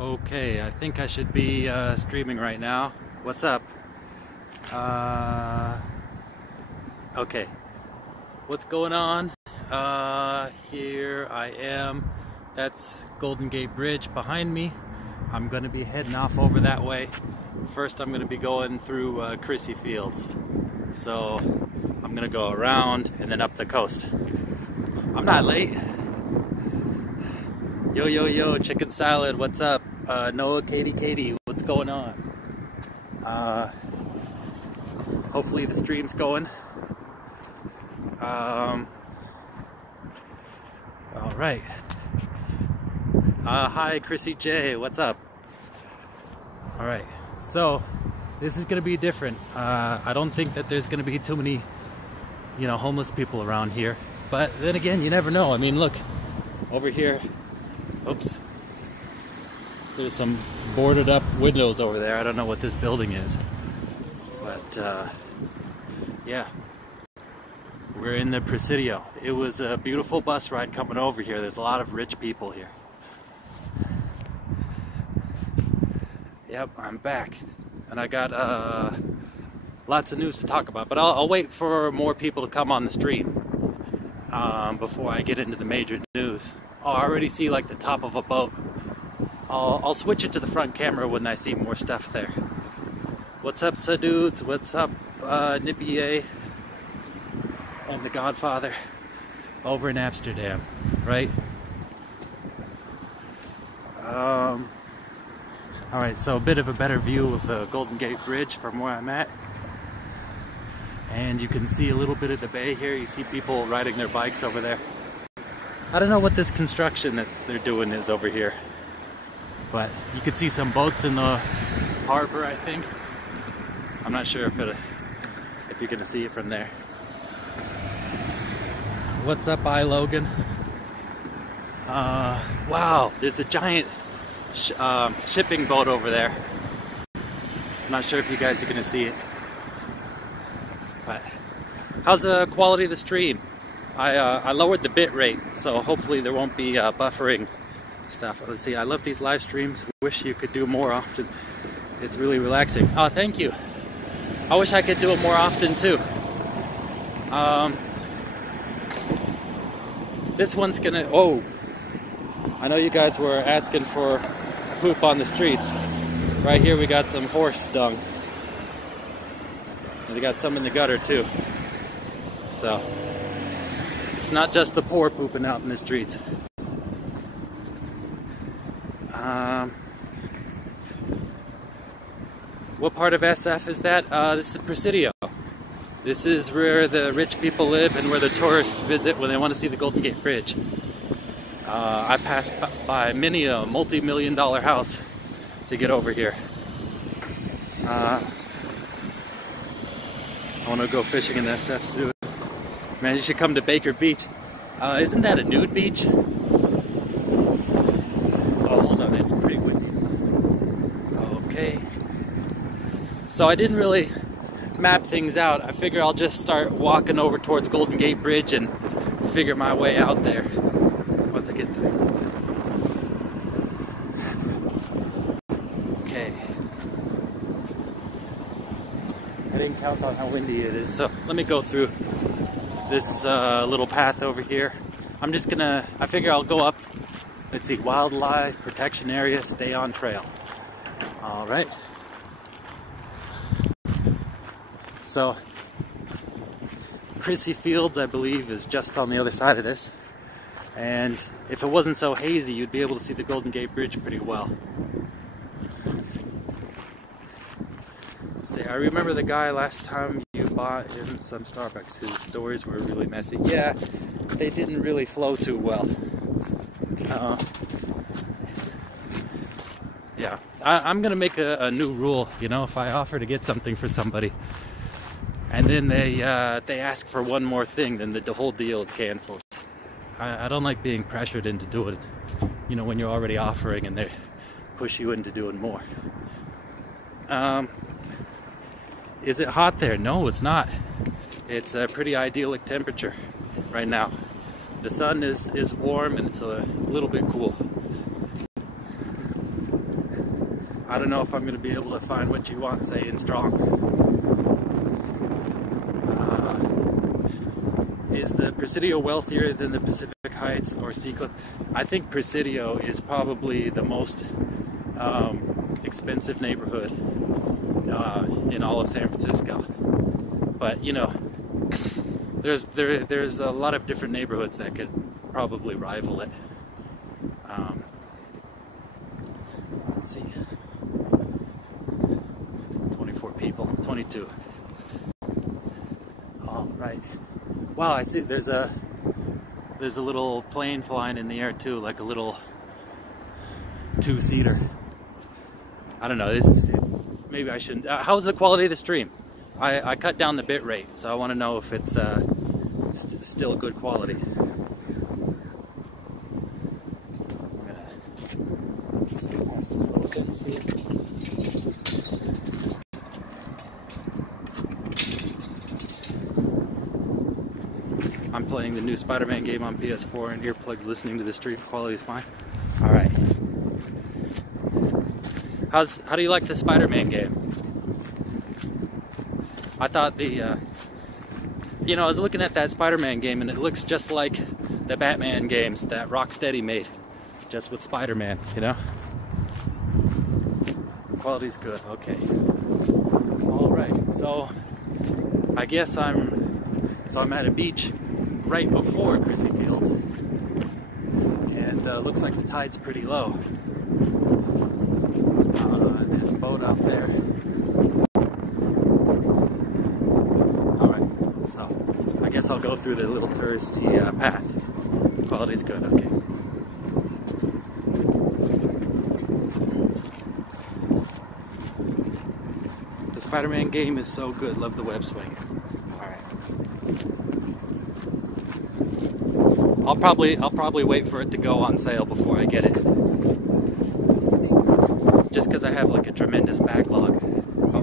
Okay, I think I should be streaming right now. What's up? Okay, what's going on? Here I am. That's Golden Gate Bridge behind me. I'm gonna be heading off over that way. First, I'm gonna be going through Crissy Fields. So I'm gonna go around and then up the coast. I'm not late. Yo, yo, yo, chicken salad, what's up? Noah, Katie, what's going on? Hopefully the stream's going. All right. Hi, Crissy J, what's up? All right, so this is gonna be different. I don't think that there's gonna be too many, homeless people around here. But then again, you never know. I mean, look, over here, oops. There's some boarded up windows over there. I don't know what this building is. But, yeah. We're in the Presidio. It was a beautiful bus ride coming over here. There's a lot of rich people here. Yep, I'm back. And I got lots of news to talk about. But I'll wait for more people to come on the stream before I get into the major news. Oh, I already see like the top of a boat. I'll switch it to the front camera when I see more stuff there. What's up, dudes? What's up, Nippy and the Godfather over in Amsterdam, right? Alright, so a bit of a better view of the Golden Gate Bridge from where I'm at. And you can see a little bit of the bay here. You see people riding their bikes over there. I don't know what this construction that they're doing is over here. But you can see some boats in the harbor, I think. I'm not sure if you're gonna see it from there. What's up, Logan? Wow, there's a giant shipping boat over there. I'm not sure if you guys are gonna see it. But how's the quality of the stream? I lowered the bit rate, so hopefully there won't be buffering stuff. Let's see, I love these live streams. Wish you could do more often. It's really relaxing. Oh, thank you. I wish I could do it more often too. This one's gonna, oh, I know you guys were asking for poop on the streets. Right here we got some horse dung. And they got some in the gutter too. So, it's not just the poor pooping out in the streets. What part of SF is that? This is the Presidio. This is where the rich people live and where the tourists visit when they want to see the Golden Gate Bridge. I passed by many a multi-million-dollar house to get over here. I want to go fishing in SF soon. Man, you should come to Baker Beach. Isn't that a nude beach? Oh, hold on, it's pretty windy. Okay. So I didn't really map things out. I figure I'll just start walking over towards Golden Gate Bridge and figure my way out there once I get there. Okay. I didn't count on how windy it is, so let me go through this little path over here. I figure I'll go up, let's see, wildlife protection area, stay on trail. All right. So, Crissy Fields, I believe, is just on the other side of this. And if it wasn't so hazy, you'd be able to see the Golden Gate Bridge pretty well. See, I remember the guy last time you bought in some Starbucks. His stories were really messy. Yeah, they didn't really flow too well. Yeah, I'm gonna make a new rule. If I offer to get something for somebody, and then they ask for one more thing, then the whole deal is canceled. I don't like being pressured into doing it, when you're already offering and they push you into doing more. Is it hot there? No, it's not. It's a pretty idyllic temperature right now. The sun is warm and it's a little bit cool. I don't know if I'm going to be able to find what you want, say, in Strong. Is the Presidio wealthier than the Pacific Heights or Seacliff? I think Presidio is probably the most expensive neighborhood in all of San Francisco. But you know, there's a lot of different neighborhoods that could probably rival it. Let's see, 24 people, 22. All right. Wow, I see. There's a little plane flying in the air too, like a little two-seater. I don't know. Maybe I shouldn't. How's the quality of the stream? I cut down the bit rate, so I want to know if it's still good quality. I'm playing the new Spider-Man game on PS4 and earplugs, listening to the stream. Quality is fine. All right. How do you like the Spider-Man game? I thought you know, I was looking at that Spider-Man game and it looks just like the Batman games that Rocksteady made, just with Spider-Man, you know? Quality's good, okay. All right, so I guess I'm at a beach right before Crissy Field, and looks like the tide's pretty low. There's a boat out there. Alright, so I guess I'll go through the little touristy path. Quality's good, okay. The Spider-Man game is so good, love the web swing. I'll probably wait for it to go on sale before I get it. Just because I have like a tremendous backlog. Oh.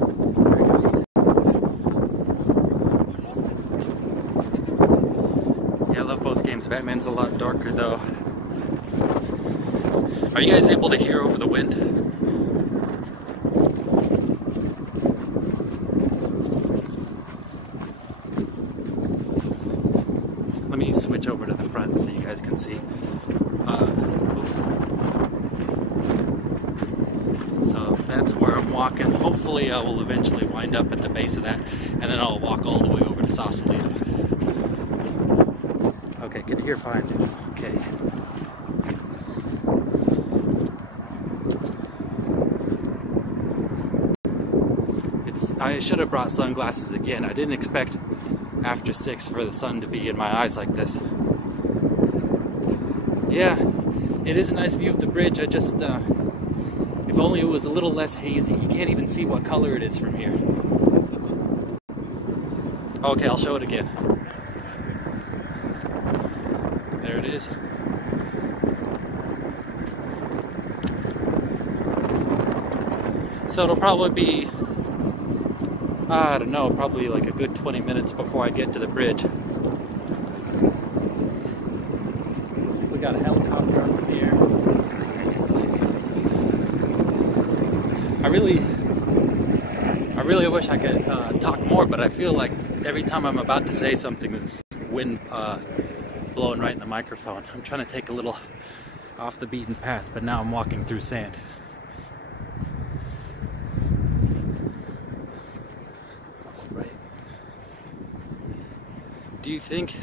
Yeah, I love both games. Batman's a lot darker though. Are you guys able to hear over the wind? Let me switch over to the front so you guys can see. Oops. So that's where I'm walking. Hopefully I will eventually wind up at the base of that, and then I'll walk all the way over to Sausalito. Okay, can you hear fine? Okay. I should have brought sunglasses again. I didn't expect after 6 for the sun to be in my eyes like this. Yeah, it is a nice view of the bridge. I just, if only it was a little less hazy. You can't even see what color it is from here. Okay, I'll show it again. There it is. So it'll probably be, I don't know, probably like a good 20 minutes before I get to the bridge. We got a helicopter up in the air. I really wish I could talk more, but I feel like every time I'm about to say something, there's wind blowing right in the microphone. I'm trying to take a little off the beaten path, but now I'm walking through sand. Do you think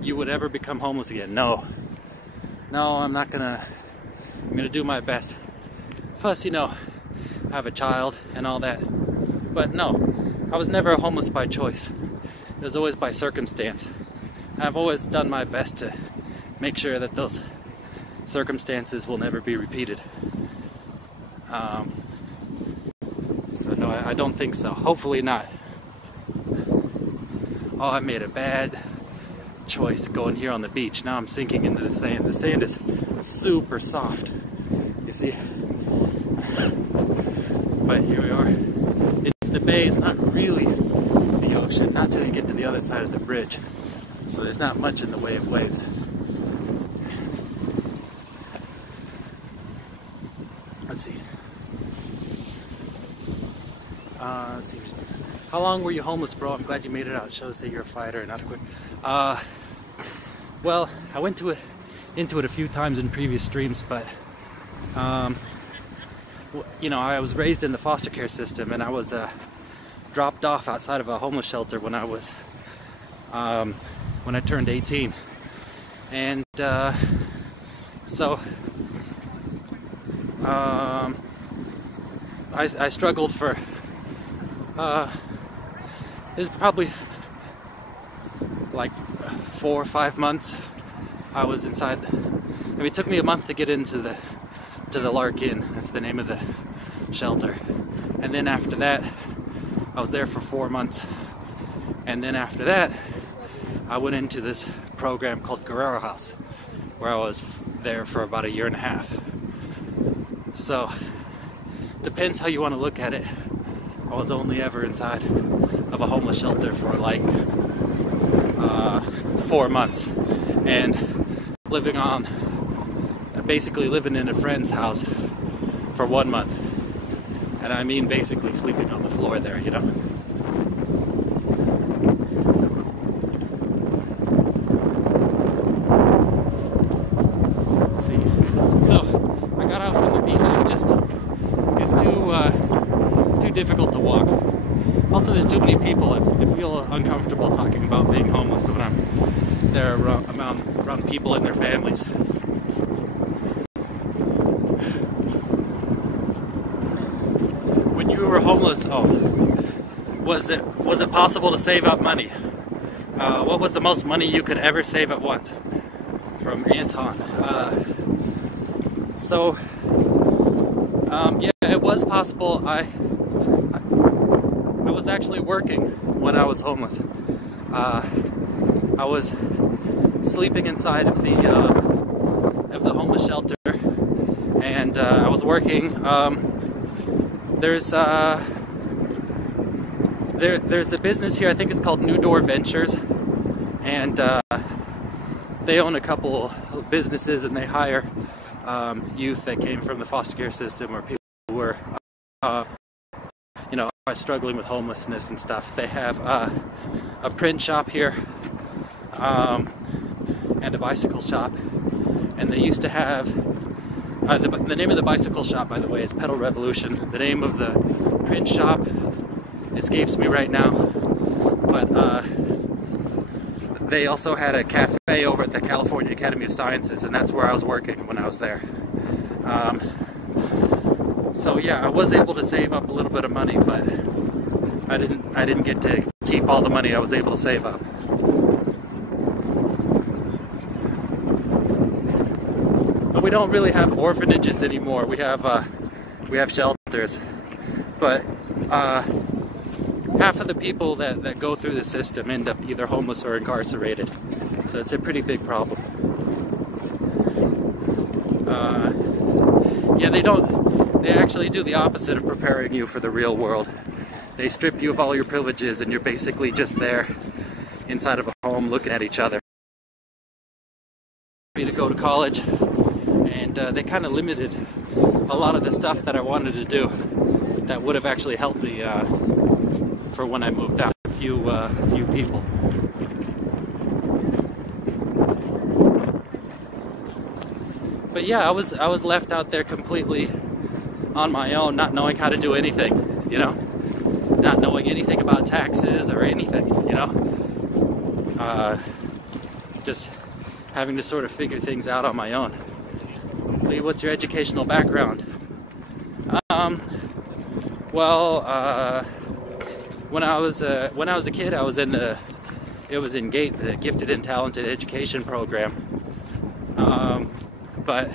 you would ever become homeless again? No. No, I'm not gonna. I'm gonna do my best. Plus, you know, I have a child and all that. But no, I was never homeless by choice. It was always by circumstance. And I've always done my best to make sure that those circumstances will never be repeated. So no, I don't think so. Hopefully not. Oh, I made a bad choice going here on the beach. Now I'm sinking into the sand. The sand is super soft, you see? But here we are. It's the bay, it's not really the ocean, not till you get to the other side of the bridge. So there's not much in the way of waves. Let's see. Let's see. How long were you homeless, bro? I'm glad you made it out. It shows that you're a fighter and not a quitter. Well, I went into it a few times in previous streams, but you know, I was raised in the foster care system, and I was dropped off outside of a homeless shelter when I was when I turned 18, and so I struggled for it was probably like 4 or 5 months. I was inside. I mean, it took me a month to get into the Lark Inn. That's the name of the shelter. And then after that, I was there for 4 months. And then after that, I went into this program called Guerrero House, where I was there for about 1.5 years. So, depends how you want to look at it. I was only ever inside of a homeless shelter for like 4 months, and basically living in a friend's house for 1 month. And I mean basically sleeping on the floor there, you know. Let's see. So I got out from the beach. It's too difficult to walk. Also, there's too many people. I feel uncomfortable talking about being homeless when I'm there around people and their families. When you were homeless, was it possible to save up money? What was the most money you could ever save at once? From Anton. Yeah, it was possible. I was actually working when I was homeless. I was sleeping inside of the homeless shelter, and I was working. There's a business here. I think it's called New Door Ventures, and they own a couple of businesses, and they hire youth that came from the foster care system, or people who were you know, struggling with homelessness and stuff. They have a print shop here, and a bicycle shop, and they used to have the name of the bicycle shop, by the way, is Pedal Revolution. The name of the print shop escapes me right now, but they also had a cafe over at the California Academy of Sciences, and that's where I was working when I was there. So yeah, I was able to save up a little bit of money, but I didn't get to keep all the money I was able to save up. But we don't really have orphanages anymore. We have shelters, but half of the people that go through the system end up either homeless or incarcerated. So it's a pretty big problem. Yeah, they actually do the opposite of preparing you for the real world. They strip you of all your privileges, and you're basically just there inside of a home looking at each other. To go to college, and they kind of limited a lot of the stuff that I wanted to do that would have actually helped me for when I moved out. A few people. But yeah, I was left out there completely on my own, not knowing how to do anything, you know, not knowing anything about taxes or anything, you know, just having to sort of figure things out on my own. Lee, what's your educational background? Well, when I was a kid, I was in GATE, the Gifted and Talented Education Program. But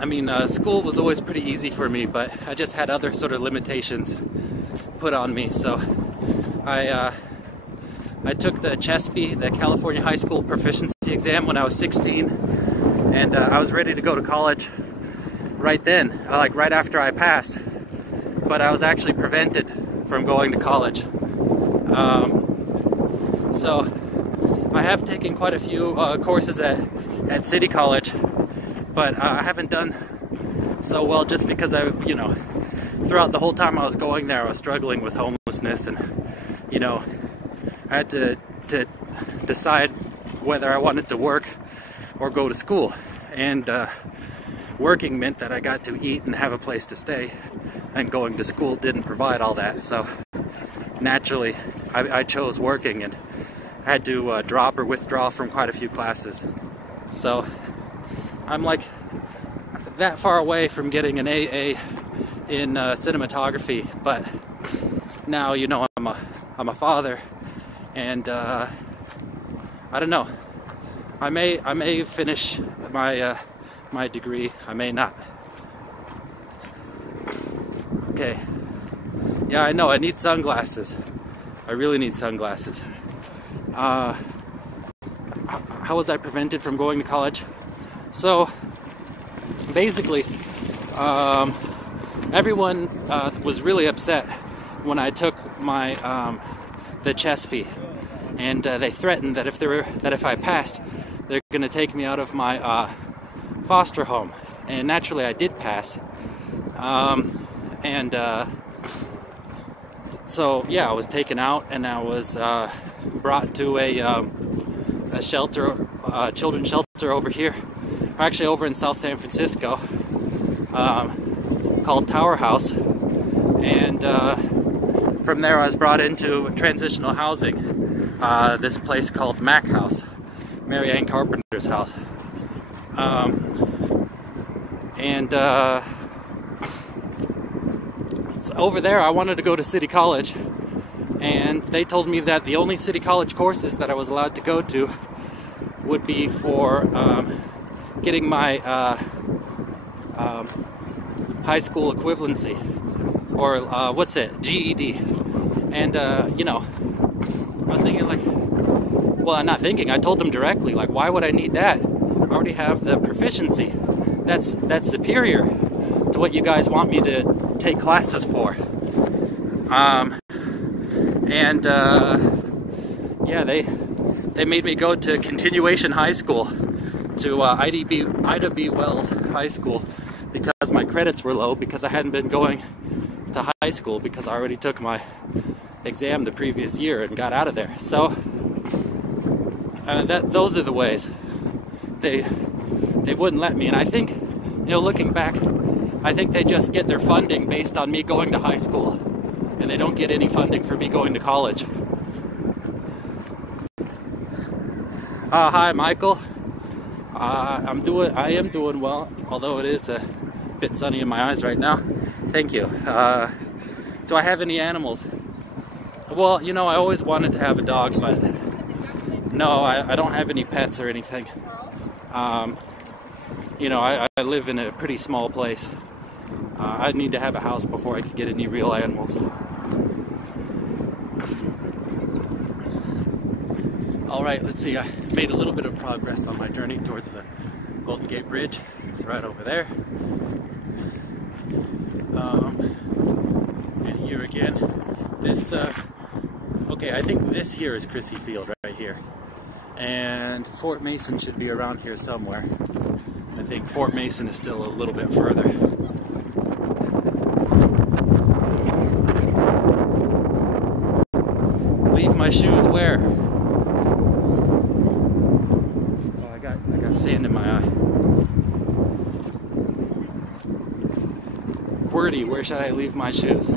I mean, school was always pretty easy for me, but I just had other sort of limitations put on me. So I took the CHESP, the California High School Proficiency Exam, when I was 16, and I was ready to go to college right then, like right after I passed. But I was actually prevented from going to college. So I have taken quite a few courses at City College, but I haven't done so well just because I throughout the whole time I was going there, I was struggling with homelessness, and you know, I had to decide whether I wanted to work or go to school. And working meant that I got to eat and have a place to stay, and going to school didn't provide all that. So naturally, I chose working, and I had to drop or withdraw from quite a few classes. So I'm like that far away from getting an AA in cinematography, but now, you know, I'm a father, and I don't know. I may finish my my degree. I may not. Okay. Yeah, I know. I need sunglasses. I really need sunglasses. How was I prevented from going to college? So basically, everyone was really upset when I took my the CHESP, and they threatened that if I passed, they're going to take me out of my foster home. And naturally, I did pass. So yeah, I was taken out, and I was brought to a shelter, children's shelter over here, or actually over in South San Francisco, called Tower House. And from there I was brought into transitional housing, this place called Mac House, Mary Carpenter's house. So over there I wanted to go to City College, and they told me that the only City College courses that I was allowed to go to would be for getting my high school equivalency, or what's it, GED. And you know, I was thinking, like, well, I'm not thinking, I told them directly, like, why would I need that? I already have the proficiency. That's superior to what you guys want me to take classes for. Yeah, they made me go to continuation high school, to Ida B. Wells High School, because my credits were low, because I hadn't been going to high school, because I already took my exam the previous year and got out of there. So those are the ways they wouldn't let me. And I think, you know, looking back, I think they just get their funding based on me going to high school, and they don't get any funding for me going to college. Hi, Michael. I am doing well, although it is a bit sunny in my eyes right now. Thank you. Do I have any animals? Well, you know, I always wanted to have a dog, but no, I don't have any pets or anything. You know, I live in a pretty small place. I'd need to have a house before I could get any real animals. Alright, let's see, I made a little bit of progress on my journey towards the Golden Gate Bridge. It's right over there. And here again, this, okay, I think this here is Crissy Field right here. And Fort Mason should be around here somewhere. I think Fort Mason is still a little bit further. Leave my shoes where? Oh, I got sand in my eye. QWERTY, where should I leave my shoes?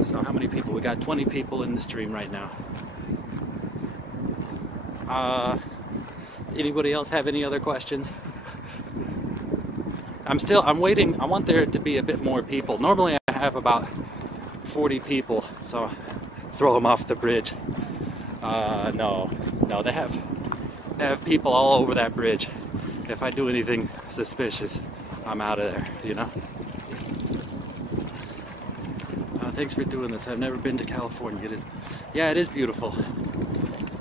So how many people? We got 20 people in the stream right now. Anybody else have any other questions? I'm waiting. I want there to be a bit more people. Normally I have about 40 people, so throw them off the bridge. No, they have people all over that bridge. If I do anything suspicious, I'm out of there, you know? Thanks for doing this. I've never been to California. It is beautiful.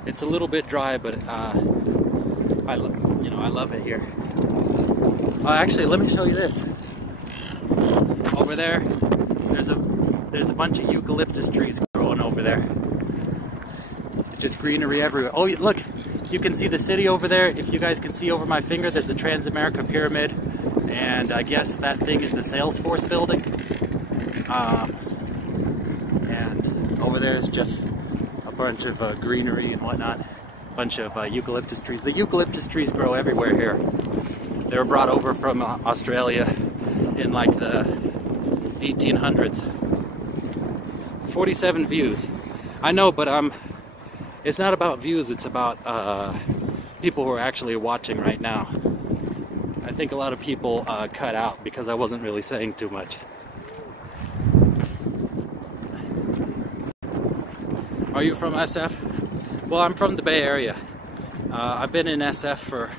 It's a little bit dry, but I love it here. Actually, let me show you this. Over there, there's a bunch of eucalyptus trees growing over there. It's just greenery everywhere. Oh, look, You can see the city over there. If you guys can see over my finger, there's the Transamerica Pyramid, and I guess that thing is the Salesforce building. And over there is just a bunch of greenery and whatnot, a bunch of eucalyptus trees. The eucalyptus trees grow everywhere here. They were brought over from Australia in like the 1800s. 47 views. I know, but it's not about views, it's about people who are actually watching right now. I think a lot of people cut out because I wasn't really saying too much. Are you from SF? Well, I'm from the Bay Area. I've been in SF for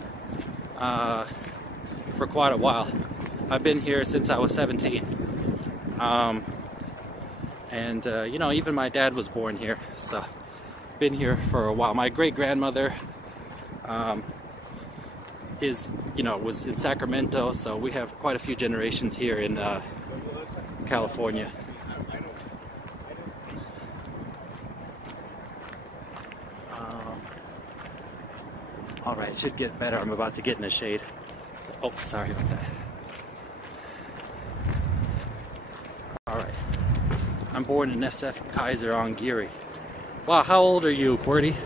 quite a while. I've been here since I was 17. You know, even my dad was born here, so been here for a while. My great-grandmother was in Sacramento, so we have quite a few generations here in California. Alright, it should get better. I'm about to get in the shade. Oh, sorry about that. Alright. I'm born in SF Kaiser on Geary. Wow, how old are you, QWERTY?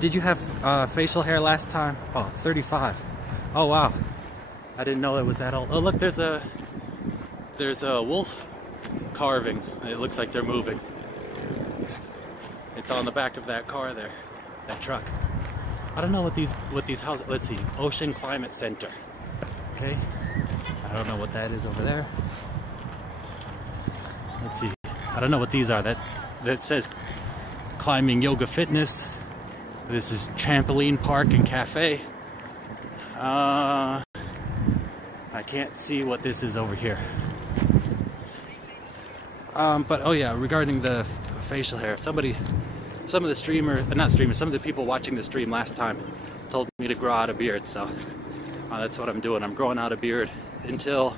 Did you have facial hair last time? Oh, 35. Oh wow. I didn't know it was that old. Oh look, there's a wolf carving. It looks like they're moving. It's on the back of that car there, that truck. I don't know what these houses. Let's see, Ocean Climate Center. Okay, I don't know what that is over there. Let's see. I don't know what these are. That says climbing, yoga, fitness. This is trampoline park and cafe. I can't see what this is over here. But oh yeah, regarding the facial hair, some of the people watching the stream last time told me to grow out a beard, so that's what I'm doing. I'm growing out a beard until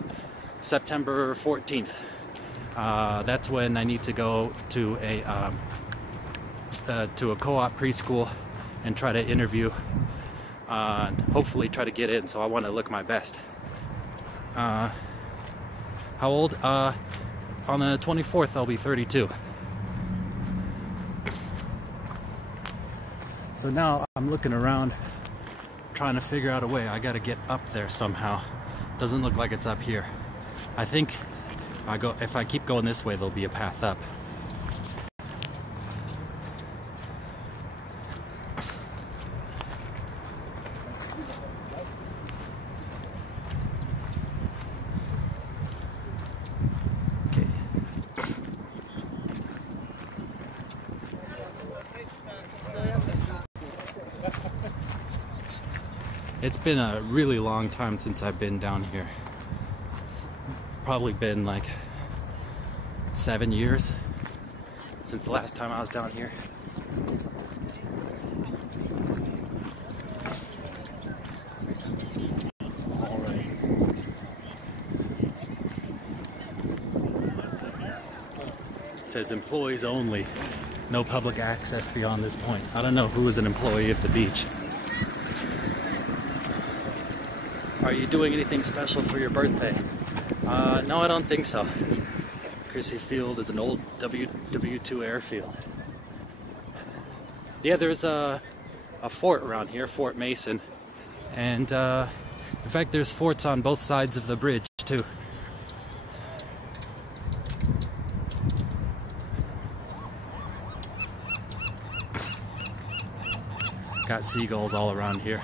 September 14th. That's when I need to go to a co-op preschool and try to interview, and hopefully try to get in, so I want to look my best. How old? On the 24th I'll be 32. So now I'm looking around trying to figure out a way. I gotta get up there somehow. Doesn't look like it's up here. I think if I keep going this way, there'll be a path up. It's been a really long time since I've been down here. It's probably been like 7 years since the last time I was down here. Alright. It says employees only. No public access beyond this point. I don't know who is an employee of the beach. Are you doing anything special for your birthday? No, I don't think so. Crissy Field is an old WW2 airfield. Yeah, there's a fort around here, Fort Mason. And in fact, there's forts on both sides of the bridge too. Got seagulls all around here.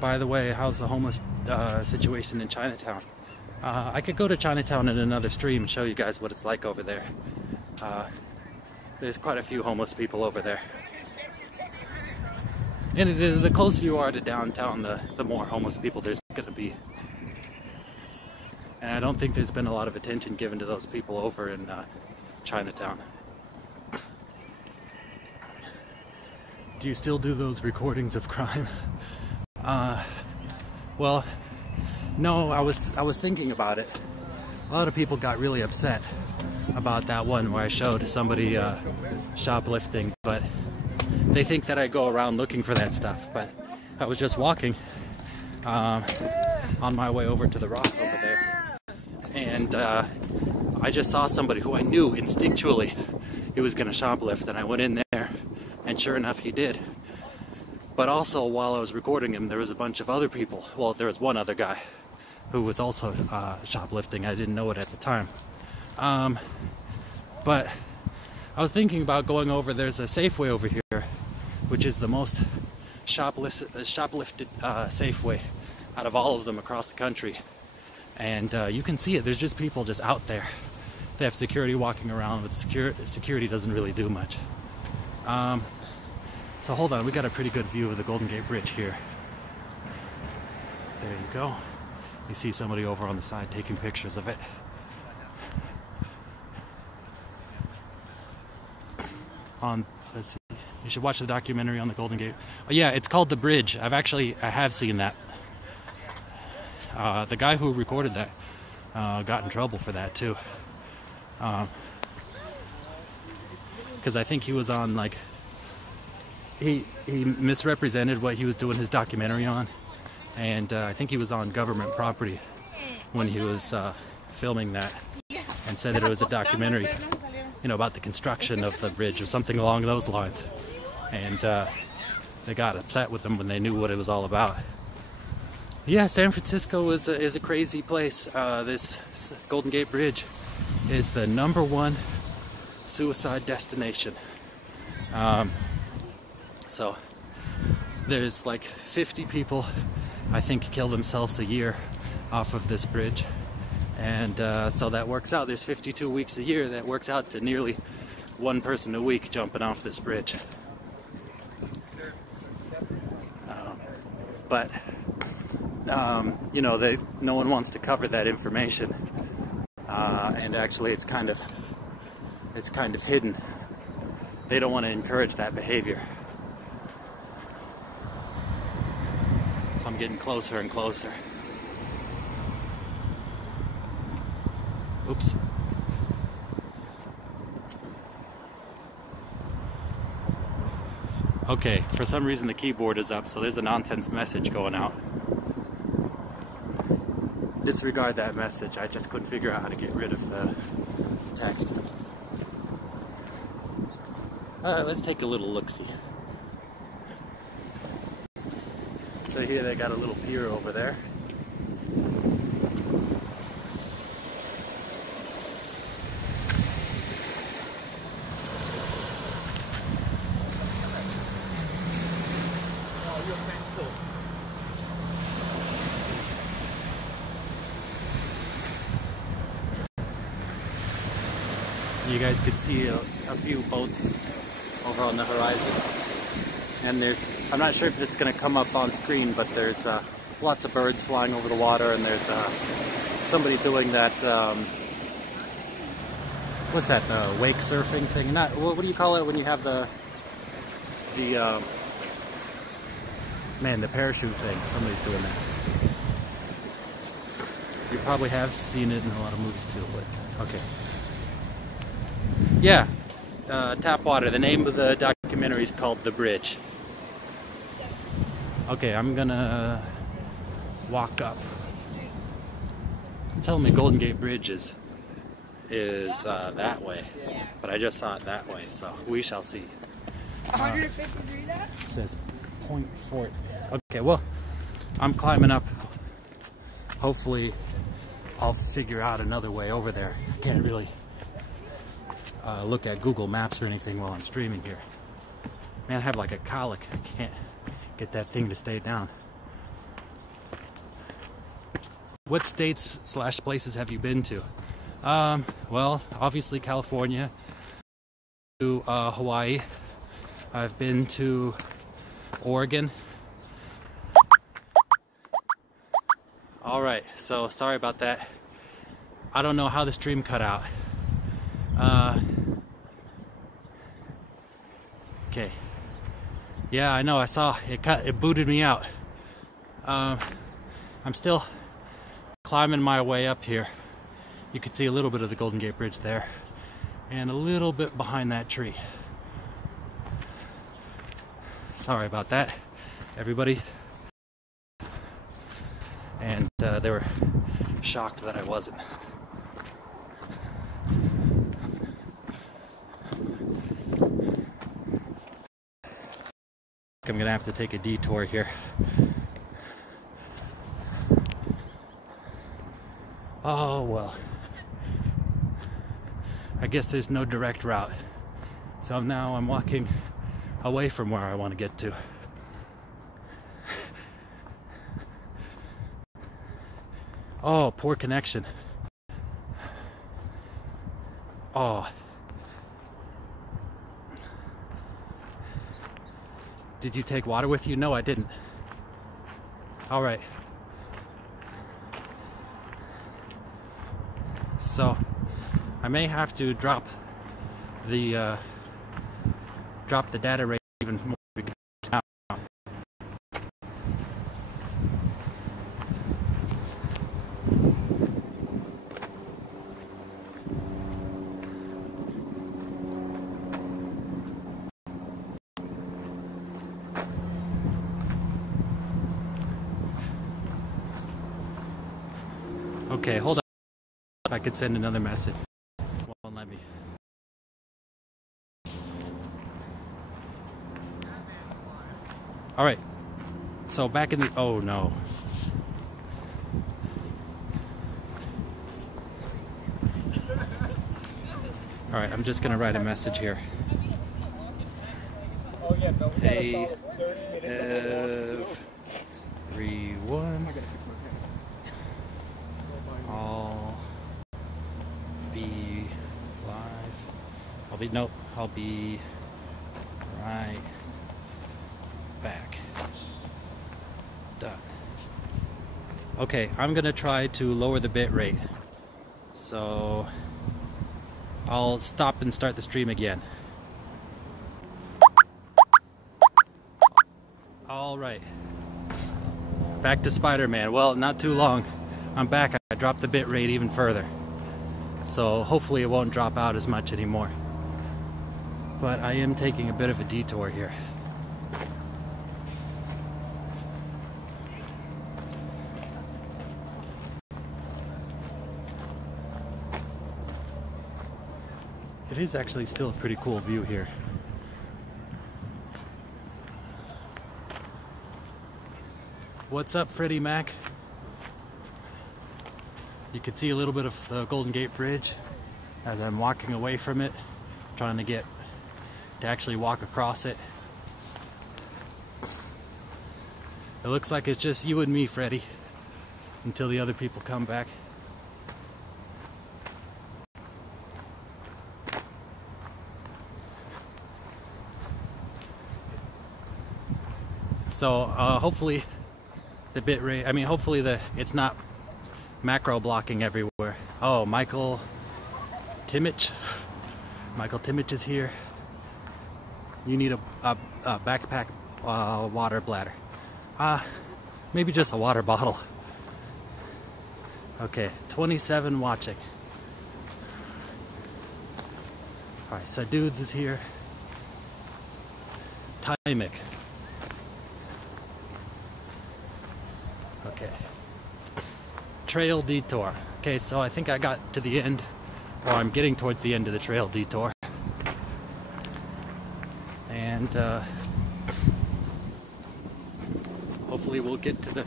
By the way, how's the homeless situation in Chinatown? I could go to Chinatown in another stream and show you guys what it's like over there. There's quite a few homeless people over there. And the closer you are to downtown, the more homeless people there's going to be. And I don't think there's been a lot of attention given to those people over in Chinatown. do you still do those recordings of crime? Well, no, I was thinking about it. A lot of people got really upset about that one where I showed somebody shoplifting, but they think that I go around looking for that stuff. But I was just walking on my way over to the rocks over there, and I just saw somebody who I knew instinctually he was gonna shoplift, and I went in there, and sure enough he did. But also, while I was recording him, there was a bunch of other people. Well, there was one other guy who was also shoplifting. I didn't know it at the time. But I was thinking about going over, there's a Safeway over here, which is the most shoplifted Safeway out of all of them across the country. And you can see it, there's just people just out there. They have security walking around, but security doesn't really do much. So hold on, we got a pretty good view of the Golden Gate Bridge here. There you go. You see somebody over on the side taking pictures of it. Let's see, you should watch the documentary on the Golden Gate. Oh yeah, it's called The Bridge. I have seen that. The guy who recorded that got in trouble for that too. Because I think he was on, like, he misrepresented what he was doing his documentary on, and I think he was on government property when he was filming that, and said that it was a documentary, you know, about the construction of the bridge or something along those lines. And they got upset with him when they knew what it was all about. Yeah, San Francisco is a crazy place. This Golden Gate Bridge is the #1 suicide destination. So there's like 50 people, I think, kill themselves a year off of this bridge. And so that works out, there's 52 weeks a year, that works out to nearly 1 person a week jumping off this bridge. But you know, no one wants to cover that information, and actually it's kind of hidden. They don't want to encourage that behavior. I'm getting closer and closer. Oops. Okay, for some reason the keyboard is up, so there's a nonsense message going out. Disregard that message, I just couldn't figure out how to get rid of the text. Alright, let's take a little look-see. So here they got a little pier over there. You guys could see a few boats over on the horizon, and I'm not sure if it's going to come up on screen, but there's lots of birds flying over the water, and there's somebody doing that, what's that, wake surfing thing? Not, what do you call it when you have the parachute thing? Somebody's doing that. You probably have seen it in a lot of movies too, but okay. Yeah, tap water. The name of the documentary is called The Bridge. Okay, I'm gonna walk up. It's telling me Golden Gate Bridge is that way, but I just saw it that way, so we shall see. 153 that? It says 0.4. Okay, well, I'm climbing up. Hopefully, I'll figure out another way over there. I can't really look at Google Maps or anything while I'm streaming here. Man, I have like a colic. I can't get that thing to stay down. What states / places have you been to? Well, obviously California, to Hawaii. I've been to Oregon. Alright, so sorry about that. I don't know how the stream cut out. Okay. Yeah, I know, I saw it booted me out. I'm still climbing my way up here. You can see a little bit of the Golden Gate Bridge there and a little bit behind that tree. Sorry about that, everybody. And they were shocked that I wasn't. I'm gonna have to take a detour here. Oh well, I guess there's no direct route, so now I'm walking away from where I want to get to. Oh, poor connection. Oh. Did you take water with you? No, I didn't. All right. So, I may have to drop the data rate even more. Okay, hold on. If I could send another message. Won't let me. All right. So back in the, oh no. All right, I'm just gonna write a message here. Hey, everyone. I'll be live. I'll be right back. Done. Okay, I'm gonna try to lower the bit rate. So I'll stop and start the stream again. All right. Back to Spider-Man. Well, not too long. I'm back. I dropped the bit rate even further. So hopefully it won't drop out as much anymore. But I am taking a bit of a detour here. It is actually still a pretty cool view here. What's up, Freddie Mac? You can see a little bit of the Golden Gate Bridge as I'm walking away from it, trying to actually walk across it. It looks like it's just you and me, Freddie, until the other people come back. So hopefully the bit rate, hopefully it's not macro blocking everywhere. Oh, Michael Timich. Michael Timich is here. You need a backpack water bladder. Maybe just a water bottle. Okay, 27 watching. Alright, so Dudes is here. Tymic. Okay. Trail detour. Okay, so I think I got to the end, or I'm getting towards the end of the trail detour. And hopefully we'll get to the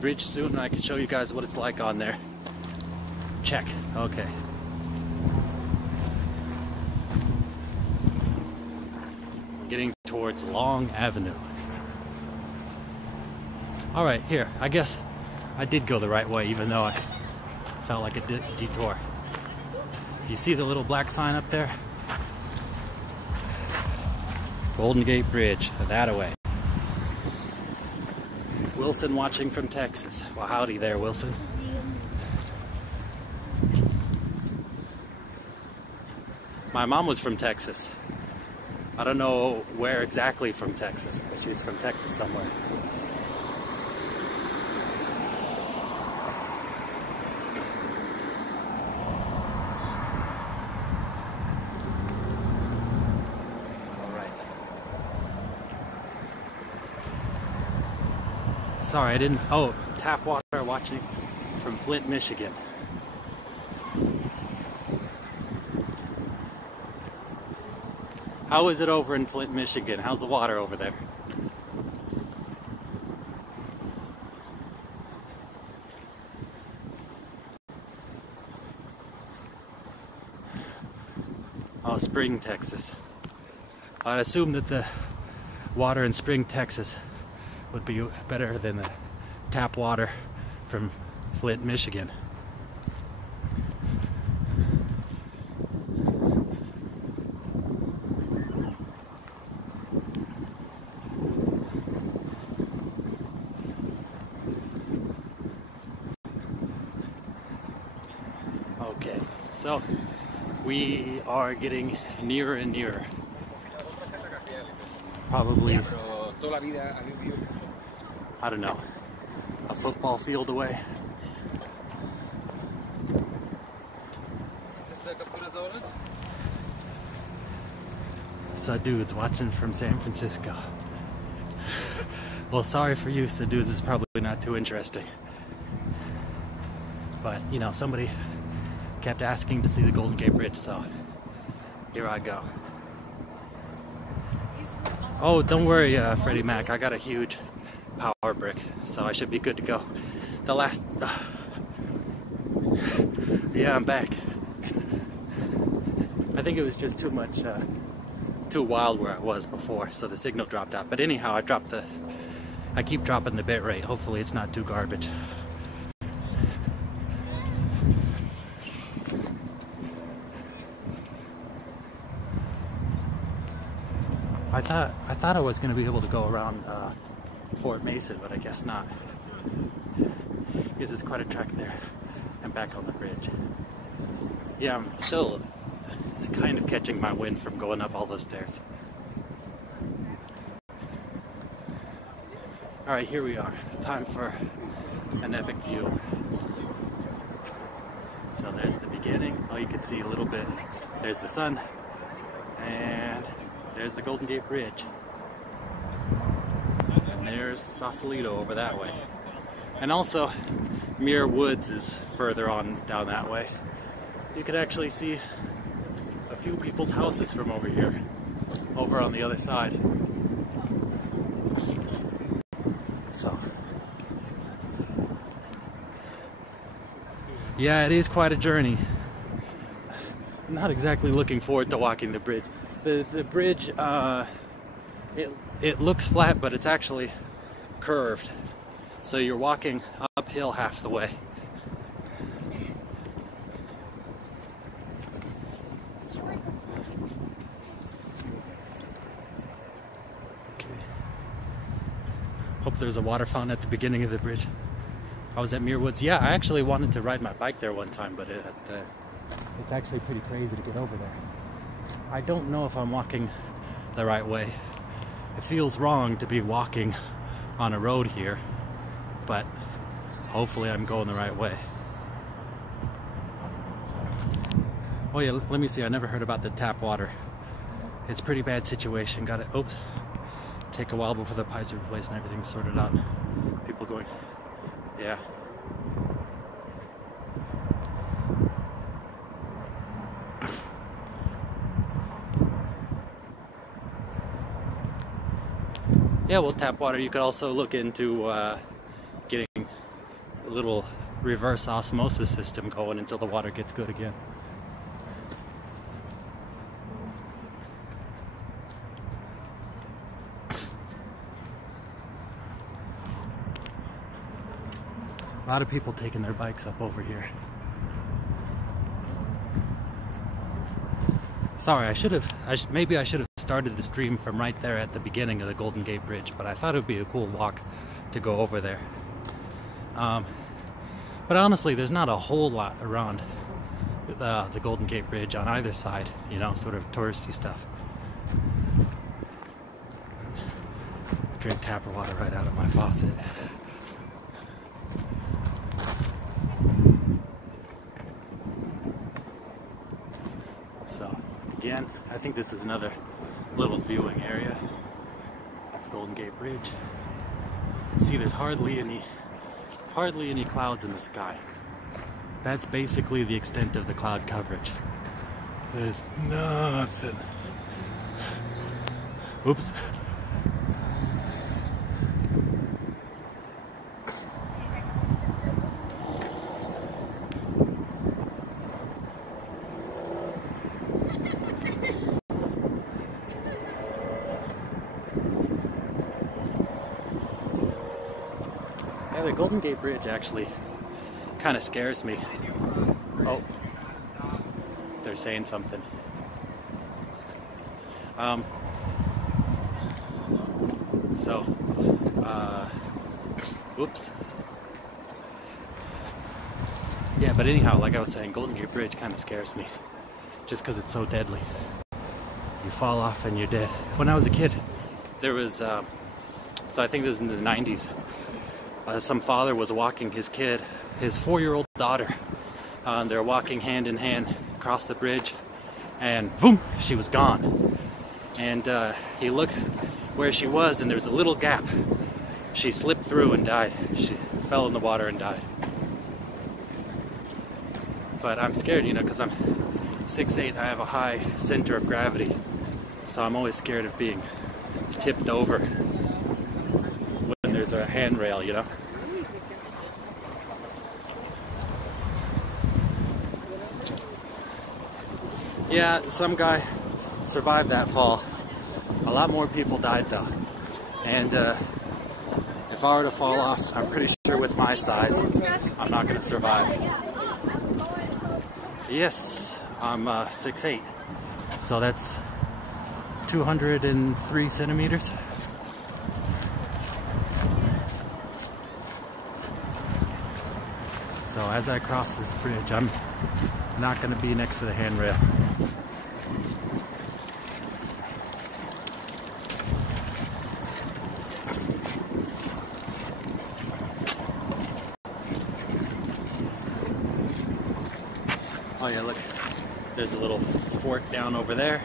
bridge soon and I can show you guys what it's like on there. Check. Okay. Getting towards Long Avenue. Alright, here. I guess I did go the right way, even though I felt like a detour. You see the little black sign up there? Golden Gate Bridge, that-a-way. Wilson watching from Texas. Well, howdy there, Wilson. My mom was from Texas. I don't know where exactly from Texas, but she's from Texas somewhere. Sorry, I didn't. Oh, tap water watching from Flint, Michigan. How is it over in Flint, Michigan? How's the water over there? Oh, Spring, Texas. I'd assume that the water in Spring, Texas would be better than the tap water from Flint, Michigan. Okay, so we are getting nearer and nearer. Probably, I don't know, a football field away. So dudes watching from San Francisco. Well, sorry for you, so dudes, it's probably not too interesting. But, you know, somebody kept asking to see the Golden Gate Bridge, so here I go. Oh, don't worry, Freddie Mac, I got a huge power brick, so I should be good to go. The last... yeah, I'm back. I think it was just too much, too wild where I was before, so the signal dropped out. But anyhow, I keep dropping the bitrate. Hopefully it's not too garbage. I thought I was going to be able to go around Fort Mason, but I guess not. Because it's quite a trek there. I'm back on the bridge. Yeah, I'm still kind of catching my wind from going up all those stairs. Alright, here we are. Time for an epic view. So there's the beginning. Oh, you can see a little bit. There's the sun. And there's the Golden Gate Bridge. And there's Sausalito over that way. And also, Muir Woods is further on down that way. You could actually see a few people's houses from over here, over on the other side. So, yeah, it is quite a journey. I'm not exactly looking forward to walking the bridge. The bridge, it looks flat, but it's actually curved. So you're walking uphill half the way. Okay. Hope there's a water fountain at the beginning of the bridge. I was at Muir Woods. Yeah, I actually wanted to ride my bike there one time, but it's actually pretty crazy to get over there. I don't know if I'm walking the right way. It feels wrong to be walking on a road here, but hopefully I'm going the right way. Oh yeah, let me see, I never heard about the tap water. It's a pretty bad situation. Got it, oops. Take a while before the pipes are replaced and everything's sorted out. People going, yeah. Yeah, well, tap water. You could also look into getting a little reverse osmosis system going until the water gets good again. A lot of people taking their bikes up over here. Sorry, maybe I should have started the stream from right there at the beginning of the Golden Gate Bridge, but I thought it would be a cool walk to go over there. But honestly, there's not a whole lot around the Golden Gate Bridge on either side, you know, sort of touristy stuff. drink tap water right out of my faucet. So again, I think this is another little viewing area. That's Golden Gate Bridge. See, there's hardly any clouds in the sky. That's basically the extent of the cloud coverage. There's nothing. Oops. Yeah, the Golden Gate Bridge actually kind of scares me. Oh, they're saying something. Oops. Yeah, but anyhow, like I was saying, Golden Gate Bridge kind of scares me, just because it's so deadly. You fall off and you're dead. When I was a kid, there was, so I think this was in the 90s, some father was walking his kid, his 4-year-old daughter. They're walking hand in hand across the bridge, and boom, she was gone. And he looked where she was, and there was a little gap. She slipped through and died. She fell in the water and died. But I'm scared, you know, because I'm 6'8", I have a high center of gravity. So I'm always scared of being tipped over when there's a handrail, you know. Yeah, some guy survived that fall. A lot more people died though. And if I were to fall off, I'm pretty sure with my size, I'm not going to survive. Yes, I'm 6'8", so that's 203 centimeters. So as I cross this bridge, I'm not going to be next to the handrail. Oh yeah, look, there's a little fort down over there.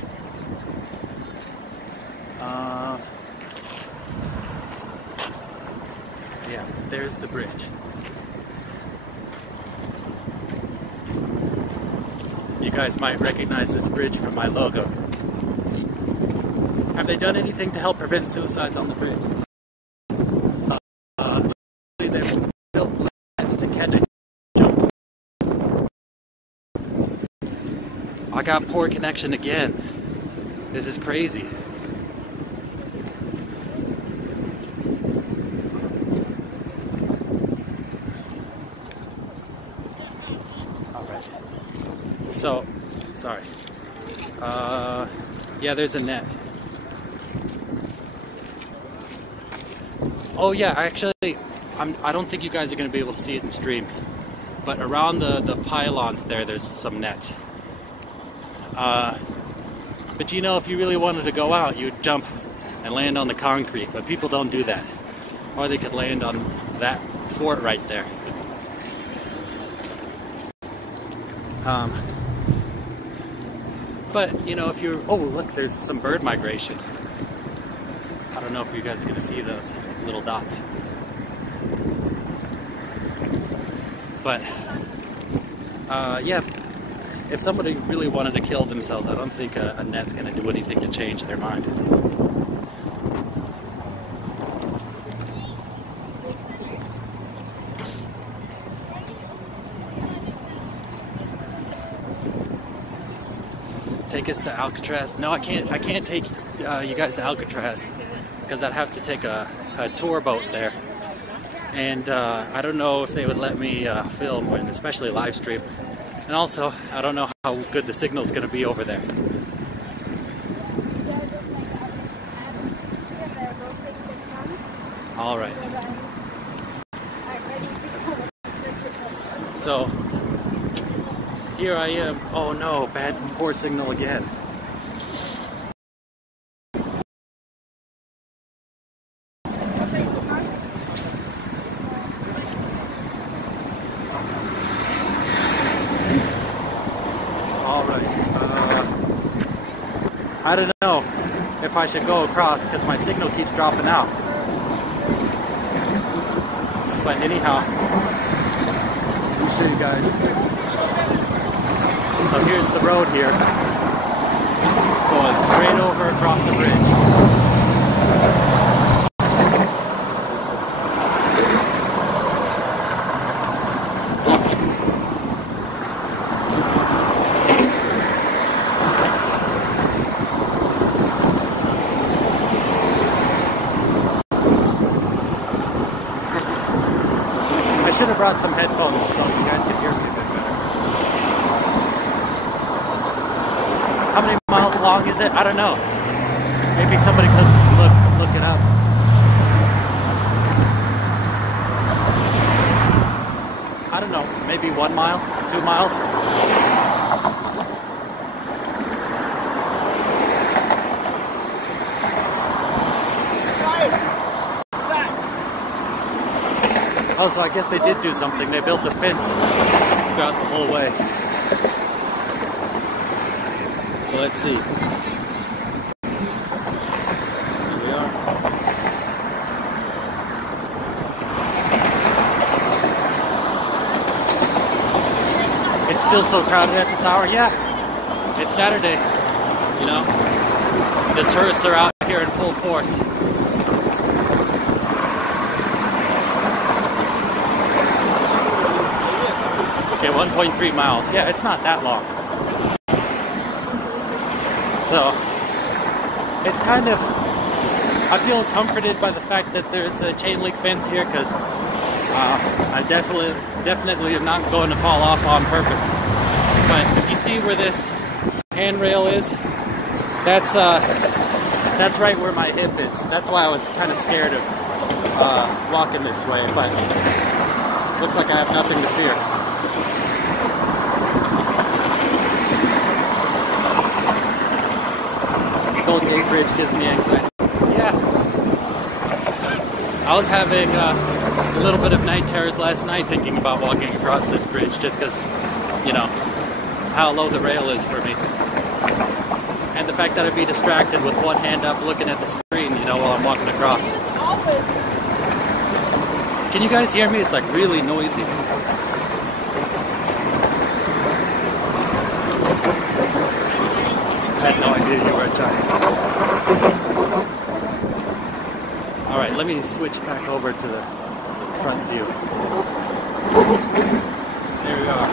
Yeah, there's the bridge. You guys might recognize this bridge from my logo. Have they done anything to help prevent suicides on the bridge? They've built ladders to catch and jump. I got poor connection again. This is crazy. Alright. So, sorry. Yeah, there's a net. Oh yeah, actually, I don't think you guys are going to be able to see it in stream. But around the pylons there's some net. But you know, if you really wanted to go out, you'd jump and land on the concrete. But people don't do that. Or they could land on that fort right there. But, you know, if you're... Oh, look, there's some bird migration. I don't know if you guys are going to see those little dots. But, yeah, if somebody really wanted to kill themselves, I don't think a net's going to do anything to change their mind. Take us to Alcatraz? No, I can't take you guys to Alcatraz because I'd have to take a tour boat there, and I don't know if they would let me film, and especially live stream. And also, I don't know how good the signal's going to be over there. All right. So here I am. Oh no, poor signal again. I don't know if I should go across because my signal keeps dropping out. But anyhow, let me show you guys. So here's the road here, going straight over across the bridge. I should have brought some headphones so you guys could hear me a bit better. How many miles long is it? I don't know. Maybe somebody could look it up. I don't know. Maybe 1 mile, 2 miles. Oh, so I guess they did do something. They built a fence throughout the whole way. So let's see. Here we are. It's still so crowded at this hour. Yeah, it's Saturday. You know, the tourists are out here in full force. Okay, 1.3 miles. Yeah, it's not that long. So, it's kind of, I feel comforted by the fact that there's a chain link fence here because I definitely am not going to fall off on purpose. But if you see where this handrail is, that's right where my hip is. That's why I was kind of scared of walking this way, but looks like I have nothing to fear. Golden Gate Bridge gives me anxiety. Yeah. I was having a little bit of night terrors last night thinking about walking across this bridge just because, you know, how low the rail is for me. And the fact that I'd be distracted with one hand up looking at the screen, you know, while I'm walking across. Can you guys hear me? It's like really noisy. I had no idea you were Chinese. Alright, let me switch back over to the front view. There we are.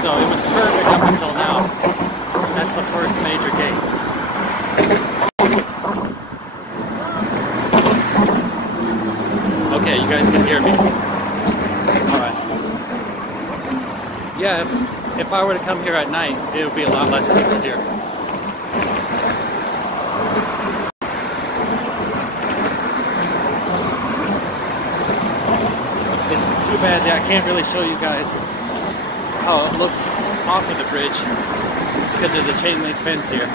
So it was perfect up until now. That's the first major gate. Okay, you guys can hear me. Alright. Yeah, if I were to come here at night, it would be a lot less people here. It's too bad that I can't really show you guys how it looks off of the bridge because there's a chain link fence here.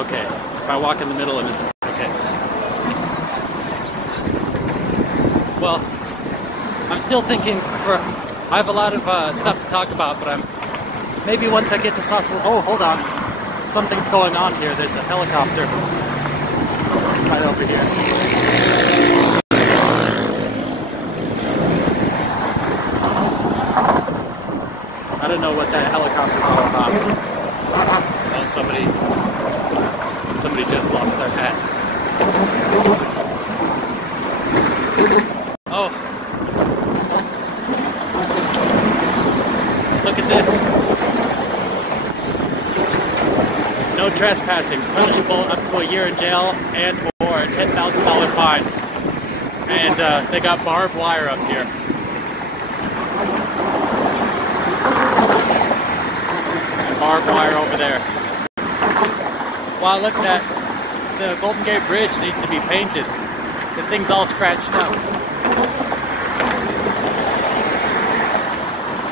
Okay, if I walk in the middle of it, okay. Well, I'm still thinking I have a lot of stuff to talk about, but maybe once I get to Sausalito. Oh, hold on. Something's going on here. There's a helicopter right over here. I don't know what that helicopter's all about. Oh, somebody just lost their hat. Oh. Look at this. No trespassing, punishable up to a year in jail and or a $10,000 fine. And they got barbed wire up here. And barbed wire over there. Wow, look at that. The Golden Gate Bridge needs to be painted. The thing's all scratched up.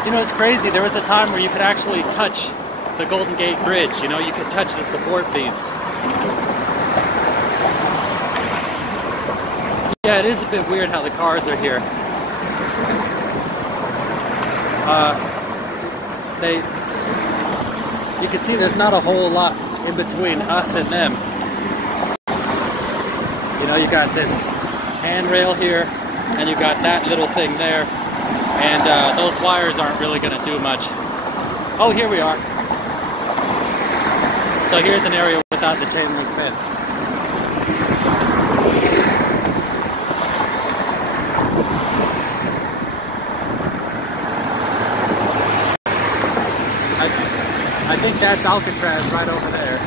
You know, it's crazy. There was a time where you could actually touch the Golden Gate Bridge. You know, you could touch the support beams. Yeah, it is a bit weird how the cars are here. You can see there's not a whole lot in between us and them. You know, you got this handrail here, and you got that little thing there, and those wires aren't really going to do much. Oh, here we are. So here's an area without the chain link fence. I think that's Alcatraz right over there.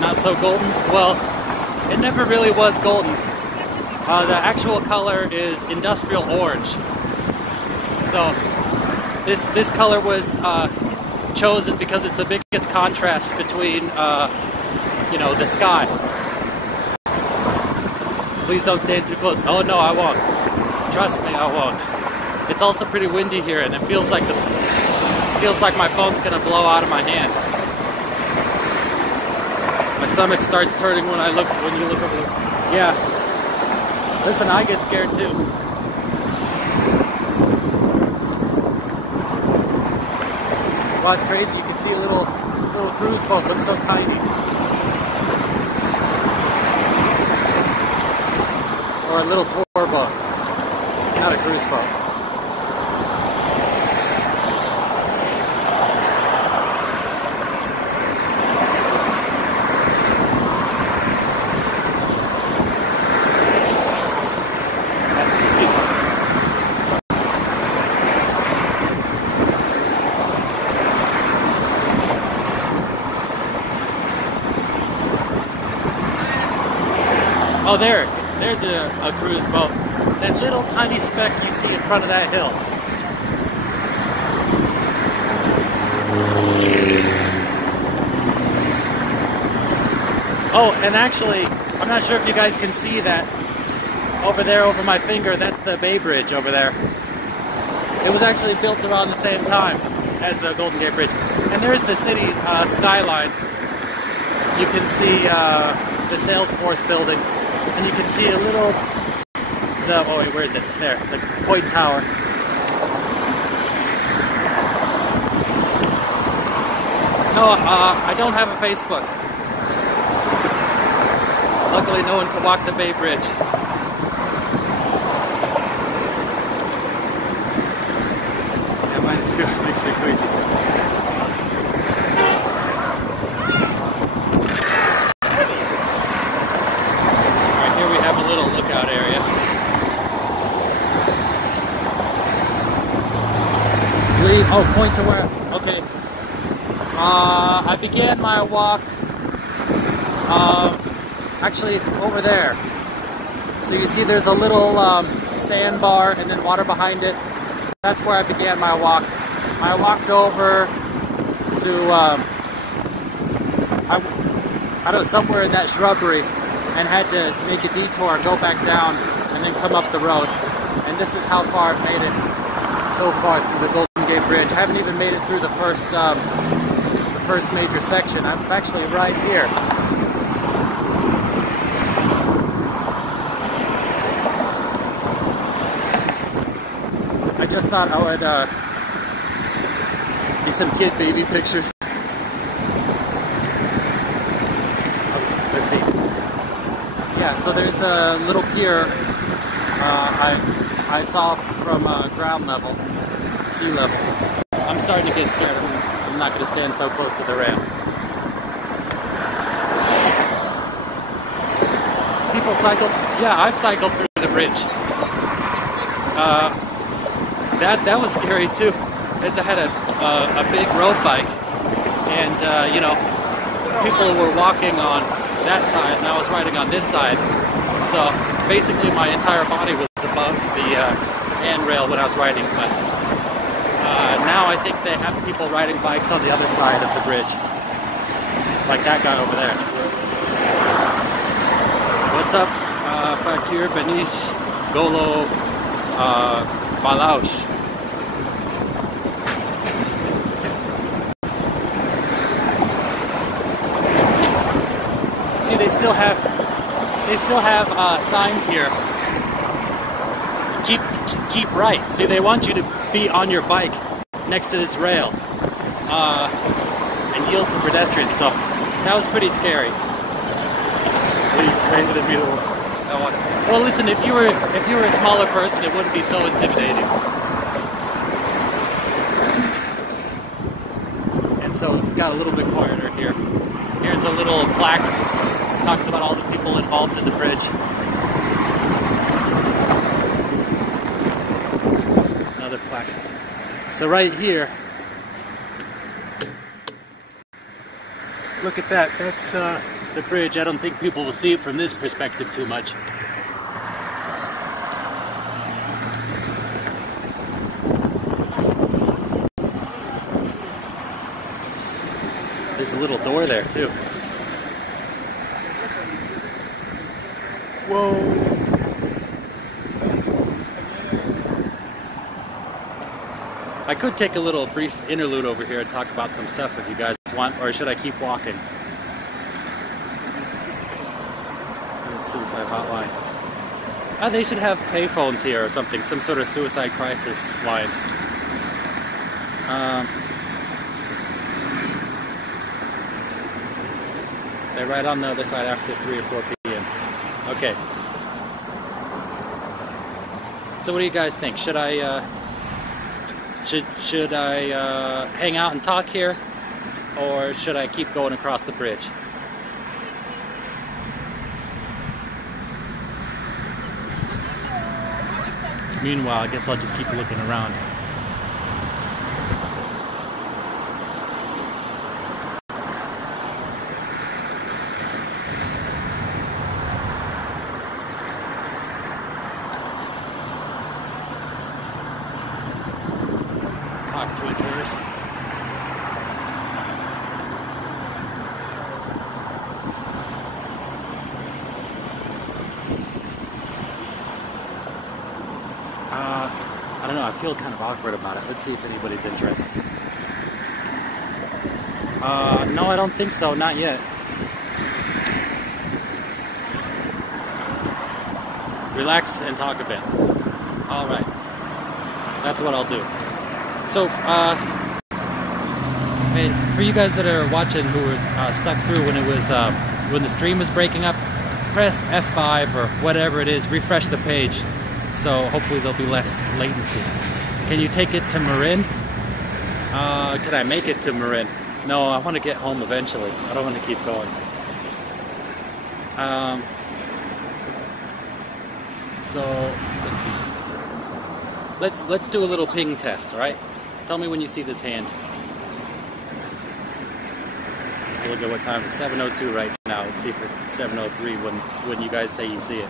Not so golden? Well, it never really was golden. The actual color is industrial orange. So this color was chosen because it's the biggest contrast between you know, the sky. Please don't stand too close. Oh no, I won't. Trust me, I won't. It's also pretty windy here, and it feels like my phone's gonna blow out of my hand. My stomach starts turning when you look over there. Yeah. Listen, I get scared too. Wow, it's crazy. You can see a little cruise boat. It looks so tiny. Or a little tour boat, not a cruise boat. Excuse me. Oh, there's a cruise boat. That little tiny speck you see in front of that hill. Oh, and actually, I'm not sure if you guys can see that over there over my finger. That's the Bay Bridge over there. It was actually built around the same time as the Golden Gate Bridge. And there's the city skyline. You can see the Salesforce building. And you can see a little, oh wait, where is it? There, the Point Tower. No, I don't have a Facebook. Luckily no one can walk the Bay Bridge. Yeah, mine too, it makes me crazy. Lookout area. Oh, point to where? Okay. I began my walk actually over there. So you see there's a little sandbar and then water behind it. That's where I began my walk. I walked over to I don't know, somewhere in that shrubbery, and had to make a detour, go back down, and then come up the road. And this is how far I've made it so far through the Golden Gate Bridge. I haven't even made it through the first major section. I was actually right here. I just thought I would get some kid baby pictures. Okay, let's see. Yeah, so there's a little pier I saw from ground level, sea level. I'm starting to get scared. I'm not going to stand so close to the rail. People cycle? Yeah, I've cycled through the bridge. That was scary too, as I had a big road bike, and you know, people were walking on that side, and I was riding on this side. So basically, my entire body was above the handrail when I was riding. But now I think they have people riding bikes on the other side of the bridge, like that guy over there. What's up, Fakir Benish Golo Balaush? still have signs here. Keep right. See, they want you to be on your bike next to this rail and yield to pedestrians. So that was pretty scary. Well, listen, if you were a smaller person, it wouldn't be so intimidating. And so it got a little bit quieter here. Here's a little plaque that talks about all the people involved in the bridge. Another plaque. So right here, look at that. That's the bridge. I don't think people will see it from this perspective too much. There's a little door there too. Whoa! I could take a little brief interlude over here and talk about some stuff if you guys want, or should I keep walking? Suicide hotline. Oh, they should have payphones here or something, some sort of suicide crisis lines. They're right on the other side after 3 or 4 p.m. Okay. So what do you guys think? Should I should I hang out and talk here, or should I keep going across the bridge? Meanwhile, I guess I'll just keep looking around. Talk to a tourist. I don't know, I feel kind of awkward about it. Let's see if anybody's interested. No, I don't think so, not yet. Relax and talk a bit. Alright. That's what I'll do. So, hey, for you guys that are watching who were stuck through when it was, when the stream was breaking up, press F5 or whatever it is, refresh the page. So hopefully there'll be less latency. Can you take it to Marin? Can I make it to Marin? No, I want to get home eventually. I don't want to keep going. So let's see. Let's do a little ping test, all right? Tell me when you see this hand. I'll look at what time. It's 7:02 right now. Let's see if it's 7:03 when you guys say you see it.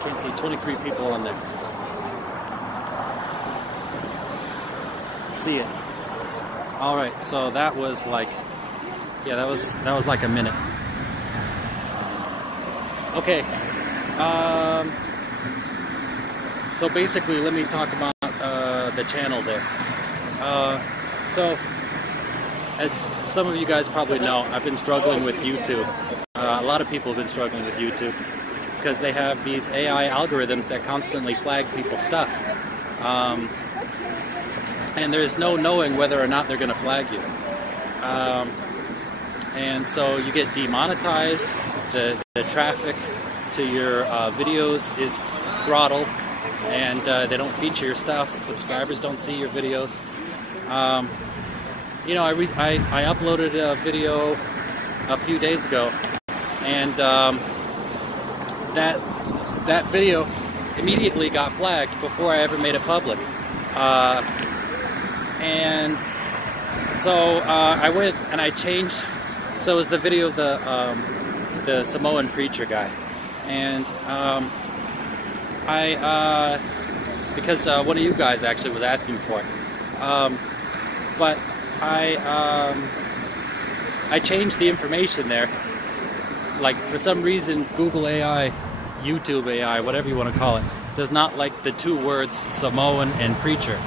Can't see 23 people on there. See it. All right, so that was like, yeah, that was like a minute. Okay. So basically, let me talk about the channel there. So, as some of you guys probably know, I've been struggling with YouTube. A lot of people have been struggling with YouTube because they have these AI algorithms that constantly flag people's stuff. And there's no knowing whether or not they're going to flag you. And so you get demonetized, the traffic to your videos is throttled, and they don't feature your stuff, subscribers don't see your videos. You know, I uploaded a video a few days ago, and that video immediately got flagged before I ever made it public. And so I went and I changed. So it was the video of the Samoan preacher guy, and because one of you guys actually was asking for it, but I changed the information there. Like, for some reason, Google AI, YouTube AI, whatever you want to call it, does not like the two words Samoan and preacher.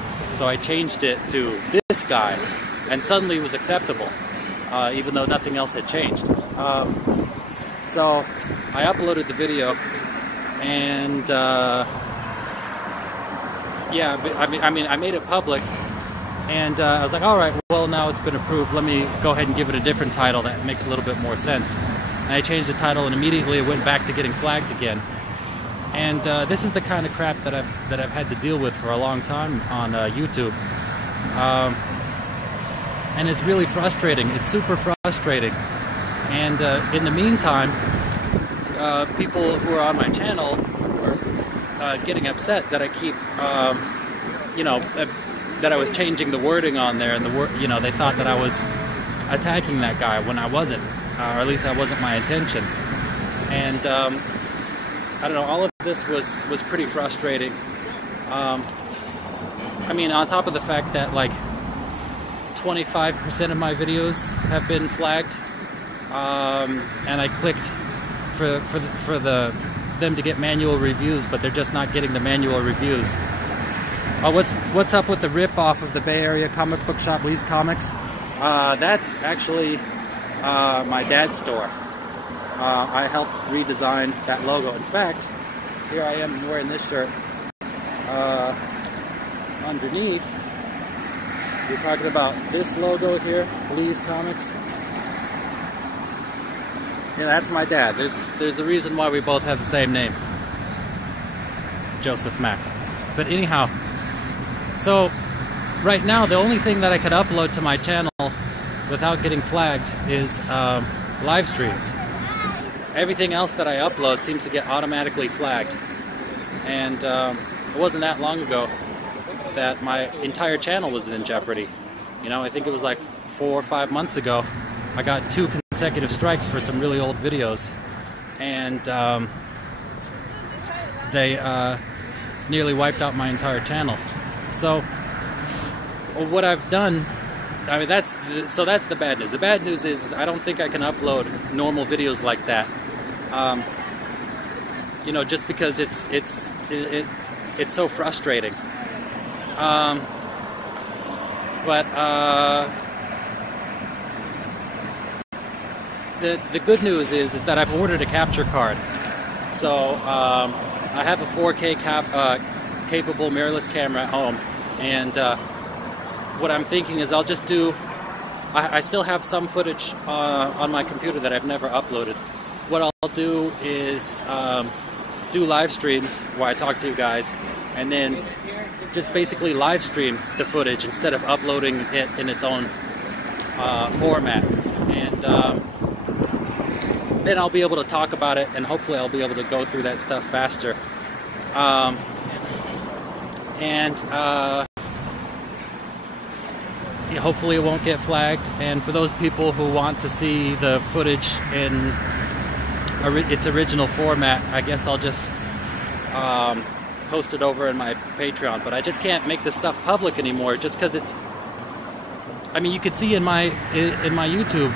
so I changed it to this guy, and suddenly it was acceptable, even though nothing else had changed. So I uploaded the video, and yeah, I mean, I made it public, and I was like, all right, well, now it's been approved. Let me go ahead and give it a different title that makes a little bit more sense. And I changed the title, and immediately it went back to getting flagged again. And this is the kind of crap that I've had to deal with for a long time on YouTube, and it's really frustrating. It's super frustrating. And in the meantime, people who are on my channel are getting upset that I keep, you know, that I was changing the wording on there, and you know, they thought that I was attacking that guy when I wasn't, or at least that wasn't my intention. And I don't know, all of this was pretty frustrating. I mean, on top of the fact that like 25% of my videos have been flagged, and I clicked for them to get manual reviews, but they're just not getting the manual reviews. What's up with the rip-off of the Bay Area comic book shop, Lee's Comics? That's actually my dad's store. I helped redesign that logo. In fact, here I am wearing this shirt. Underneath, you're talking about this logo here, Lee's Comics. Yeah, that's my dad. There's a reason why we both have the same name, Joseph Mack. But anyhow, so right now the only thing that I could upload to my channel without getting flagged is live streams. Everything else that I upload seems to get automatically flagged. And it wasn't that long ago that my entire channel was in jeopardy. You know, I think it was like 4 or 5 months ago. I got 2 consecutive strikes for some really old videos. And they nearly wiped out my entire channel. So what I've done, I mean, that's the bad news. The bad news is I don't think I can upload normal videos like that. You know, just because it's so frustrating. The good news is that I've ordered a capture card. So I have a 4K capable mirrorless camera at home, and what I'm thinking is I'll just do. I still have some footage on my computer that I've never uploaded. What I'll do is do live streams where I talk to you guys, and then just basically live stream the footage instead of uploading it in its own format. And then I'll be able to talk about it, and hopefully I'll be able to go through that stuff faster. Hopefully it won't get flagged. And for those people who want to see the footage in its original format, I guess I'll just post it over in my Patreon. But I just can't make this stuff public anymore, just because it's. I mean, you could see in my YouTube,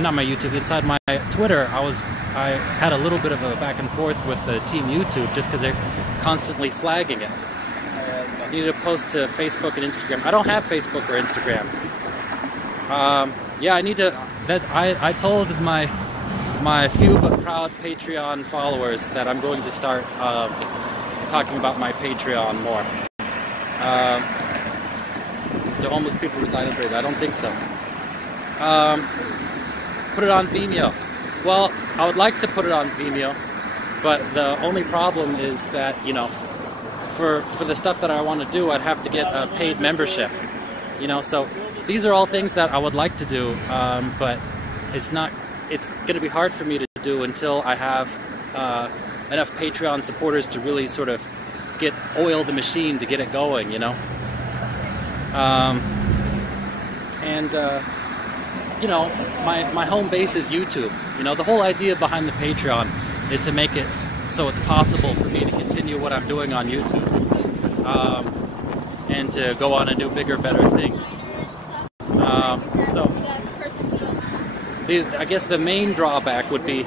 not my YouTube, inside my Twitter, I had a little bit of a back and forth with the team YouTube, just because they're constantly flagging it. I need to post to Facebook and Instagram. I don't have Facebook or Instagram. Yeah, I need to. I told my few but proud Patreon followers that I'm going to start talking about my Patreon more. Do homeless people reside in Britain? I don't think so. Put it on Vimeo. Well, I would like to put it on Vimeo, but the only problem is that, you know, for the stuff that I want to do, I'd have to get a paid membership. You know, so these are all things that I would like to do, but it's going to be hard for me to do until I have enough Patreon supporters to really sort of oil the machine to get it going, you know. You know, my home base is YouTube. You know, the whole idea behind the Patreon is to make it so it's possible for me to continue what I'm doing on YouTube, and to go on and do bigger, better things. So, I guess the main drawback would be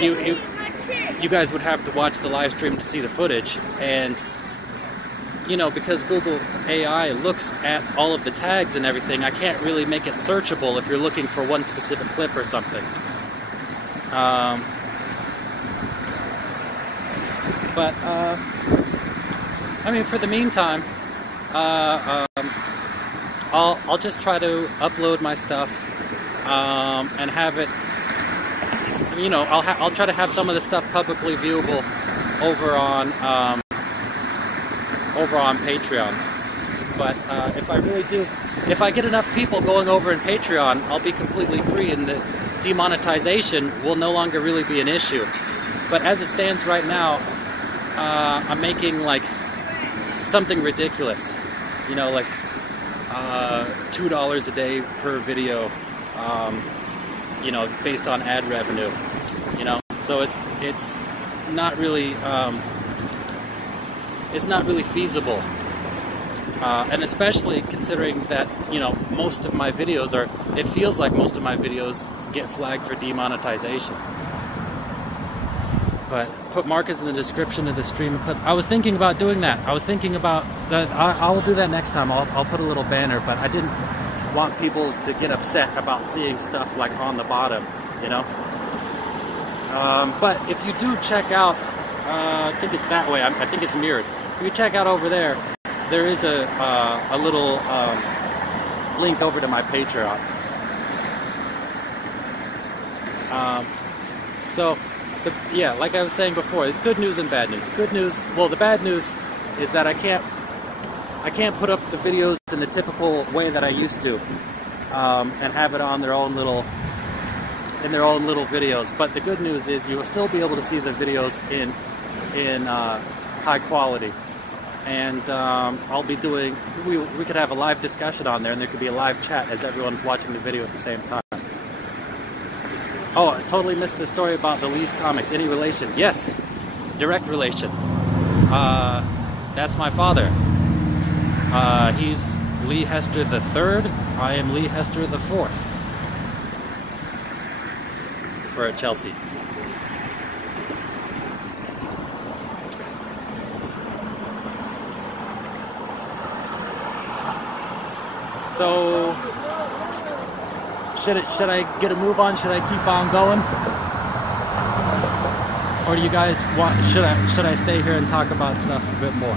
you guys would have to watch the live stream to see the footage, and you know, because Google AI looks at all of the tags and everything, I can't really make it searchable if you're looking for one specific clip or something. I mean, for the meantime, I'll just try to upload my stuff and have it. You know, I'll try to have some of the stuff publicly viewable over on Patreon. But if I really do, if I get enough people going over in Patreon, I'll be completely free, and the demonetization will no longer really be an issue. But as it stands right now, I'm making like something ridiculous, you know, like $2 a day per video, you know, based on ad revenue, you know. So it's not really feasible, and especially considering that, you know, most of my videos are, it feels like most of my videos get flagged for demonetization. But put markers in the description of the stream clip. I was thinking about doing that. I was thinking about that. I will do that next time. I'll put a little banner, but I didn't want people to get upset about seeing stuff like on the bottom, you know. But if you do check out, I think it's that way. I think it's mirrored. If you check out over there, there is a little link over to my Patreon. So. Yeah, like I was saying before, it's good news and bad news. Good news, well, the bad news is that I can't put up the videos in the typical way that I used to, and have it on their own little videos. But the good news is you will still be able to see the videos in high quality, and I'll be doing. We could have a live discussion on there, and there could be a live chat as everyone's watching the video at the same time. Oh, I totally missed the story about the Lee's comics. Any relation? Yes, direct relation. That's my father. He's Lee Hester the Third. I am Lee Hester the Fourth. For Chelsea. So. Should I get a move on? Should I keep on going? Or do you guys want? Should I stay here and talk about stuff a bit more?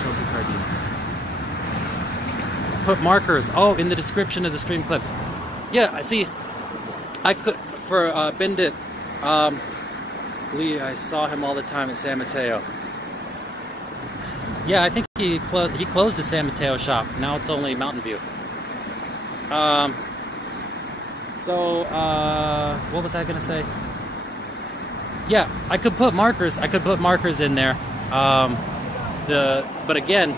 Chelsea Cardinals. Put markers. Oh, in the description of the stream clips. Yeah, I see. I could for Bendit. Lee, I saw him all the time at San Mateo. Yeah, I think he closed the San Mateo shop. Now it's only Mountain View. What was I gonna say? Yeah, I could put markers. I could put markers in there. But again,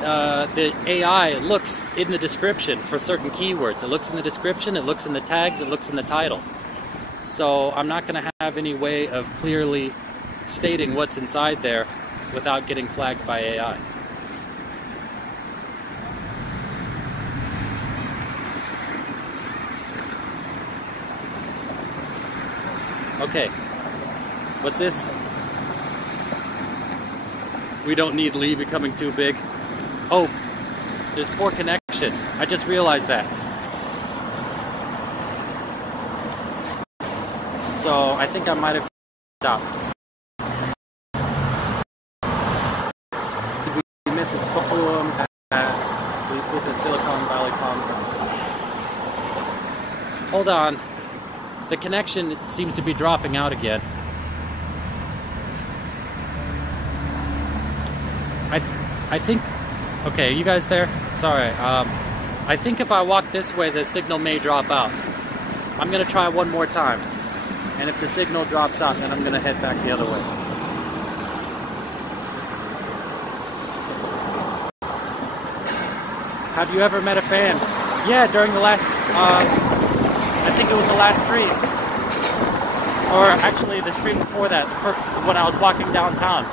the AI looks in the description for certain keywords. It looks in the description. It looks in the tags. It looks in the title. So I'm not gonna have any way of clearly stating what's inside there without getting flagged by AI. Okay, what's this? We don't need Lee becoming too big. Oh, there's poor connection. I just realized that. So I think I might have stopped. Spoke to him he's with the Silicon Valley Comic. Hold on, the connection seems to be dropping out again. I think. Okay, are you guys there? Sorry. I think if I walk this way, the signal may drop out. I'm gonna try one more time, and if the signal drops out, then I'm gonna head back the other way. Have you ever met a fan? Yeah, during the last, I think it was the last stream. Or actually the stream before that, when I was walking downtown.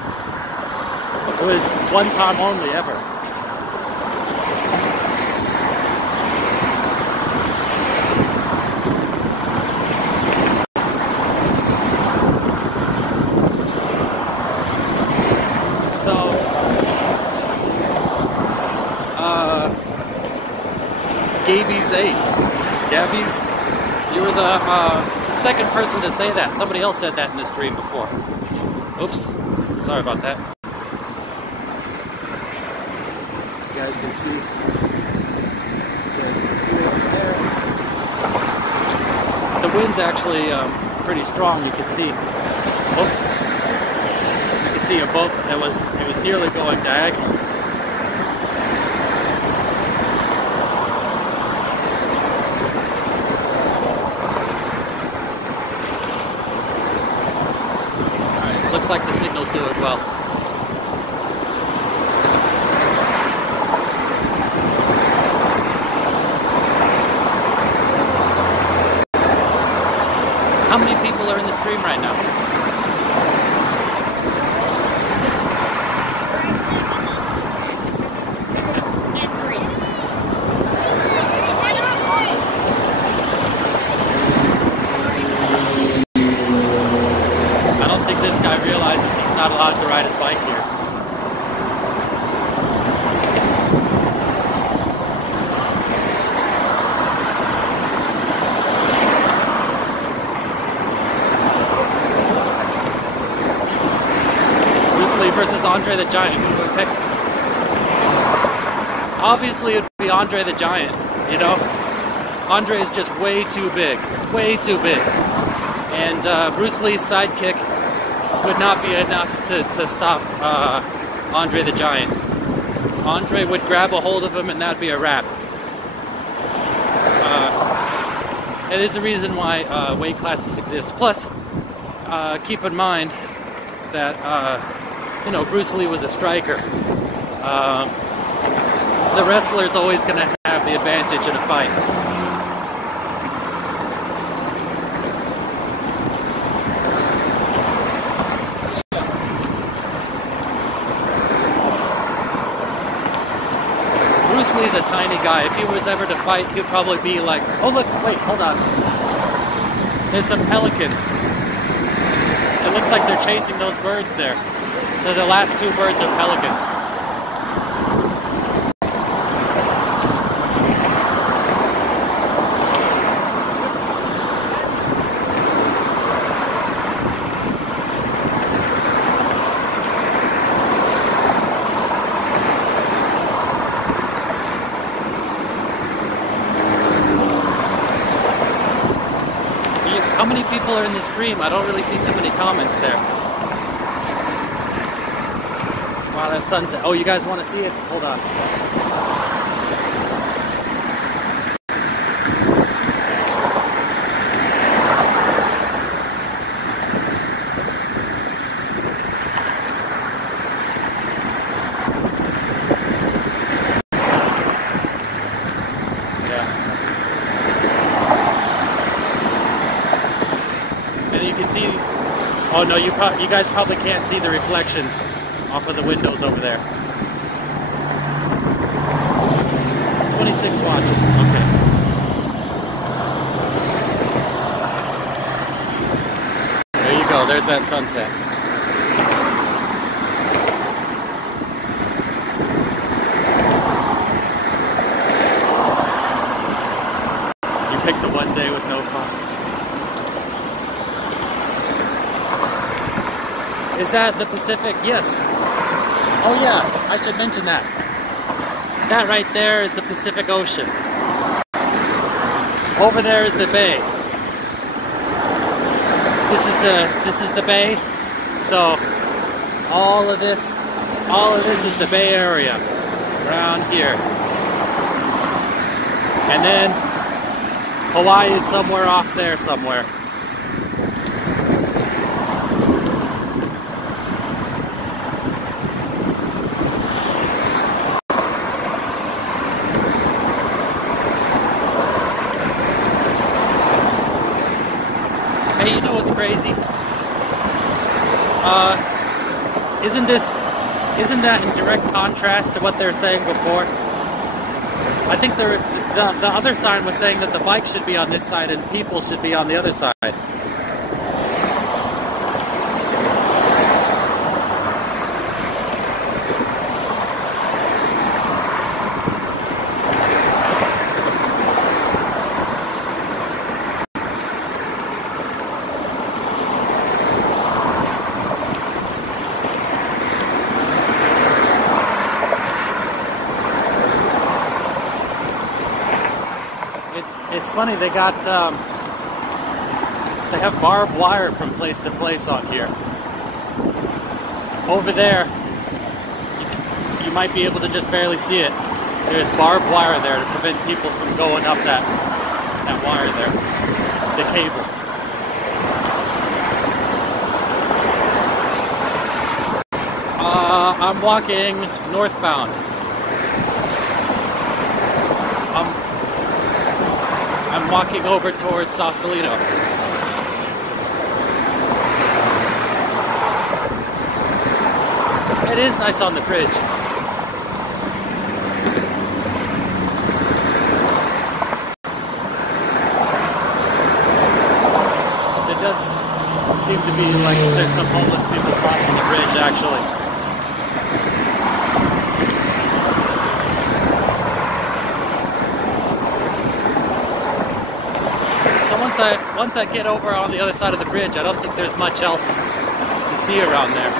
It was one time only ever. Gaby's 8. Gabby's, you were the second person to say that. Somebody else said that in the stream before. Oops, sorry about that. You guys can see the wind's actually pretty strong. You can see. Oops. You can see a boat that was nearly going diagonal. Alright, looks like the signal's doing well. How many people are in the stream right now? I don't think this guy realizes he's not allowed to ride his bike here. Versus Andre the Giant, who would pick? Obviously it would be Andre the Giant, you know? Andre is just way too big, and Bruce Lee's sidekick would not be enough to stop Andre the Giant. Andre would grab a hold of him and that'd be a wrap. It is the reason why weight classes exist. Plus, keep in mind that you know, Bruce Lee was a striker. The wrestler's always going to have the advantage in a fight. Bruce Lee's a tiny guy. If he was ever to fight, he'd probably be like, oh look, wait, hold on. There's some pelicans. It looks like they're chasing those birds there. The last two birds are pelicans. How many people are in the stream? I don't really see too many comments there. Wow, that sunset. Oh, you guys want to see it? Hold on. Yeah. And you can see. Oh no, you guys probably can't see the reflections off of the windows over there. 26 watching. Okay. There you go. There's that sunset. You picked the one day with no fun. Is that the Pacific? Yes. Oh yeah, I should mention that. That right there is the Pacific Ocean. Over there is the bay. This is the bay. So all of this is the Bay Area around here. And then Hawaii is somewhere off there somewhere. Hey, you know what's crazy? Isn't that in direct contrast to what they were saying before? I think the other sign was saying that the bike should be on this side and people should be on the other side. funny, they got, they have barbed wire from place to place on here. Over there, you might be able to just barely see it. There's barbed wire there to prevent people from going up that wire there, the cable. I'm walking northbound. I'm walking over towards Sausalito. It is nice on the bridge. There does seem to be like there's some homeless people crossing the bridge actually. Once I get over on the other side of the bridge, I don't think there's much else to see around there.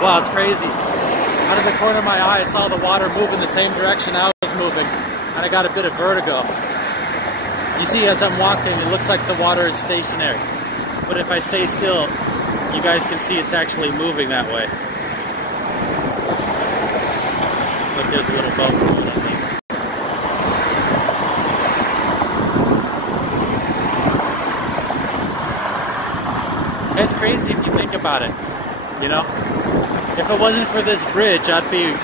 Wow, it's crazy. Out of the corner of my eye, I saw the water move in the same direction I was moving, and I got a bit of vertigo. You see, as I'm walking, it looks like the water is stationary. But if I stay still, you guys can see it's actually moving that way. Look, there's a little boat going on there. It's crazy if you think about it, you know? If it wasn't for this bridge, I'd be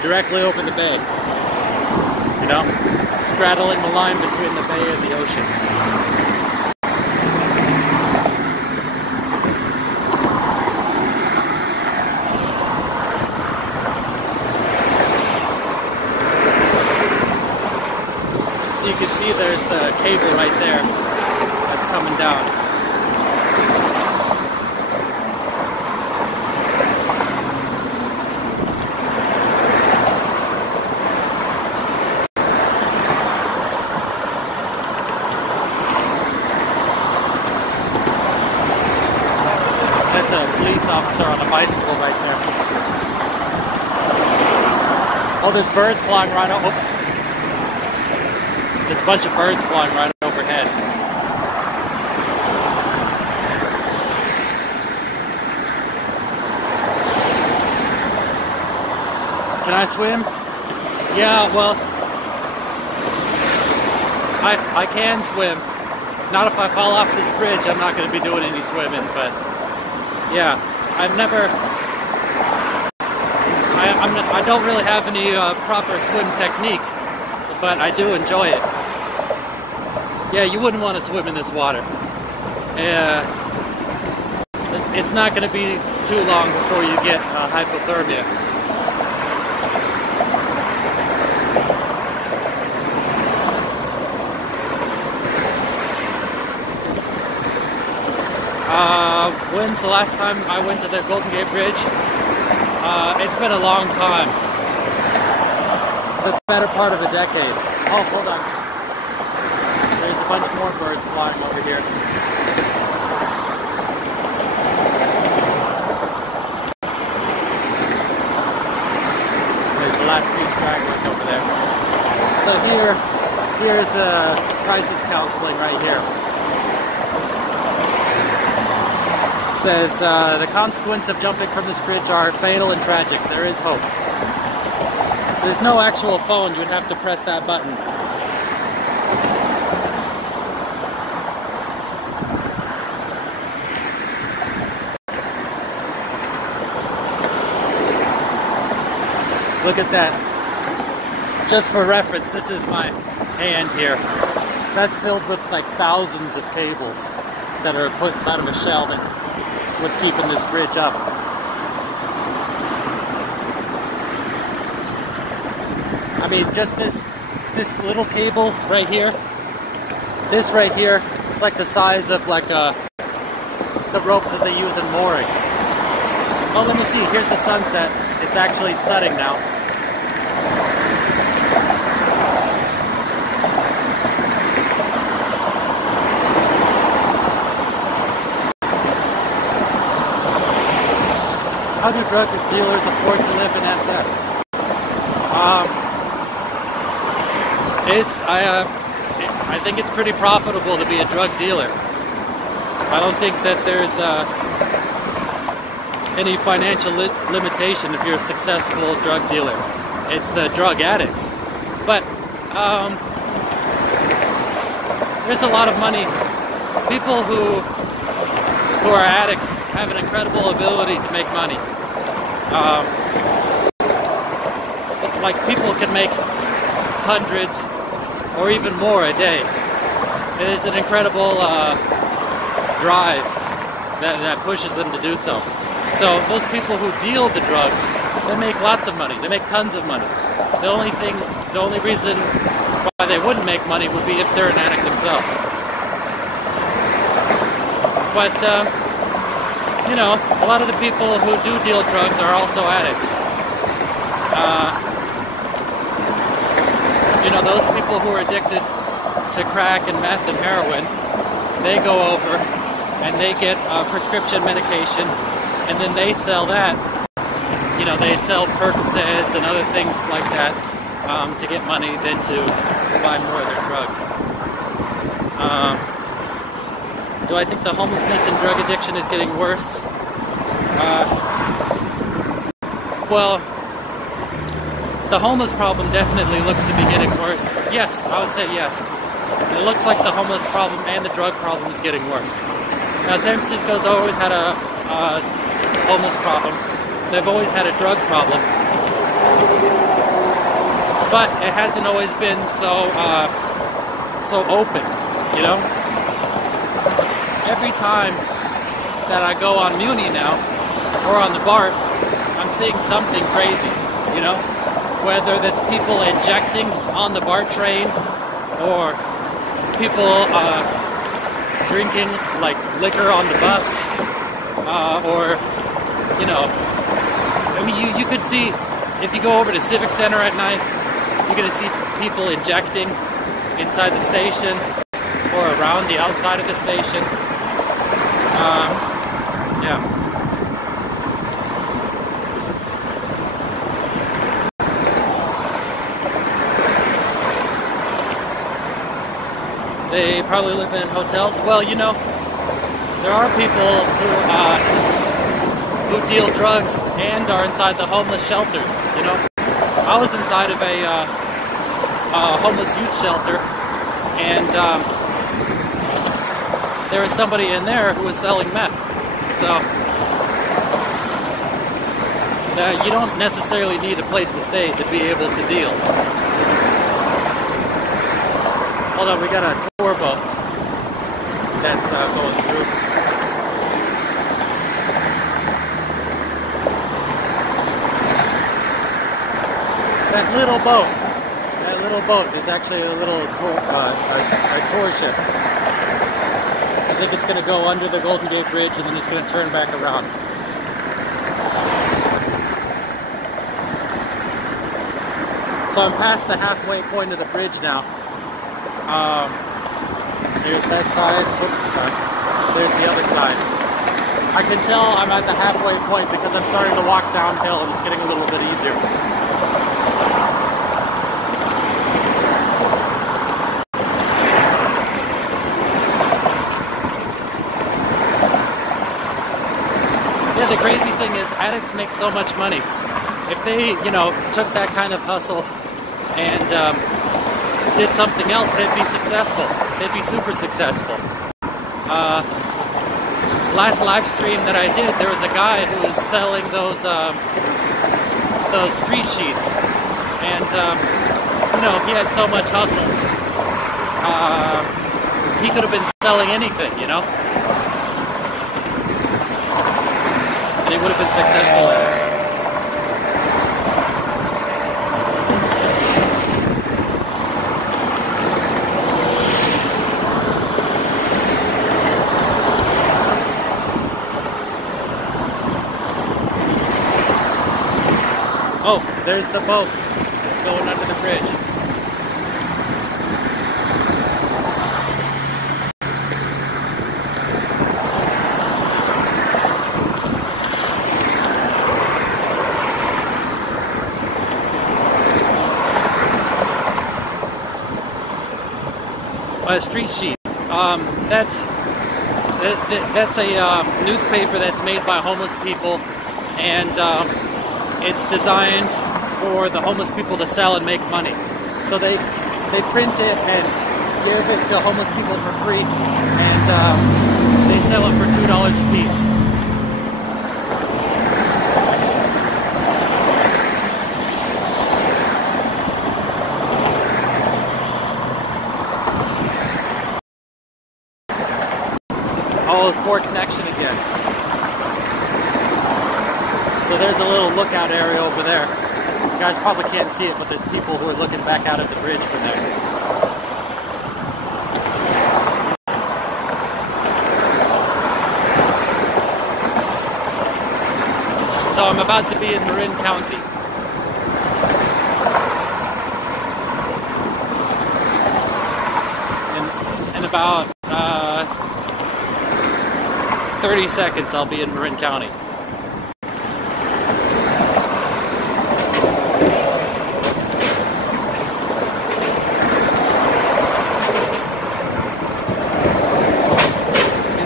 directly over the bay, you know? Straddling the line between the bay and the ocean. So you can see there's the cable right there that's coming down. Officer on a bicycle right there. Oh, there's birds flying right over. Oops. There's a bunch of birds flying right overhead. Can I swim? Yeah, well, I can swim. Not if I fall off this bridge. I'm not going to be doing any swimming, but yeah. I've never, I don't really have any proper swim technique, but I do enjoy it. Yeah, you wouldn't want to swim in this water. It's not going to be too long before you get hypothermia. When's the last time I went to the Golden Gate Bridge? It's been a long time. The better part of a decade. Oh, hold on. There's a bunch more birds flying over here. There's the last few stragglers over there. So here's the crisis counseling right here. Says the consequences of jumping from this bridge are fatal and tragic. There is hope. So there's no actual phone. You would have to press that button. Look at that. Just for reference, this is my hand here. That's filled with like thousands of cables that are put inside of a shell. That's what's keeping this bridge up. I mean, just this little cable right here. This right here, it's like the size of like the rope that they use in mooring. Oh, let me see. Here's the sunset. It's actually setting now. How do drug dealers afford to live in SF? I think it's pretty profitable to be a drug dealer. I don't think that there's any financial limitation if you're a successful drug dealer. It's the drug addicts. But there's a lot of money. People who are addicts have an incredible ability to make money. So, like, people can make hundreds or even more a day. There's an incredible drive that pushes them to do so. So those people who deal the drugs, they make lots of money. They make tons of money. The only reason why they wouldn't make money would be if they're an addict themselves. But you know, a lot of the people who do deal drugs are also addicts. You know, those people who are addicted to crack and meth and heroin, they go over and they get prescription medication, and then they sell that. You know, they sell Percocets and other things like that to get money, then to buy more of their drugs. Do I think the homelessness and drug addiction is getting worse? Well, the homeless problem definitely looks to be getting worse. Yes, I would say yes. It looks like the homeless problem and the drug problem is getting worse. Now, San Francisco's always had a homeless problem. They've always had a drug problem. But it hasn't always been so open, you know? Every time that I go on Muni now, or on the BART, I'm seeing something crazy, you know? Whether that's people injecting on the BART train, or people drinking like liquor on the bus, or, you know, I mean, you could see, if you go over to Civic Center at night, you're going to see people injecting inside the station or around the outside of the station. Yeah. They probably live in hotels. Well, you know, there are people who deal drugs and are inside the homeless shelters, you know. I was inside of a homeless youth shelter, and there was somebody in there who was selling meth. So you don't necessarily need a place to stay to be able to deal. Hold on, we got a tour boat that's going through. That little boat is actually a little tour, a tour ship. I think it's going to go under the Golden Gate Bridge and then it's going to turn back around. So I'm past the halfway point of the bridge now. There's that side. Oops, there's the other side. I can tell I'm at the halfway point because I'm starting to walk downhill and it's getting a little bit easier. Yeah, the crazy thing is addicts make so much money. If they, you know, took that kind of hustle and did something else, they'd be successful. They'd be super successful. Last live stream that I did, there was a guy who was selling those street sheets, and you know, he had so much hustle. He could have been selling anything, you know, and he would have been successful at it. Oh, there's the boat. It's going under the bridge. A street sheet. That's a newspaper that's made by homeless people, and it's designed for the homeless people to sell and make money. So they print it and give it to homeless people for free, and they sell it for $2 a piece. Oh, poor connection again. So there's a little lookout area over there. You guys probably can't see it, but there's people who are looking back out at the bridge from there. So I'm about to be in Marin County. In about 30 seconds, I'll be in Marin County. Is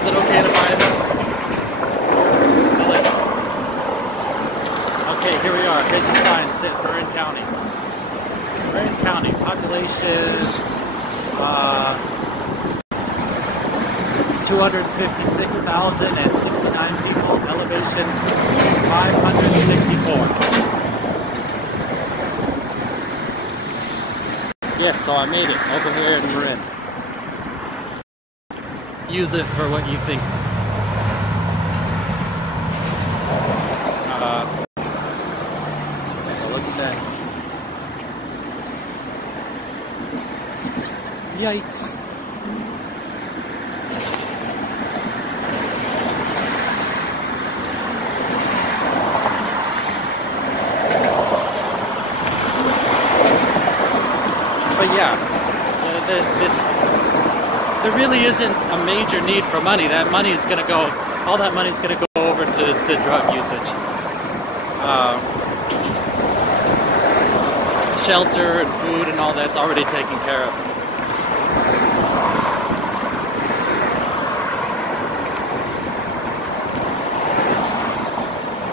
it okay to buy them? Okay, here we are. Here's the sign that says Marin County. Marin County, population 256,069 people, elevation 564. Yes, so I made it over here in Marin. Use it for what you think. Look at that. Yikes. But yeah, there really isn't a major need for money. That money is going to go, all that money is going to go over to drug usage. Shelter and food and all that's already taken care of.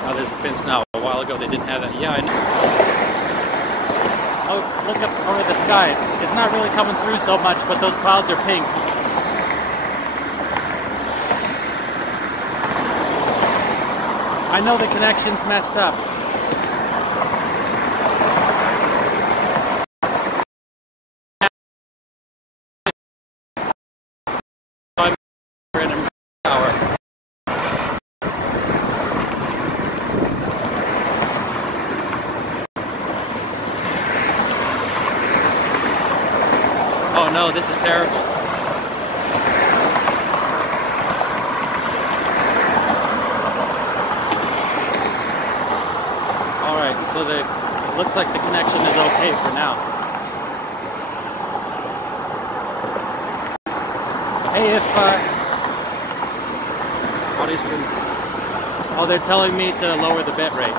Oh, there's a fence now. A while ago they didn't have that. Yeah, I know. Oh, look up over the sky. It's not really coming through so much, but those clouds are pink. I know the connection's messed up. Oh no, this is terrible. Alright, so it looks like the connection is okay for now. Hey, if oh, they're telling me to lower the bitrate.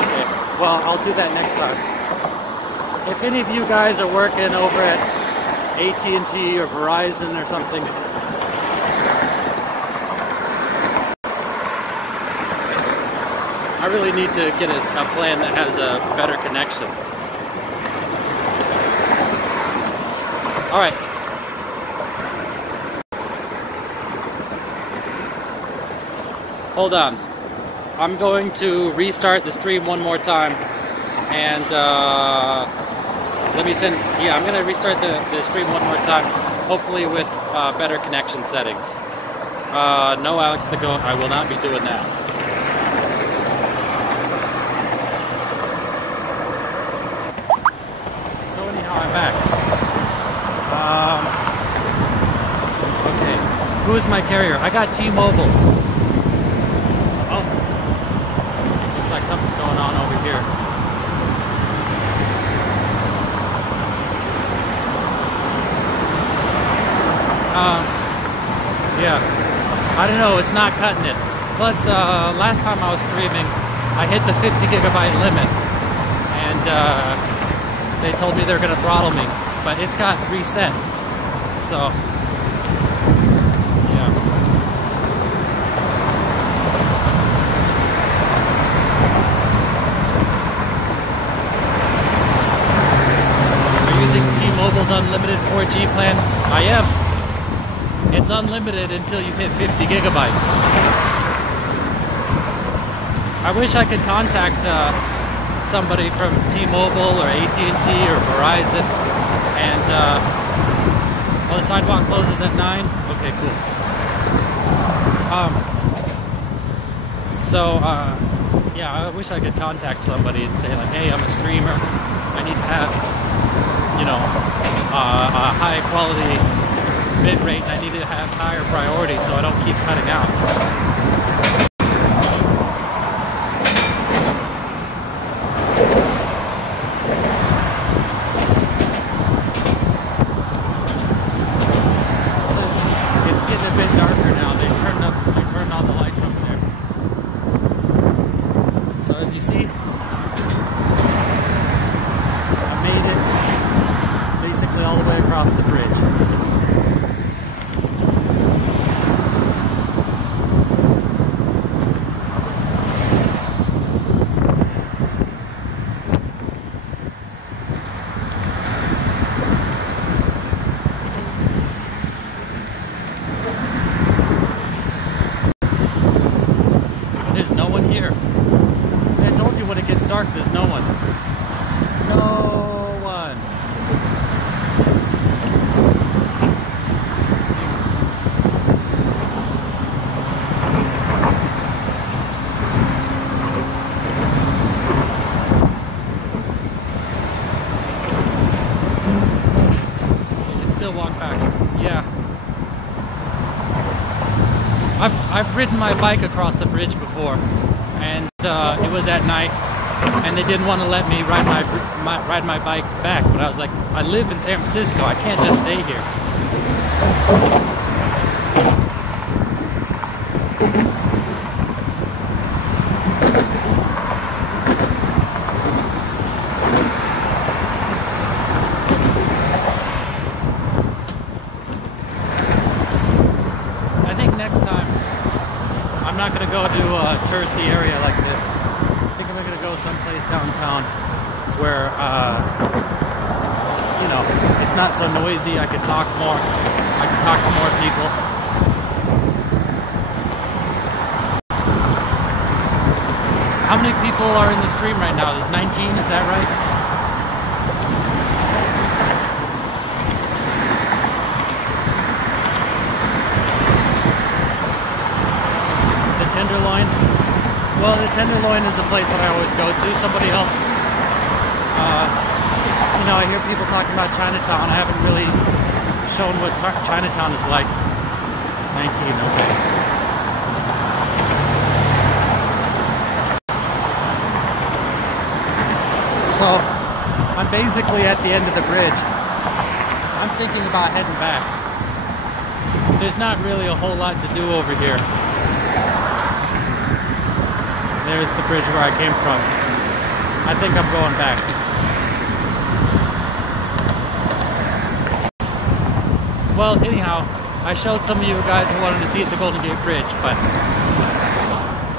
Okay, well, I'll do that next time. If any of you guys are working over at AT&T or Verizon or something, I really need to get a plan that has a better connection. Alright. Hold on. I'm going to restart the stream one more time. And let me send, yeah, I'm going to restart the stream one more time, hopefully with better connection settings. No, Alex the Goat, I will not be doing that. So anyhow, I'm back. Okay, who is my carrier? I got T-Mobile. Oh, looks like something's going on over here. Yeah, I don't know, it's not cutting it. Plus, last time I was streaming, I hit the 50 gigabyte limit, and they told me they're gonna throttle me, but it's got reset. So yeah. Are you using T-Mobile's unlimited 4G plan? I am. It's unlimited until you hit 50 gigabytes. I wish I could contact somebody from T-Mobile or AT&T or Verizon, and well, the sidewalk closes at 9. Okay, cool. Yeah, I wish I could contact somebody and say like, hey, I'm a streamer. I need to have, you know, a high quality bitrate. I need to have higher priority so I don't keep cutting out. There's no one. No one. You can still walk back. Yeah. I've ridden my bike across the bridge before, and it was at night. And they didn't want to let me ride my bike back, but I was like, I live in San Francisco, I can't just stay here. I think next time I'm not going to go to a touristy area like this. I think I'm going to go someplace downtown where, you know, it's not so noisy. I can talk more. I can talk to more people. How many people are in the stream right now? There's 19, is that right? The Tenderloin? Well, the Tenderloin is a place that I always go to. Somebody else, you know, I hear people talking about Chinatown. I haven't really shown what Chinatown is like. 19, okay. So, I'm basically at the end of the bridge. I'm thinking about heading back. There's not really a whole lot to do over here. There's the bridge where I came from. I think I'm going back. Well, anyhow, I showed some of you guys who wanted to see the Golden Gate Bridge, but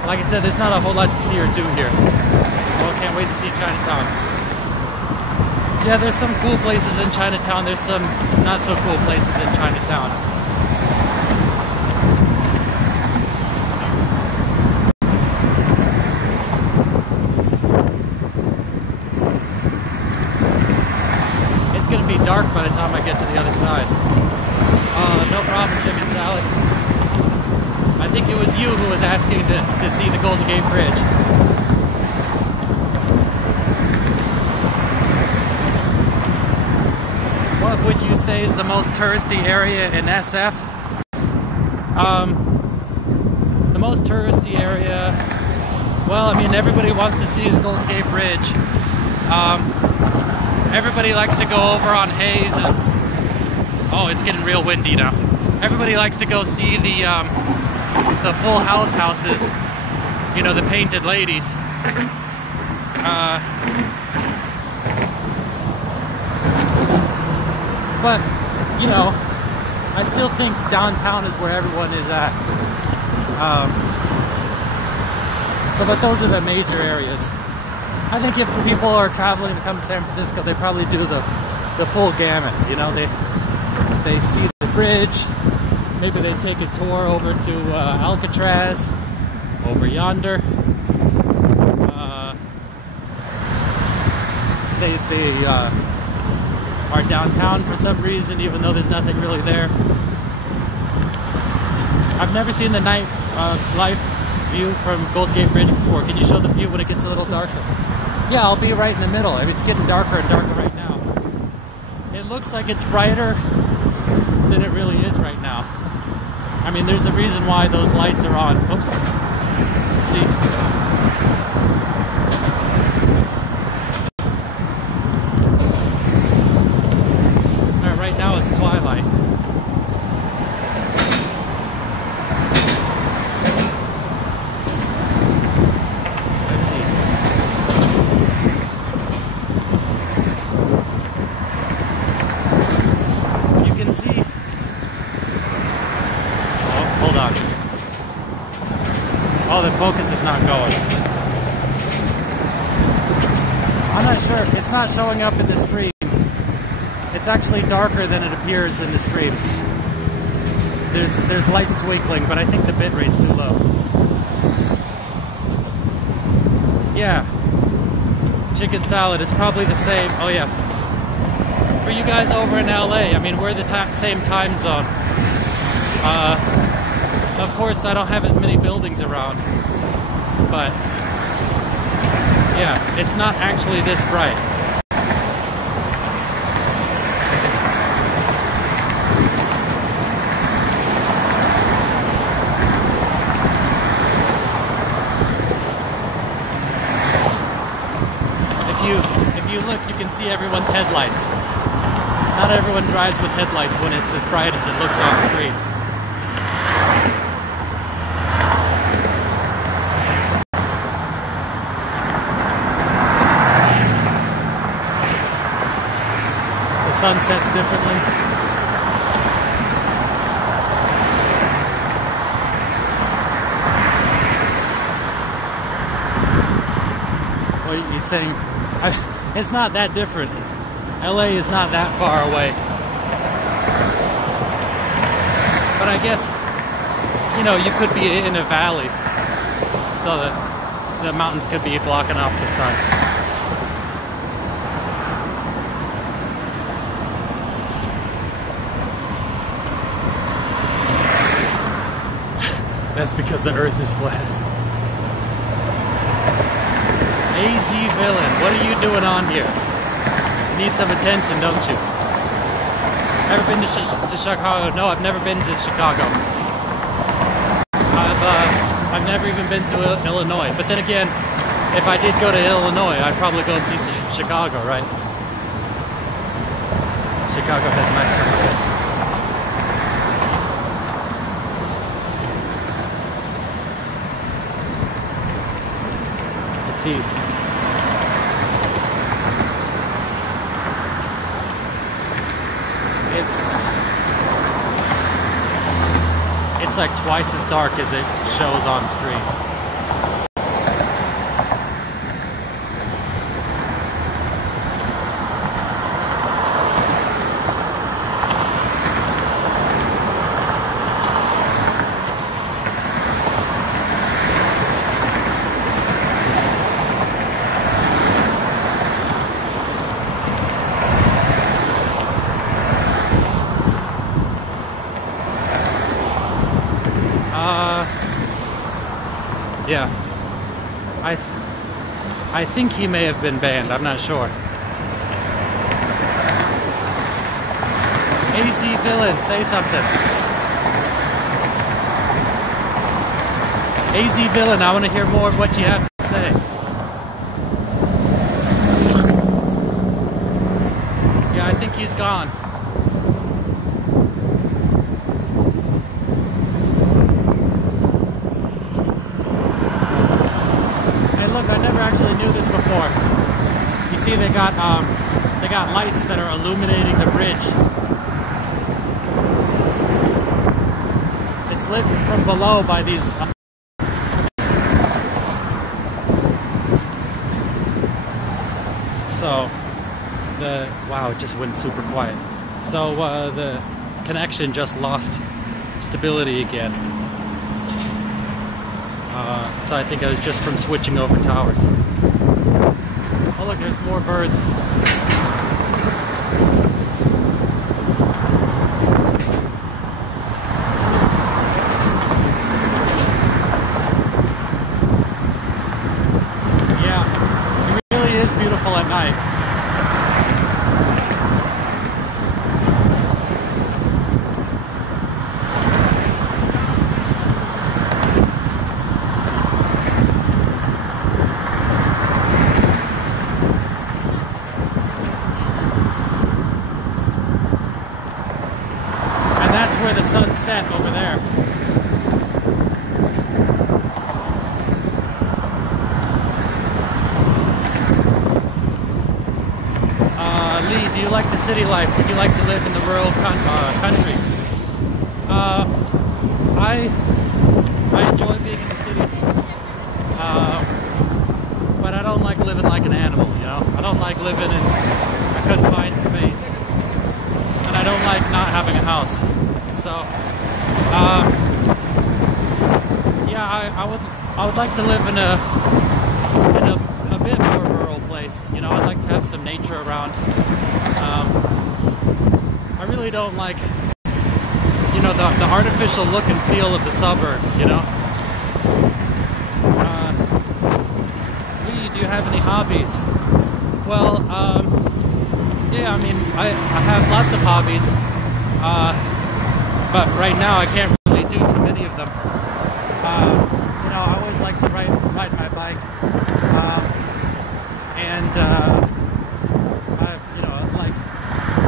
like I said, there's not a whole lot to see or do here. Well, I can't wait to see Chinatown. Yeah, there's some cool places in Chinatown. There's some not so cool places in Chinatown. Dark by the time I get to the other side. No problem, Jimmy Salad. I think it was you who was asking to see the Golden Gate Bridge. What would you say is the most touristy area in SF? The most touristy area, well, I mean, everybody wants to see the Golden Gate Bridge. Everybody likes to go over on Hayes and... Oh, it's getting real windy now. Everybody likes to go see the Full House houses. You know, the painted ladies. But, you know, I still think downtown is where everyone is at. But those are the major areas. I think if people are traveling to come to San Francisco, they probably do the full gamut. You know, they see the bridge, maybe they take a tour over to Alcatraz, over yonder. They are downtown for some reason, even though there's nothing really there. I've never seen the night life view from Gold Gate Bridge before. Can you show the view when it gets a little darker? Yeah, I'll be right in the middle. I mean, it's getting darker and darker right now. It looks like it's brighter than it really is right now. I mean, there's a reason why those lights are on. Oops. See? Right now it's twilight. Let's see. You can see. Oh, hold on. Oh, the focus is not going. I'm not sure. It's not showing up in the stream. It's actually darker than it appears in the stream. There's lights twinkling, but I think the bit rate's too low. Yeah. Chicken salad is probably the same. Oh yeah. For you guys over in LA, I mean, we're the same time zone. Of course, I don't have as many buildings around, but yeah, it's not actually this bright. If you look, you can see everyone's headlights. Not everyone drives with headlights when it's as bright as it looks on screen. The sun sets differently. What are you saying? It's not that different. LA is not that far away. But I guess, you know, you could be in a valley, so that the mountains could be blocking off the sun. That's because the earth is flat. AZ Villain, what are you doing on here? You need some attention, don't you? Ever been to Chicago? No, I've never been to Chicago. I've never even been to Illinois. But then again, if I did go to Illinois, I'd probably go see Chicago, right? Chicago has nice sunsets. Let's see. It's like twice as dark as it shows on screen. Yeah, I think he may have been banned. I'm not sure. AZ Villain, say something. AZ Villain, I want to hear more of what you have to say. Yeah, I think he's gone. I never actually knew this before. You see, they got lights that are illuminating the bridge lit from below by these. So wow, it just went super quiet. So the connection just lost stability again. So I think it was just from switching over towers. Oh look, there's more birds. Yeah, it really is beautiful at night. Where the sun set over there. Lee, do you like the city life? Would you like to live in the rural country? I enjoy being in the city, but I don't like living like an animal, you know? I don't like living in a confined space, and I don't like not having a house. So, yeah, I would like to live in a bit more rural place. You know, I'd like to have some nature around. I really don't like, you know, the artificial look and feel of the suburbs. You know. Lee, do you have any hobbies? Well, yeah, I mean, I have lots of hobbies. But right now I can't really do too many of them. You know, I always like to ride my bike, and you know, I like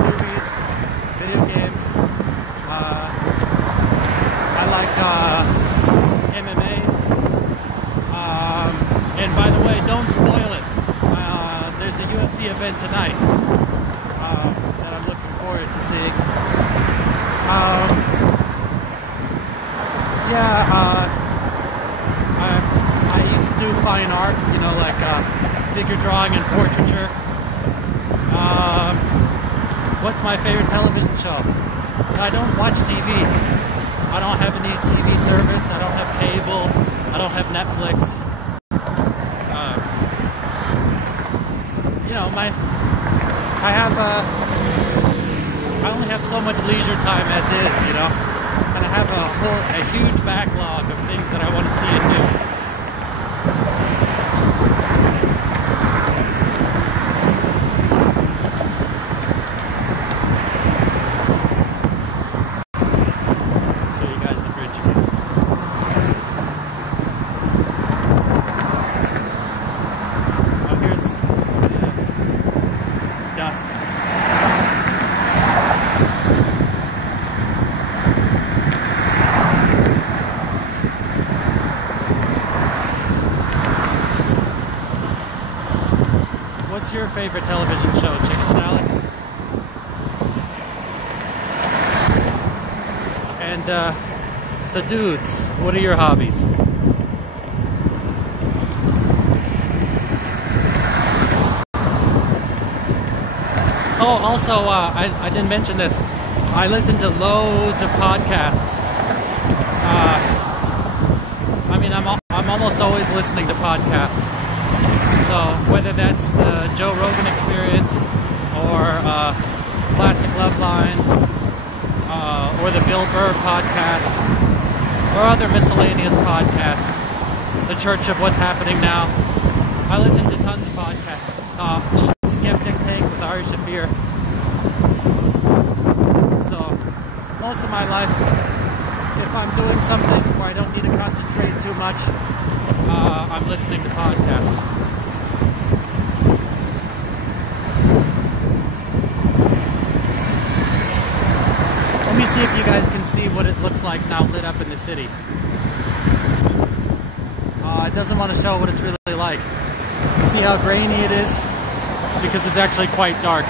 movies, video games. I like MMA. And by the way, don't spoil it. There's a UFC event tonight that I'm looking forward to seeing. Yeah, I used to do fine art, you know, like figure drawing and portraiture. What's my favorite television show? I don't watch TV. I don't have any TV service. I don't have cable. I don't have Netflix. You know, I only have so much leisure time as is, you know, and I have a huge backlog of things that I want to see and do. Show you guys the bridge again. Oh, here's dusk. What's your favorite television show? Chicken Salad? And, so dudes, what are your hobbies? Oh, also, I didn't mention this. I listen to loads of podcasts. I mean, I'm almost always listening to podcasts. So whether that's the Joe Rogan Experience or Classic Love Line or the Bill Burr podcast or other miscellaneous podcasts, the Church of What's Happening Now. I listen to tons of podcasts. Skeptic Take with Ari Shafir. So most of my life, if I'm doing something where I don't need to concentrate too much, I'm listening to podcasts. Let me see if you guys can see what it looks like now lit up in the city. It doesn't want to show what it's really like. See how grainy it is? It's because it's actually quite dark.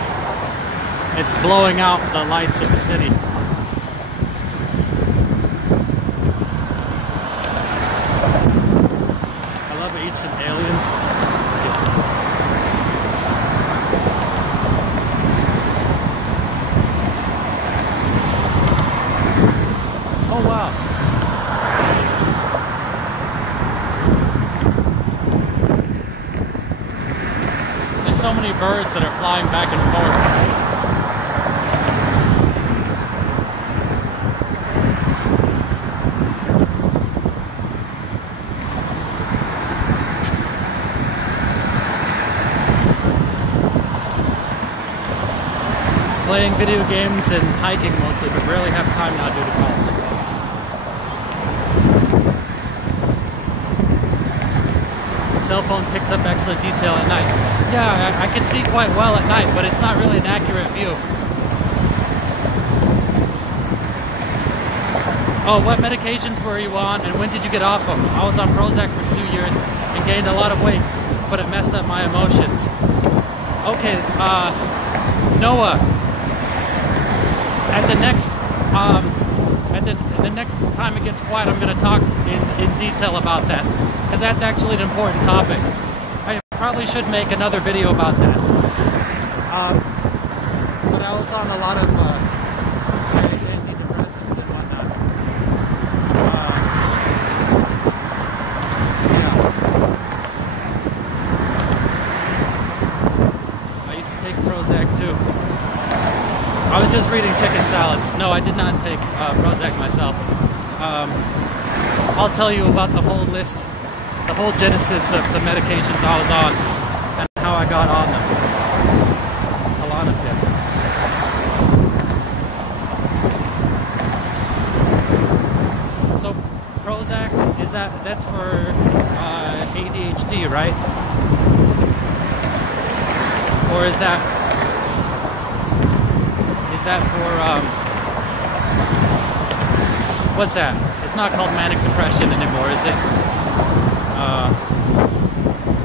It's blowing out the lights of the city. ancient aliens. Oh wow. There's so many birds that are flying back and forth. Playing video games and hiking mostly, but rarely have time now due to college. Cell phone picks up excellent detail at night. Yeah, I can see quite well at night, but it's not really an accurate view. Oh, what medications were you on and when did you get off them? I was on Prozac for 2 years and gained a lot of weight, but it messed up my emotions. Okay, Noah. At the next time it gets quiet, I'm going to talk in detail about that, because that's actually an important topic. I probably should make another video about that. But I was on a lot of antidepressants and whatnot. Yeah. I used to take Prozac too. I was just reading chicken salads. No, I did not take Prozac myself. I'll tell you about the whole list, the whole genesis of the medications I was on and how I got on them. Klonopin. So Prozac, that's for ADHD, right? Or is that for, what's that? It's not called manic depression anymore, is it?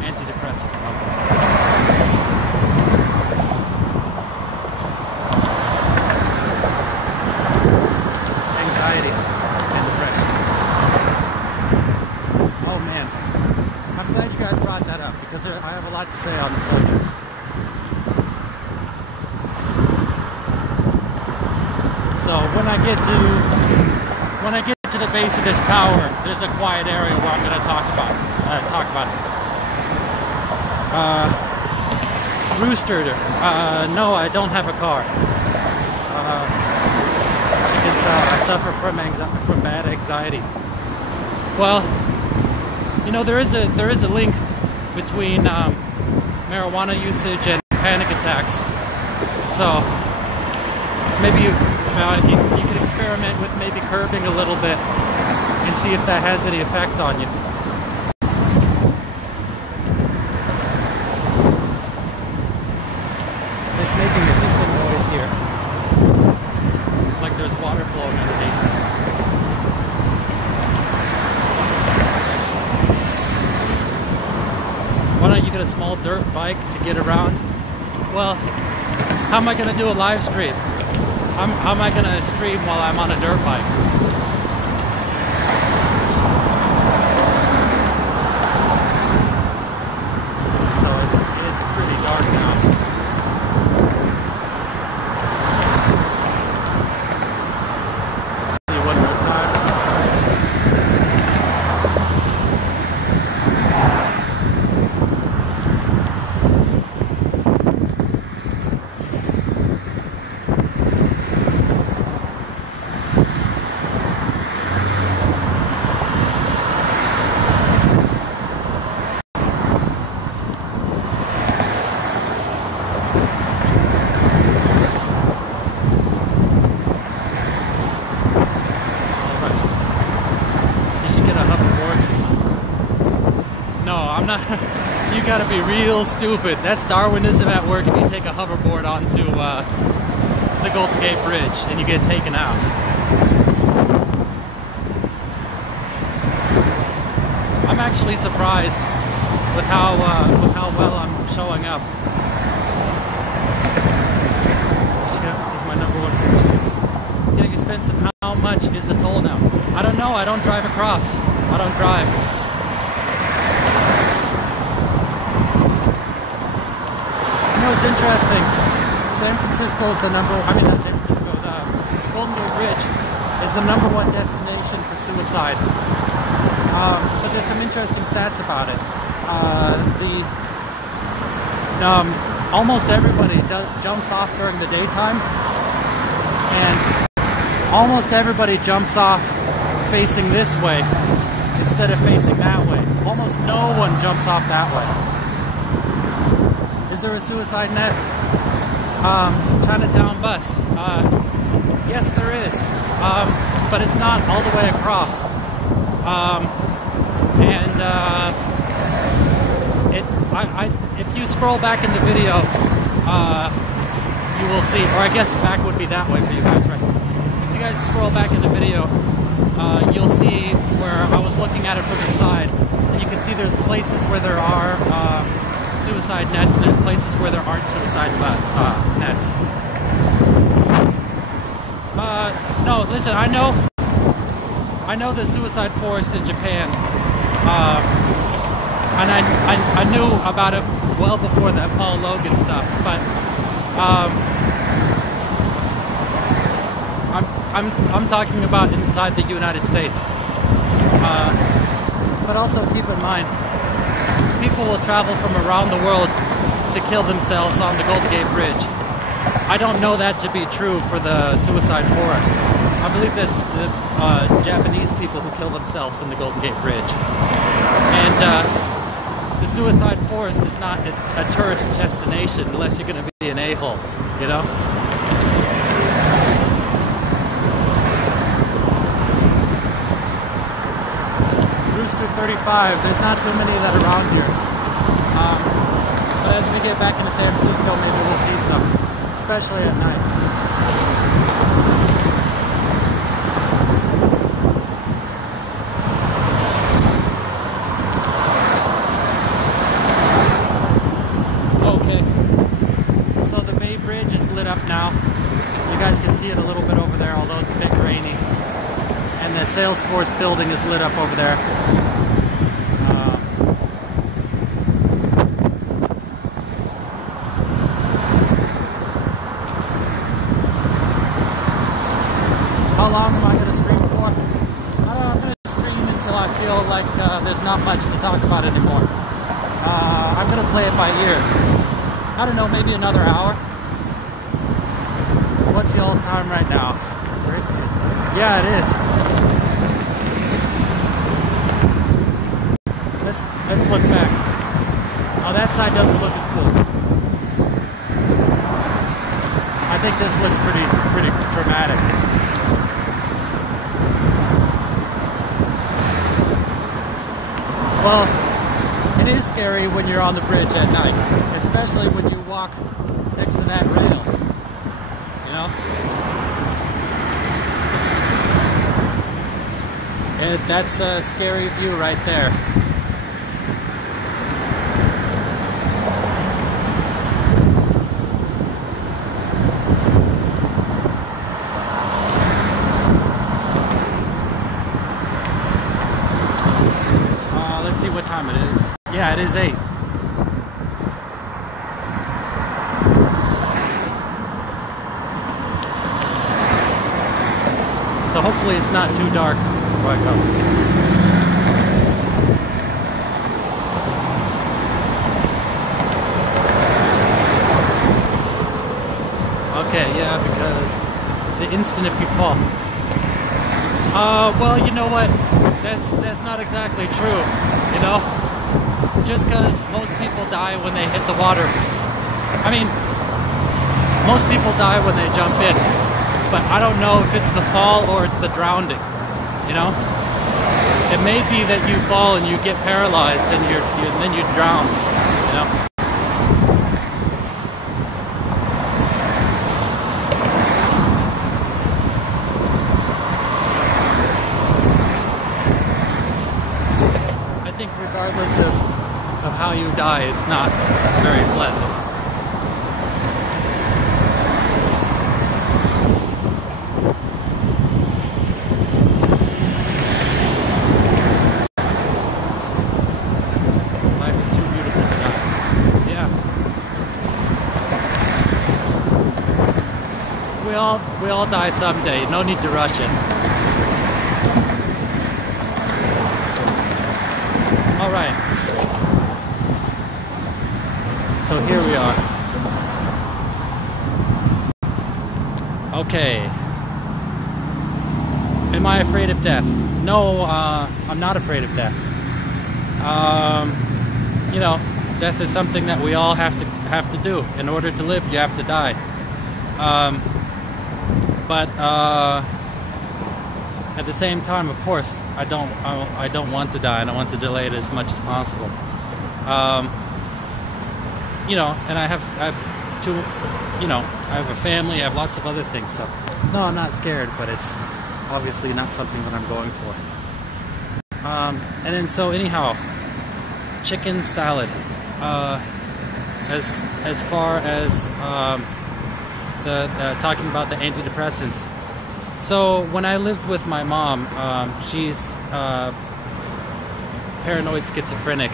Antidepressant. Okay. Anxiety and depression. Oh man. I'm glad you guys brought that up, because I have a lot to say on the subject. So when I get to the base of this tower, there's a quiet area where I'm going to talk about it. Rooster. No, I don't have a car. Chicken salad. I suffer from bad anxiety. Well, you know, there is a link between marijuana usage and panic attacks. So maybe you can experiment with maybe curbing a little bit and see if that has any effect on you. It's making a hissing noise here, like there's water flowing underneath. Why don't you get a small dirt bike to get around? Well, how am I going to do a live stream? How am I going to stream while I'm on a dirt bike? So it's pretty dark now. Let's see one more time. You gotta be real stupid. That's Darwinism at work if you take a hoverboard onto the Golden Gate Bridge and you get taken out. I'm actually surprised with how well I'm showing up. This is my number one feature. Getting expensive. How much is the toll now? I don't know. I don't drive across. I don't drive. interesting. San Francisco's the number, I mean not San Francisco, the Golden Gate Bridge is the #1 destination for suicide. But there's some interesting stats about it. Almost everybody jumps off during the daytime, and almost everybody jumps off facing this way instead of facing that way. Almost no one jumps off that way. Is there a suicide net? Chinatown bus. Yes, there is, but it's not all the way across. If you scroll back in the video, you will see, or I guess back would be that way for you guys, right? If you guys scroll back in the video, you'll see where I was looking at it from the side, and you can see there's places where there are suicide nets, and there's places where there aren't suicide nets. No, listen, I know the suicide forest in Japan, and I knew about it well before the Paul Logan stuff, but I'm talking about inside the United States. But also keep in mind, people will travel from around the world to kill themselves on the Golden Gate Bridge. I don't know that to be true for the suicide forest. I believe there's Japanese people who kill themselves in the Golden Gate Bridge. And the suicide forest is not a tourist destination unless you're going to be an a-hole, you know? Rooster 35, there's not too many that are around here. But as we get back into San Francisco, maybe we'll see some, especially at night. Up now. You guys can see it a little bit over there, although it's a bit rainy. And the Salesforce building is lit up over there. How long am I going to stream for? I'm going to stream until I feel like there's not much to talk about anymore. I'm going to play it by ear. I don't know, maybe another hour. What's y'all's time right now? Yeah, it is. Let's look back. Oh, that side doesn't look as cool. I think this looks pretty dramatic. Well, it is scary when you're on the bridge at night, especially when you walk next to that rail. You know? That's a scary view right there. Let's see what time it is. Yeah, it is 8. So hopefully it's not too dark where I go. Okay, yeah, because the instant if you fall. Well, you know what? That's not exactly true, you know? Just because most people die when they hit the water. I mean, most people die when they jump in. But I don't know if it's the fall or it's the drowning, you know? It may be that you fall and you get paralyzed and then you drown, you know? I think regardless of how you die, it's not very pleasant. all die someday. No need to rush it. All right. So here we are. Okay. Am I afraid of death? No, I'm not afraid of death. You know, death is something that we all have to do. In order to live, you have to die. But at the same time, of course, I don't want to die, and I want to delay it as much as possible. You know, and I have two, you know, I have a family, I have lots of other things, so no, I'm not scared, but it's obviously not something that I'm going for. And then so anyhow, chicken salad. As far as talking about the antidepressants. So when I lived with my mom, she's paranoid schizophrenic.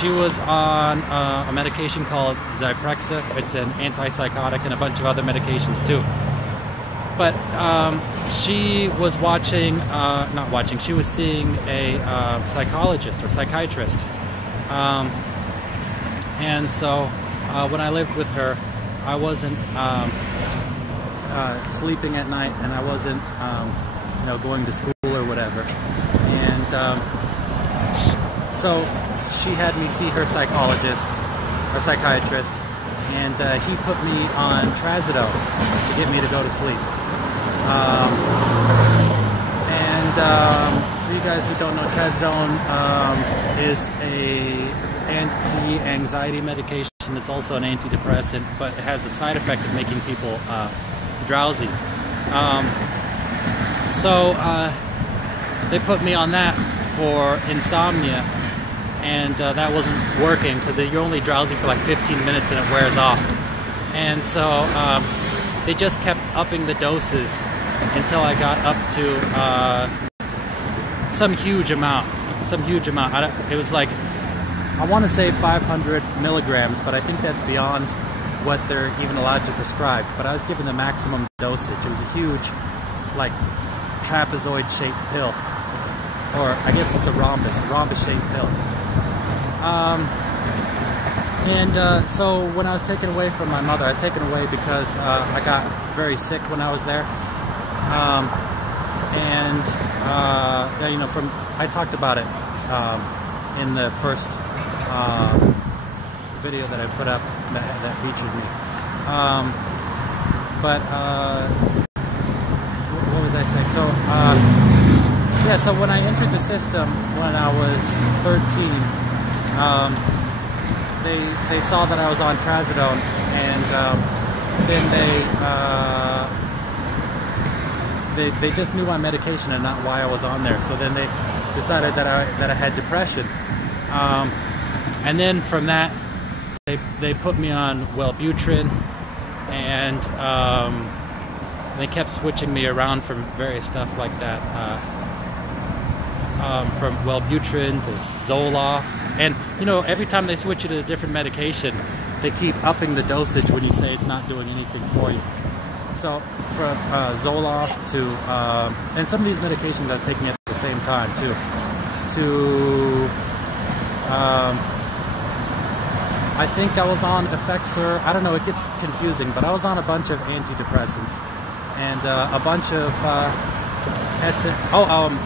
She was on a medication called Zyprexa. It's an antipsychotic and a bunch of other medications too. But she was she was seeing a psychologist or psychiatrist. And so when I lived with her, I wasn't sleeping at night, and I wasn't you know, going to school or whatever. And so she had me see her psychologist or psychiatrist, and he put me on trazodone to get me to go to sleep. For you guys who don't know, trazodone is a anti-anxiety medication. It's also an antidepressant, but it has the side effect of making people drowsy. So they put me on that for insomnia, and that wasn't working because you're only drowsy for like 15 minutes and it wears off. And so they just kept upping the doses until I got up to some huge amount. It was like, I want to say 500 milligrams, but I think that's beyond what they're even allowed to prescribe. But I was given the maximum dosage. It was a huge, like, trapezoid-shaped pill. Or I guess it's a rhombus-shaped pill. So when I was taken away from my mother, I was taken away because I got very sick when I was there. You know, I talked about it in the first video that I put up that featured me. What was I saying? So yeah, so when I entered the system when I was 13, they saw that I was on trazodone, and then they just knew my medication and not why I was on there. So then they decided that I had depression. And then from that, they put me on Wellbutrin, and they kept switching me around from various stuff like that, from Wellbutrin to Zoloft. And you know, every time they switch you to a different medication, they keep upping the dosage when you say it's not doing anything for you. So from Zoloft to, and some of these medications I was taking at the same time too, to I think I was on Effexor. I don't know, it gets confusing, but I was on a bunch of antidepressants and a bunch of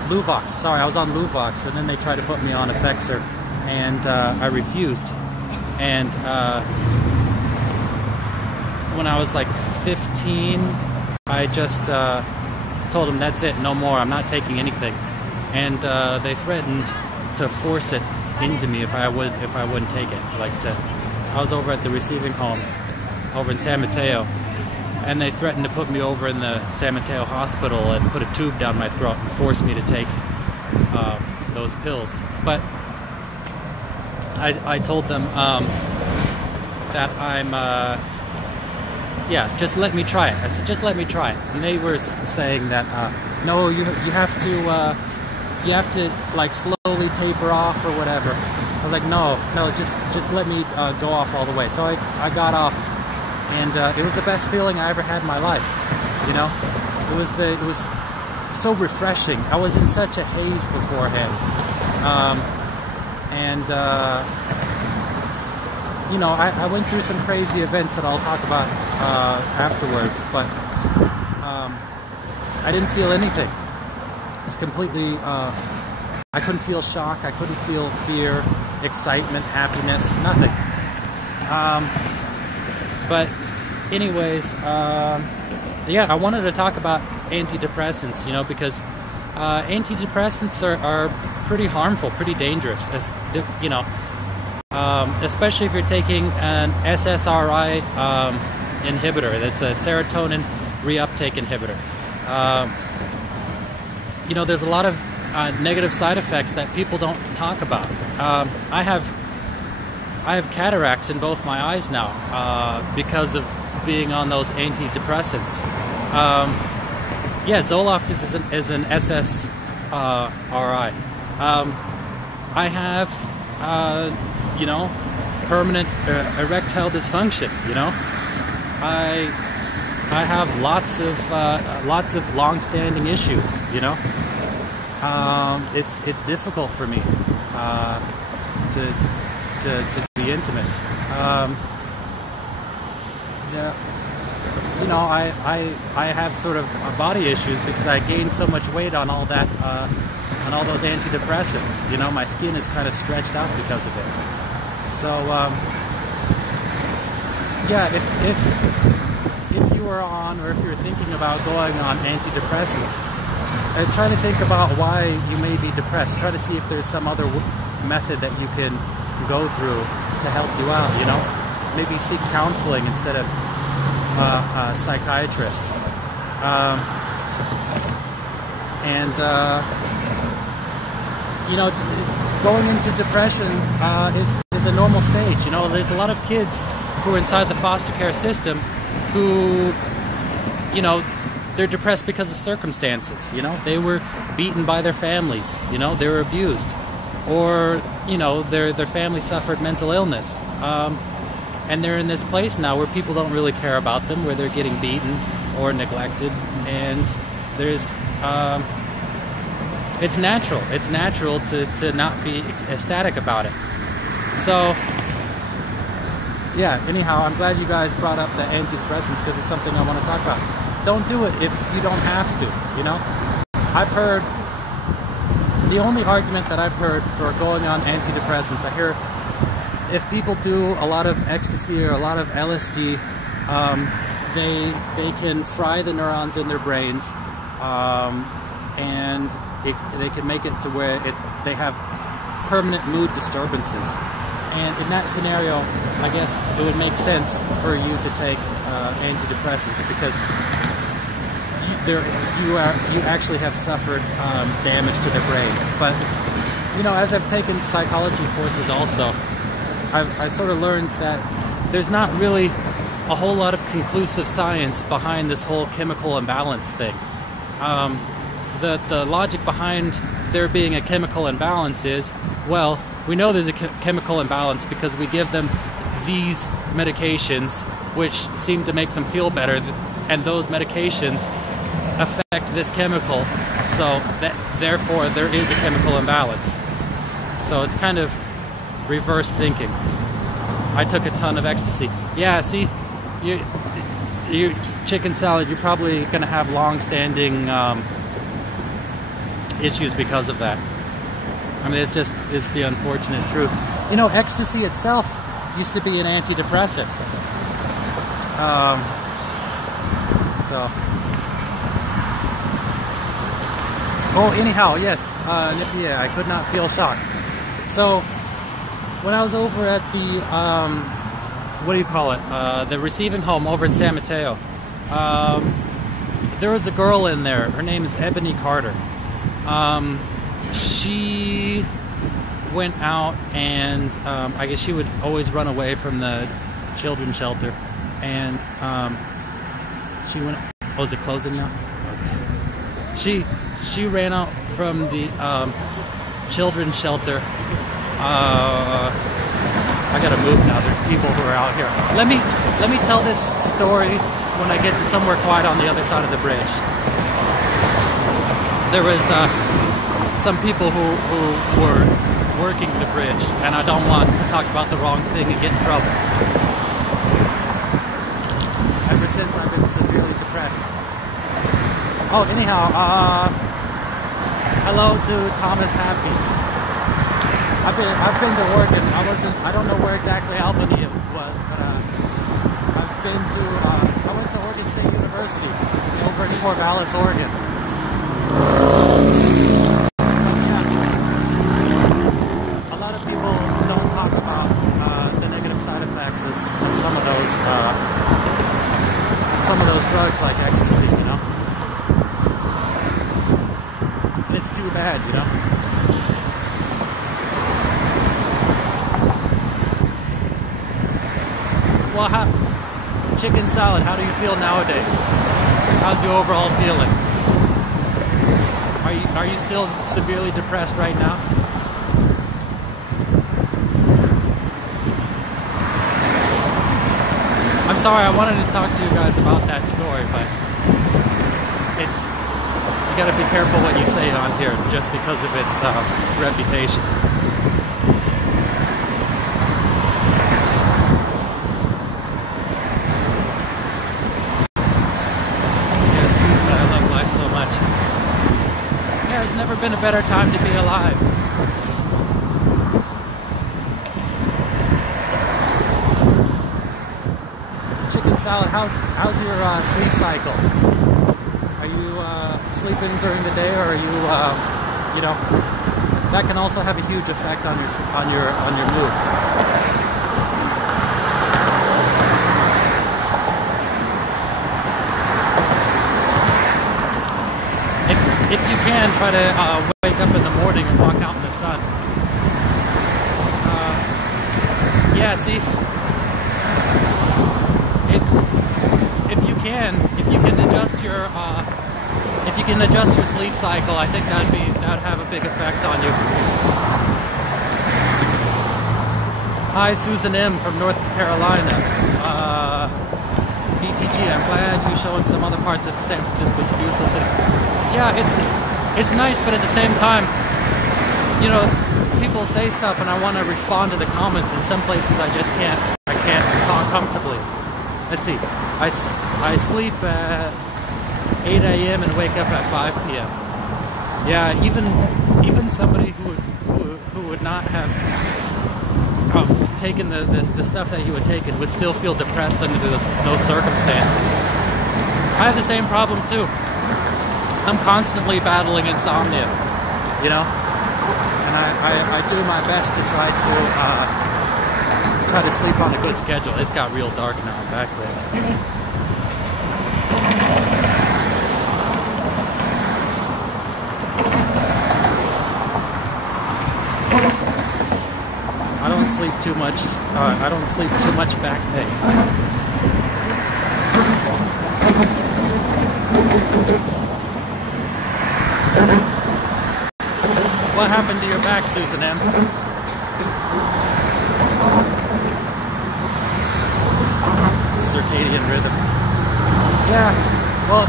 Luvox. Sorry, I was on Luvox, and then they tried to put me on Effexor, and I refused. And when I was like 15, I just told them that's it, no more. I'm not taking anything. And they threatened to force it into me if I wouldn't take it. I was over at the receiving home over in San Mateo, and they threatened to put me over in the San Mateo hospital and put a tube down my throat and force me to take those pills. But I told them that I'm yeah, just let me try it. I said, just let me try it. And they were saying that no, you have to like slowly taper off or whatever. I was like, no, just let me go off all the way. So I got off, and it was the best feeling I ever had in my life. You know, it was so refreshing. I was in such a haze beforehand, you know, I went through some crazy events that I'll talk about afterwards, but I didn't feel anything. It's completely, I couldn't feel shock, I couldn't feel fear, excitement, happiness, nothing. But anyways, yeah, I wanted to talk about antidepressants, you know, because antidepressants are pretty harmful, pretty dangerous, as you know, especially if you're taking an SSRI inhibitor. That's a serotonin reuptake inhibitor. You know, there's a lot of negative side effects that people don't talk about. I have cataracts in both my eyes now because of being on those antidepressants. Yeah, Zoloft is an SSRI. I have, you know, permanent erectile dysfunction. You know, I have lots of long-standing issues. You know, it's difficult for me to be intimate. Yeah. You know, I have sort of body issues because I gained so much weight on all that, on all those antidepressants. You know, my skin is kind of stretched out because of it. So, yeah, if you are on, or if you're thinking about going on antidepressants, try to think about why you may be depressed. Try to see if there's some other method that you can go through to help you out. You know, maybe seek counseling instead of a psychiatrist, you know, going into depression is a normal stage. You know, there's a lot of kids who are inside the foster care system who, you know, they're depressed because of circumstances. You know, they were beaten by their families. You know, they were abused, or you know, their family suffered mental illness. And they're in this place now where people don't really care about them, where they're getting beaten or neglected, and there's, it's natural. It's natural to not be ecstatic about it. So, yeah, anyhow, I'm glad you guys brought up the antidepressants because it's something I want to talk about. Don't do it if you don't have to, you know? I've heard, the only argument that I've heard for going on antidepressants, I hear, if people do a lot of ecstasy or a lot of LSD, they can fry the neurons in their brains, and they can make it to where they have permanent mood disturbances. And in that scenario, I guess it would make sense for you to take antidepressants because you actually have suffered damage to the brain. But you know, as I've taken psychology courses also, I sort of learned that there's not really a whole lot of conclusive science behind this whole chemical imbalance thing. The logic behind there being a chemical imbalance is, well, we know there's a chemical imbalance because we give them these medications which seem to make them feel better, and those medications affect this chemical, so that therefore there is a chemical imbalance. So it's kind of reverse thinking. I took a ton of ecstasy. Yeah, see, you chicken salad, you're probably going to have long-standing issues because of that. I mean, it's the unfortunate truth. You know, ecstasy itself used to be an antidepressant. Oh, anyhow, yes, yeah, I could not feel shock. So, when I was over at the, what do you call it, the receiving home over in San Mateo, there was a girl in there. Her name is Ebony Carter. She went out and, I guess she would always run away from the children's shelter, and she went, oh, is it closing now? Okay. She ran out from the children's shelter I gotta move now. There's people who are out here. Let me tell this story when I get to somewhere quiet on the other side of the bridge. There was some people who were working the bridge, and I don't want to talk about the wrong thing and get in trouble. Ever since I've been severely depressed. Oh, anyhow, hello to Thomas Happy. I've been to Oregon. I don't know where exactly Albany it was, but I've been to I went to Oregon State University over in Corvallis, Oregon. A lot of people don't talk about the negative side effects of some of those drugs like ecstasy, you know. And it's too bad, you know. Well, chicken salad, how do you feel nowadays? How's your overall feeling? Are you still severely depressed right now? I'm sorry, I wanted to talk to you guys about that story, but you gotta be careful what you say on here just because of its reputation. There's never been a better time to be alive. Chicken salad, how's your sleep cycle? Are you sleeping during the day, or are you you know, that can also have a huge effect on your mood. If you can, try to wake up in the morning and walk out in the sun. Yeah, see, if you can adjust your sleep cycle, I think that'd have a big effect on you. Hi, Susan M. from North Carolina. BTG, I'm glad you're showing some other parts of San Francisco. It's a beautiful city. Yeah, it's nice, but at the same time, you know, people say stuff and I want to respond to the comments. In some places I just can't talk comfortably. Let's see, I sleep at 8 a.m. and wake up at 5 p.m. Yeah, even somebody who would not have taken the stuff that you had taken would still feel depressed under those circumstances. I have the same problem too. I'm constantly battling insomnia, you know, and I do my best to try to sleep on a good schedule. It's got real dark now. I'm back there. I don't sleep too much. I don't sleep too much back pain. What happened to your back, Susan M? Circadian rhythm. Yeah, well,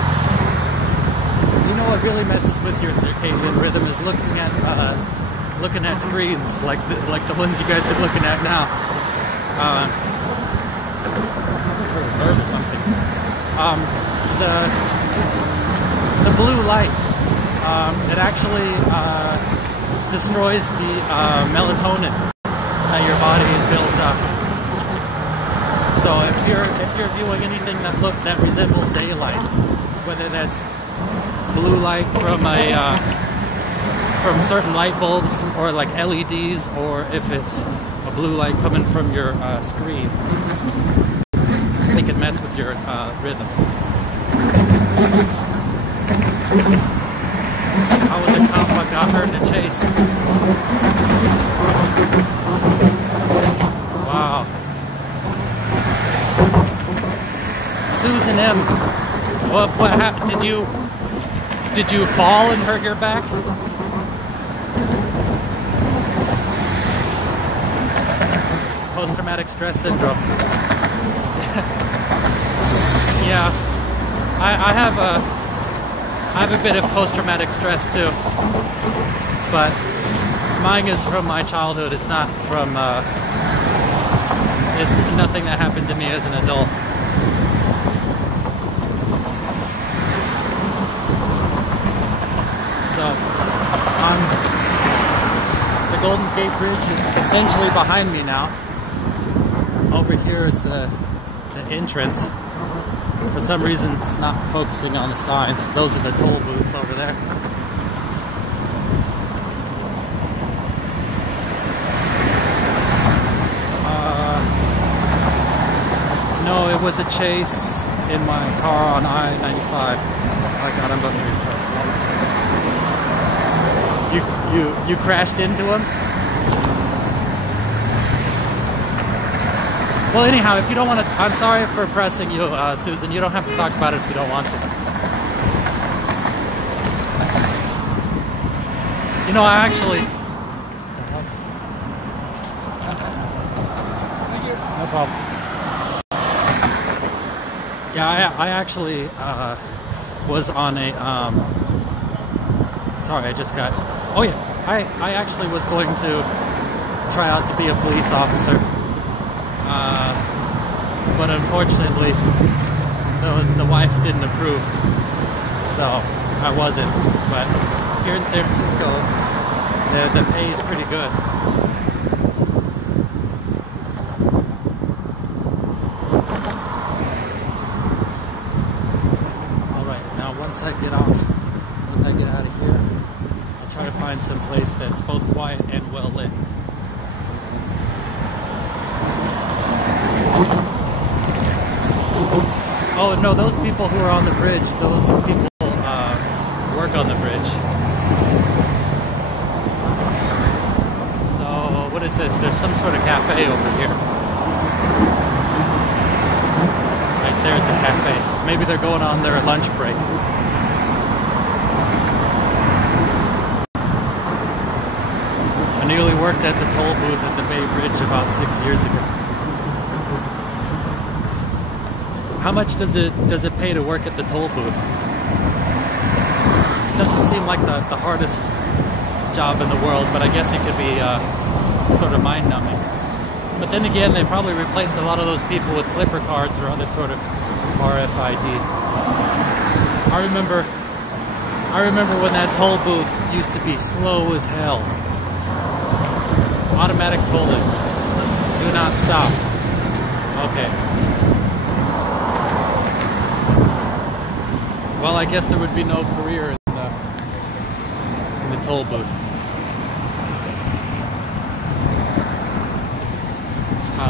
you know what really messes with your circadian rhythm is looking at screens like the ones you guys are looking at now. I was really nervous or something. The blue light, it actually destroys the melatonin that your body builds up. So if you're viewing anything that resembles daylight, whether that's blue light from certain light bulbs or like LEDs, or if it's a blue light coming from your screen, it can mess with your rhythm. I was a cop, I got hurt in a chase. Wow. Susan M. What happened? Did you fall and hurt your back? post-traumatic stress syndrome. Yeah, I have a bit of post-traumatic stress too, but mine is from my childhood. It's not from it's nothing that happened to me as an adult. So the Golden Gate Bridge is essentially behind me now. Over here is the entrance. For some reasons it's not focusing on the signs. Those are the toll booths over there. No, it was a chase in my car on I-95. Oh God, I'm about to repress. You crashed into him? Well, anyhow, if you don't want to, I'm sorry for pressing you, Susan. You don't have to talk about it if you don't want to. You know, I actually... No problem. Yeah, I actually was on a... sorry, I just got... Oh yeah, I actually was going to try out to be a police officer. But unfortunately, the wife didn't approve, so I wasn't. But here in San Francisco, the pay is pretty good. All right, now once I get out of here, I'll try to find some place that's both quiet and well lit. Oh no, those people who are on the bridge, those people work on the bridge. So, what is this? There's some sort of cafe over here. Right there's a cafe. Maybe they're going on their lunch break. I nearly worked at the toll booth at the Bay Bridge about 6 years ago. How much does it pay to work at the toll booth? Doesn't seem like the hardest job in the world, but I guess it could be sort of mind-numbing. But then again, they probably replaced a lot of those people with clipper cards or other sort of RFID. I remember when that toll booth used to be slow as hell. Automatic tolling. Do not stop. Okay. Well, I guess there would be no career in the toll booth.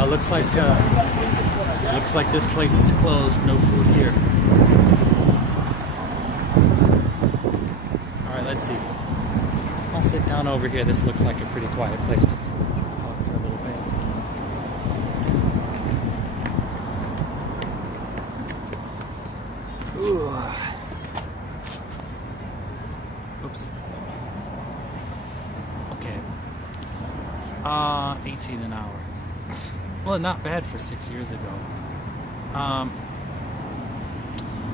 Looks like this place is closed. No food here. All right, let's see. I'll sit down over here. This looks like a pretty quiet place to talk for a little bit. Ooh. Oops. Okay. 18 an hour. Well, not bad for 6 years ago.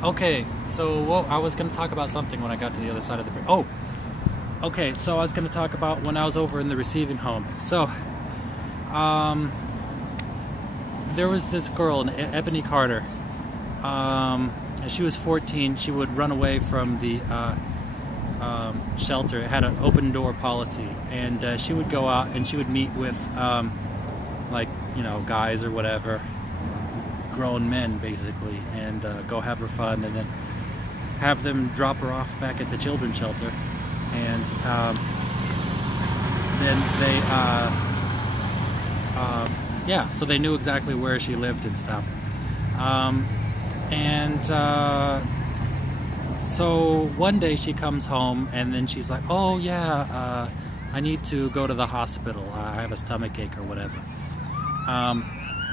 Okay, so I was going to talk about something when I got to the other side of the bridge. Oh, okay, so I was going to talk about when I was over in the receiving home. So, there was this girl, Ebony Carter. She was 14. She would run away from the shelter. It had an open door policy, and she would go out and she would meet with like, you know, guys or whatever, grown men basically, and go have her fun, and then have them drop her off back at the children's shelter, and then they yeah, so they knew exactly where she lived and stuff. So one day she comes home, and then she's like, oh yeah, I need to go to the hospital, I have a stomach ache or whatever.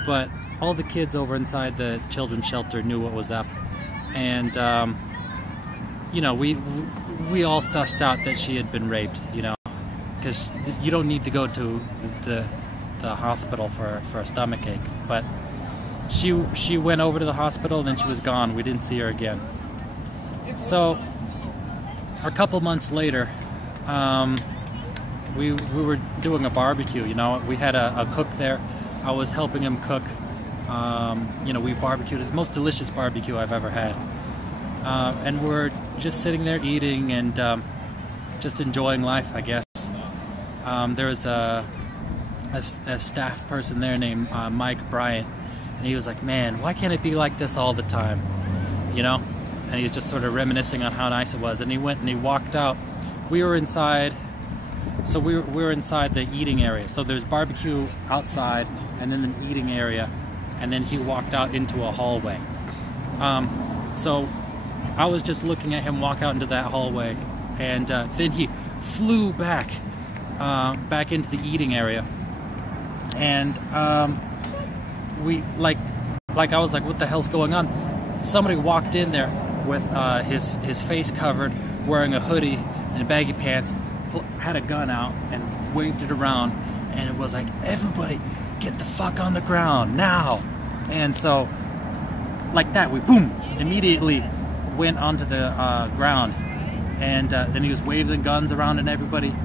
But all the kids over inside the children's shelter knew what was up, and you know, we all sussed out that she had been raped, you know, because you don't need to go to the the hospital for a stomach ache. But she went over to the hospital and then she was gone. We didn't see her again. So a couple months later, we were doing a barbecue. You know, we had a cook there. I was helping him cook. You know, we barbecued. It's the most delicious barbecue I've ever had. And we're just sitting there eating and just enjoying life, I guess. There was a staff person there named Mike Bryant, and he was like, man, why can't it be like this all the time? You know? And he was just sort of reminiscing on how nice it was. And he went and he walked out. We were inside, so we were inside the eating area. So there's barbecue outside, and then the eating area, and then he walked out into a hallway. So I was just looking at him walk out into that hallway, and then he flew back into the eating area, and we like I was like, what the hell's going on? Somebody walked in there with his face covered, wearing a hoodie and baggy pants, had a gun out and waved it around, and it was like, everybody get the fuck on the ground now. And so like that, we boom immediately went onto the ground, and then he was waving guns around and everybody,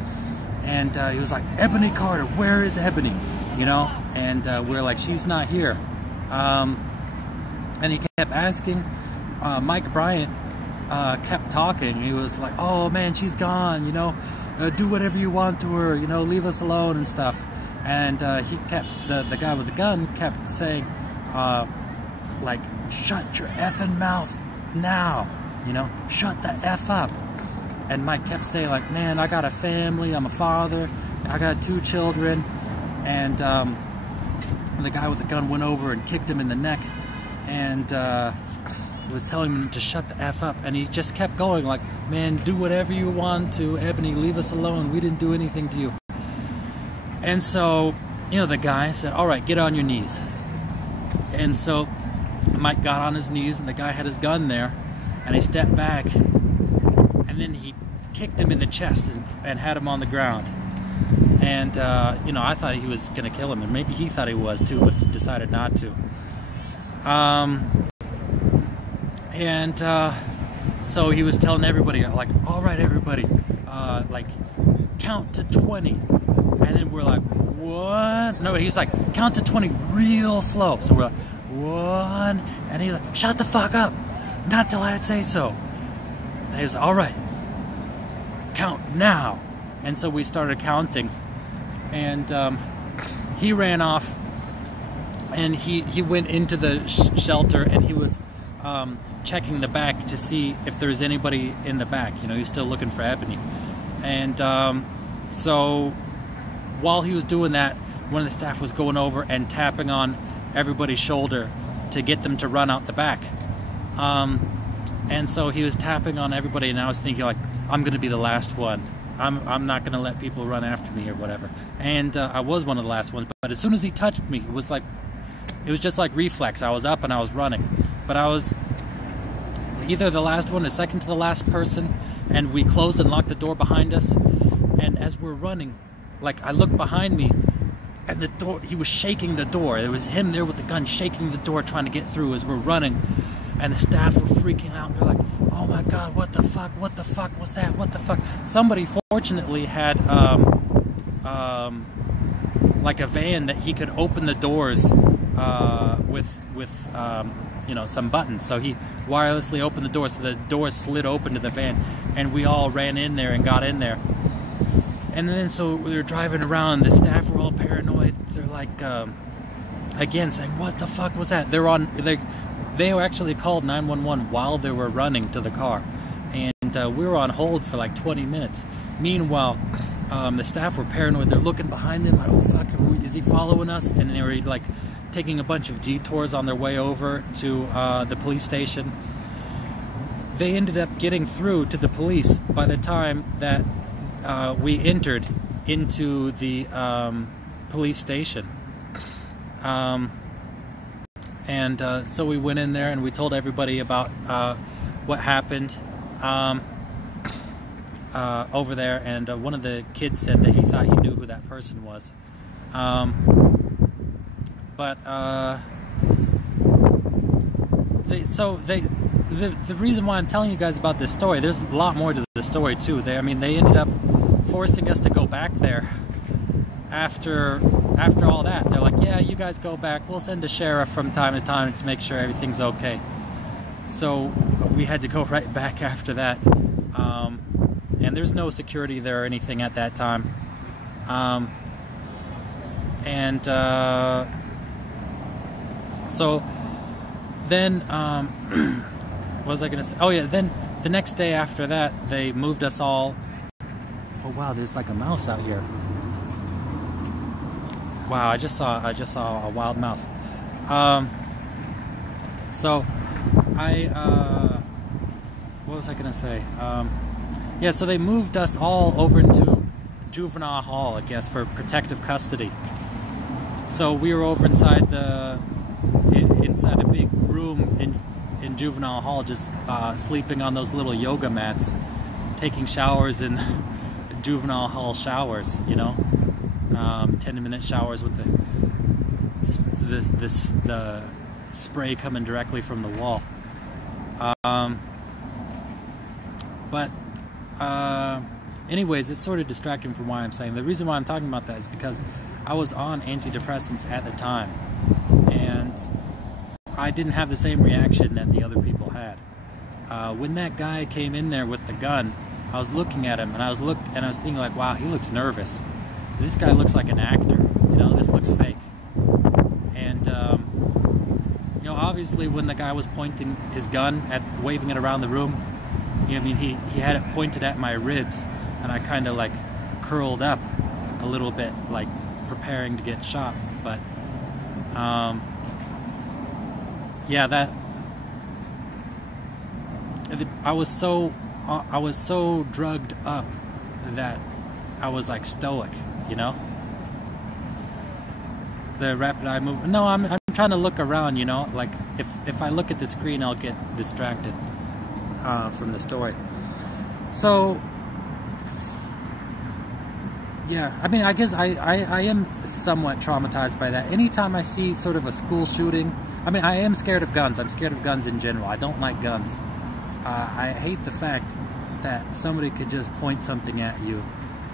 and he was like, Ebony Carter, where is Ebony? You know, and we're like, she's not here. And he kept asking. Mike Bryant kept talking. He was like, oh man, she's gone, you know, do whatever you want to her, you know, leave us alone and stuff. And he kept, the guy with the gun kept saying, like, shut your effing mouth now, you know, shut the F up. And Mike kept saying, like, man, I got a family, I'm a father, I got 2 children. And the guy with the gun went over and kicked him in the neck, and was telling him to shut the F up. And he just kept going, like, man, do whatever you want to, Ebony, leave us alone, we didn't do anything to you. And so, you know, the guy said, all right, get on your knees. And so Mike got on his knees, and the guy had his gun there, and he stepped back, and then he kicked him in the chest and had him on the ground. And you know, I thought he was gonna kill him, and maybe he thought he was too, but decided not to. So he was telling everybody, like, all right, everybody, like, count to 20. And then we're like, what? No, he's like, count to 20 real slow. So we're like, 1, and he's like, shut the fuck up, not till I say so. And he was like, all right, count now. And so we started counting, and he ran off, and he went into the shelter, and he was checking the back to see if there's anybody in the back. You know, he's still looking for Ebony. And so while he was doing that, one of the staff was going over and tapping on everybody's shoulder to get them to run out the back. And so he was tapping on everybody, and I was thinking, like, I'm gonna be the last one. I'm not gonna let people run after me or whatever. And I was one of the last ones, but as soon as he touched me, it was just like reflex. I was up and I was running, but I was either the last one or second to the last person, and we closed and locked the door behind us. And as we're running, like, I looked behind me, and the door, he was shaking the door. There was him there with the gun shaking the door, trying to get through as we're running. And the staff were freaking out. They're like, oh my God, what the fuck? What the fuck was that? What the fuck? Somebody fortunately had like a van that he could open the doors with you know, some buttons. So he wirelessly opened the door, so the door slid open to the van, and we all ran in there and got in there. And then so we were driving around, the staff were all paranoid. They're like, again, saying, what the fuck was that? They actually called 911 while they were running to the car. And we were on hold for like 20 minutes. Meanwhile, the staff were paranoid. They're looking behind them, like, oh fuck, is he following us? And they were like taking a bunch of detours on their way over to the police station. They ended up getting through to the police by the time that we entered into the police station. So we went in there and we told everybody about what happened over there, and one of the kids said that he thought he knew who that person was. The reason why I'm telling you guys about this story, there's a lot more to the story too. I mean, they ended up forcing us to go back there after all that. They're like, yeah, you guys go back. We'll send a sheriff from time to time to make sure everything's okay. So we had to go right back after that. And there's no security there or anything at that time. So then, what was I gonna say? Oh yeah, then the next day after that, they moved us all. Oh wow, there's like a mouse out here. Wow, I just saw a wild mouse. What was I gonna say? Yeah, so they moved us all over into juvenile hall, I guess, for protective custody. So we were over inside a big room in juvenile hall, just sleeping on those little yoga mats, taking showers in juvenile hall showers, you know, 10-minute showers with the spray coming directly from the wall. Anyways, it's sort of distracting from why I'm saying. The reason why I'm talking about that is because I was on antidepressants at the time, and I didn't have the same reaction that the other people had. When that guy came in there with the gun, I was looking at him, and I was thinking like, wow, he looks nervous. This guy looks like an actor. You know, this looks fake. And you know, obviously, when the guy was pointing his gun waving it around the room, you know, I mean, he had it pointed at my ribs, and I kind of like curled up a little bit, like preparing to get shot. But yeah, I was so drugged up that I was like stoic, you know. The rapid eye movement. No, I'm trying to look around, you know. Like if I look at the screen, I'll get distracted from the story. So yeah, I mean, I guess I am somewhat traumatized by that. Anytime I see sort of a school shooting, I mean, I am scared of guns. I'm scared of guns in general. I don't like guns. I hate the fact that somebody could just point something at you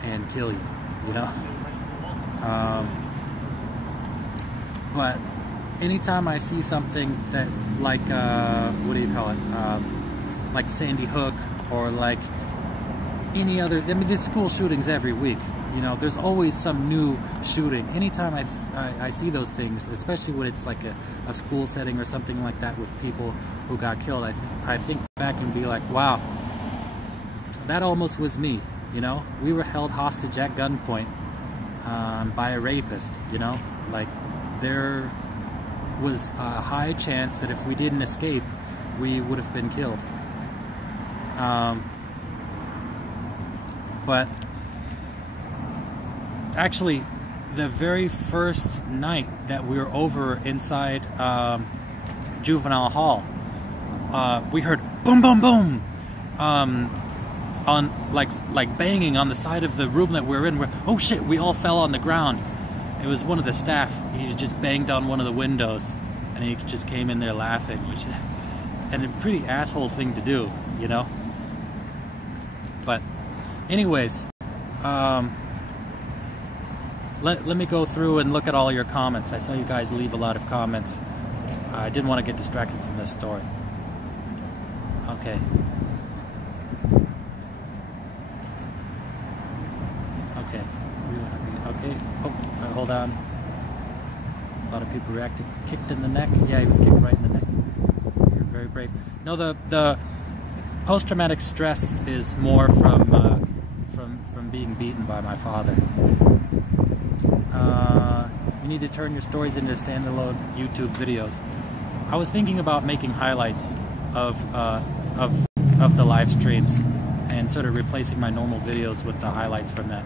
and kill you, you know? But anytime I see something that, like, what do you call it? Like Sandy Hook, or like any other, I mean, there's school shootings every week. You know, there's always some new shooting. Anytime I see those things, especially when it's like a school setting or something like that with people who got killed, I think back and be like, wow, that almost was me, you know? We were held hostage at gunpoint by a rapist, you know? Like, there was a high chance that if we didn't escape, we would have been killed. But actually, the very first night that we were over inside juvenile hall, we heard boom, boom, boom, on like banging on the side of the room that we were in. Oh shit! We all fell on the ground. It was one of the staff. He just banged on one of the windows, and he just came in there laughing, and a pretty asshole thing to do, you know. But anyways, let me go through and look at all your comments. I saw you guys leave a lot of comments. I didn't want to get distracted from this story. Okay. Okay. Okay. Oh, hold on. A lot of people reacted. Kicked in the neck. Yeah, he was kicked right in the neck. You're very brave. No, the post-traumatic stress is more from being beaten by my father. You need to turn your stories into standalone YouTube videos. I was thinking about making highlights of the live streams and sort of replacing my normal videos with the highlights from that.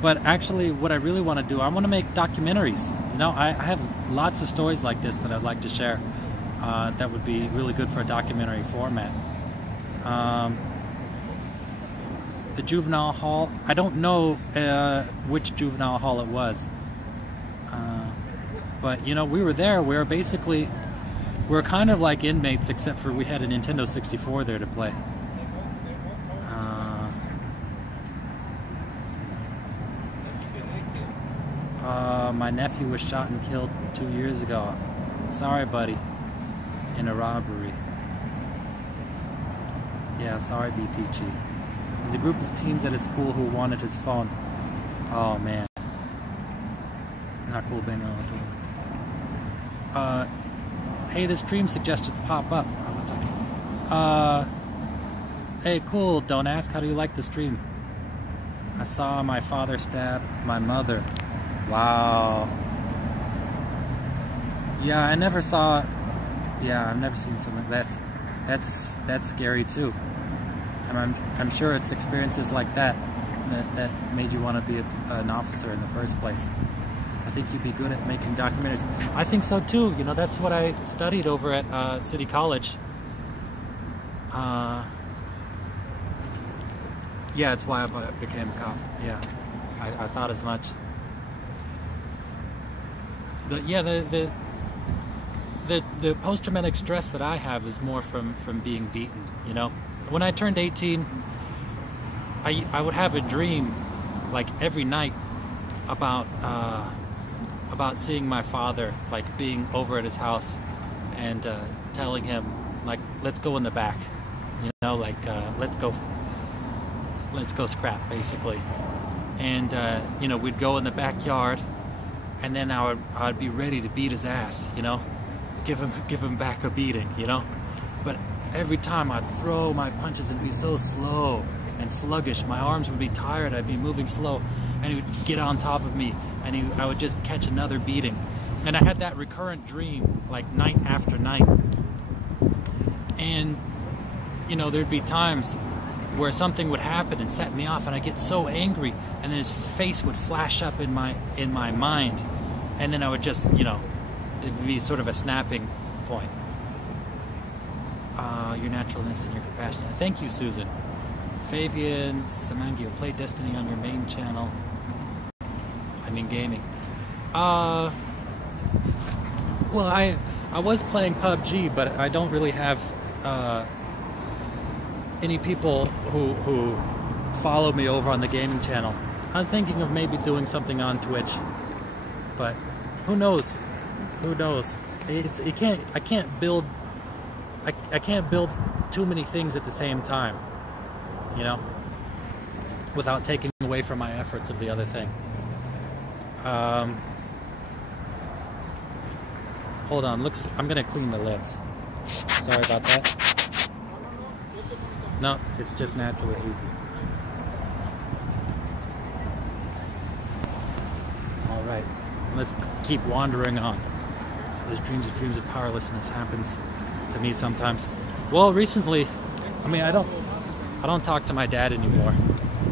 But actually, what I really want to do, I want to make documentaries. You know, I have lots of stories like this that I'd like to share. That would be really good for a documentary format. the juvenile hall. I don't know which juvenile hall it was. But, you know, we were there. We were kind of like inmates, except for we had a Nintendo 64 there to play. My nephew was shot and killed 2 years ago. Sorry, buddy. In a robbery. Yeah, sorry, BTG. There's a group of teens at his school who wanted his phone. Oh, man. Not cool being on the toilet. Hey, this stream suggested pop up. Hey, cool. Don't ask. How do you like the stream? I saw my father stab my mother. Wow. Yeah, I never saw. Yeah, I've never seen something that's scary too. And I'm sure it's experiences like that made you want to be an officer in the first place. I think you'd be good at making documentaries. I think so too. You know, that's what I studied over at City College. Yeah, it's why I became a cop. Yeah, I thought as much. But yeah, the post-traumatic stress that I have is more from being beaten. You know, when I turned 18, I would have a dream, like every night, about seeing my father, like being over at his house, and telling him, like, let's go in the back. You know, like let's go scrap, basically. And you know, we'd go in the backyard, and then I'd be ready to beat his ass, you know, give him back a beating, you know. But every time I'd throw my punches and be so slow and sluggish, my arms would be tired, I'd be moving slow, and he would get on top of me, and I would just catch another beating. And I had that recurrent dream, like night after night. And you know, there'd be times where something would happen and set me off, and I'd get so angry, and then his face would flash up in my mind, and then I would just, you know, it'd be sort of a snapping point. Your naturalness and your compassion. Thank you, Susan. Fabian Samangio, play Destiny on your main channel. I mean gaming. Well, I was playing PUBG, but I don't really have any people who follow me over on the gaming channel. I was thinking of maybe doing something on Twitch, but who knows? Who knows? I can't build too many things at the same time, you know, without taking away from my efforts of the other thing. Hold on, I'm gonna clean the lids. Sorry about that. No, it's just naturally easy. All right, let's keep wandering on. Those dreams of powerlessness happens to me sometimes. Well, recently, I mean, I don't talk to my dad anymore,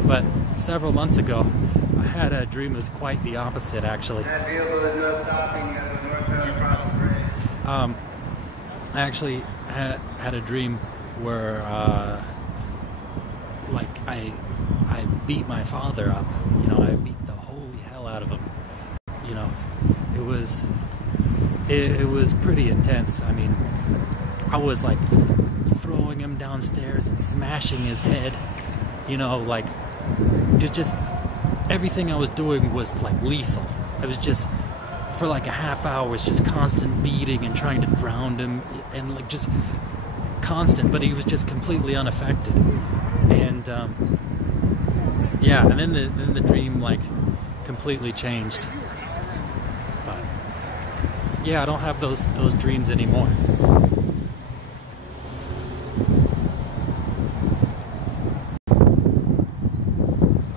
but several months ago, I had a dream that was quite the opposite, actually. That vehicle is no stopping at the northbound across the bridge. I actually had a dream where, like, I beat my father up. You know, I beat the holy hell out of him. You know, it was pretty intense. I mean, I was like throwing him downstairs and smashing his head. You know, like, it's just everything I was doing was like lethal. I was just, for like a half hour, was just constant beating and trying to drown him, and like just constant, but he was just completely unaffected. And yeah, and then the dream like completely changed. But yeah, I don't have those dreams anymore.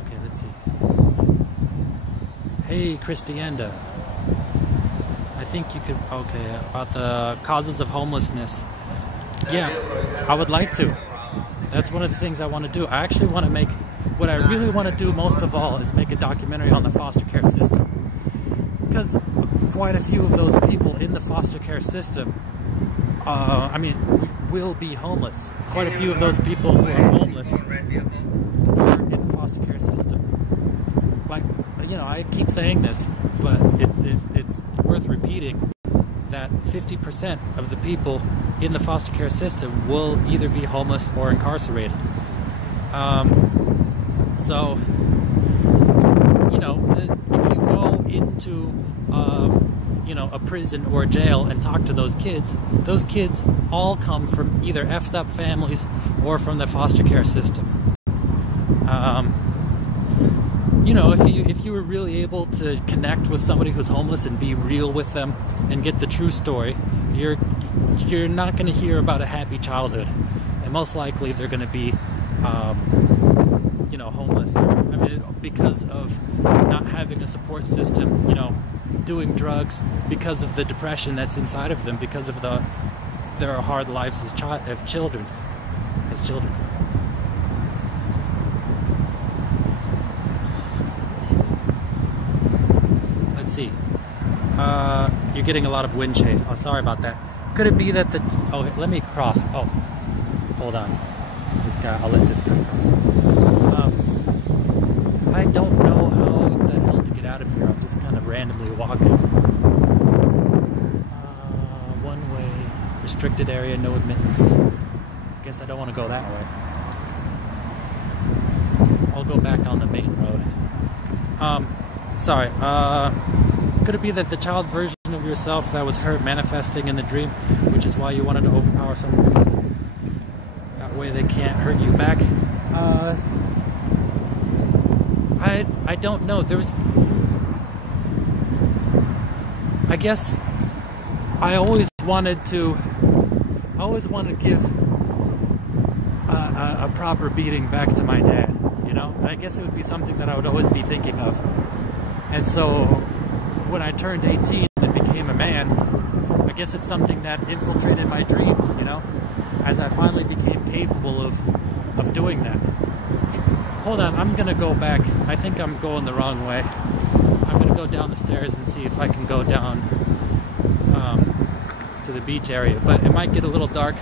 Okay, let's see. Hey, Christianda. I think you could, okay, about the causes of homelessness. Yeah, I would like to. That's one of the things I want to do. I actually want to make, what I really want to do most of all is make a documentary on the foster care system. Because quite a few of those people in the foster care system, I mean, will be homeless. Quite a few of those people who are homeless were in I keep saying this, but it's worth repeating that 50% of the people in the foster care system will either be homeless or incarcerated. So, you know, if you go into, you know, a prison or a jail and talk to those kids all come from either effed up families or from the foster care system. You know, if you were really able to connect with somebody who's homeless and be real with them and get the true story, you're not going to hear about a happy childhood, and most likely they're going to be, you know, homeless. I mean, because of not having a support system, you know, doing drugs, because of the depression that's inside of them, because of their hard lives as children. Let's see. You're getting a lot of wind chafe. Oh, sorry about that. Could it be that oh, let me cross. Oh, hold on. This guy, I'll let this guy cross. I don't know how the hell to get out of here. I'm just kind of randomly walking. One way, restricted area, no admittance. Guess I don't want to go that way. I'll go back on the main road. Sorry, could it be that the child version of yourself that was hurt manifesting in the dream, which is why you wanted to overpower someone, because that way they can't hurt you back? I don't know. I guess I always wanted to give a proper beating back to my dad, you know? I guess it would be something that I would always be thinking of. And so when I turned 18 and became a man, I guess it's something that infiltrated my dreams, you know, as I finally became capable of doing that. Hold on, I'm gonna go back. I think I'm going the wrong way. I'm gonna go down the stairs and see if I can go down to the beach area, but it might get a little dark.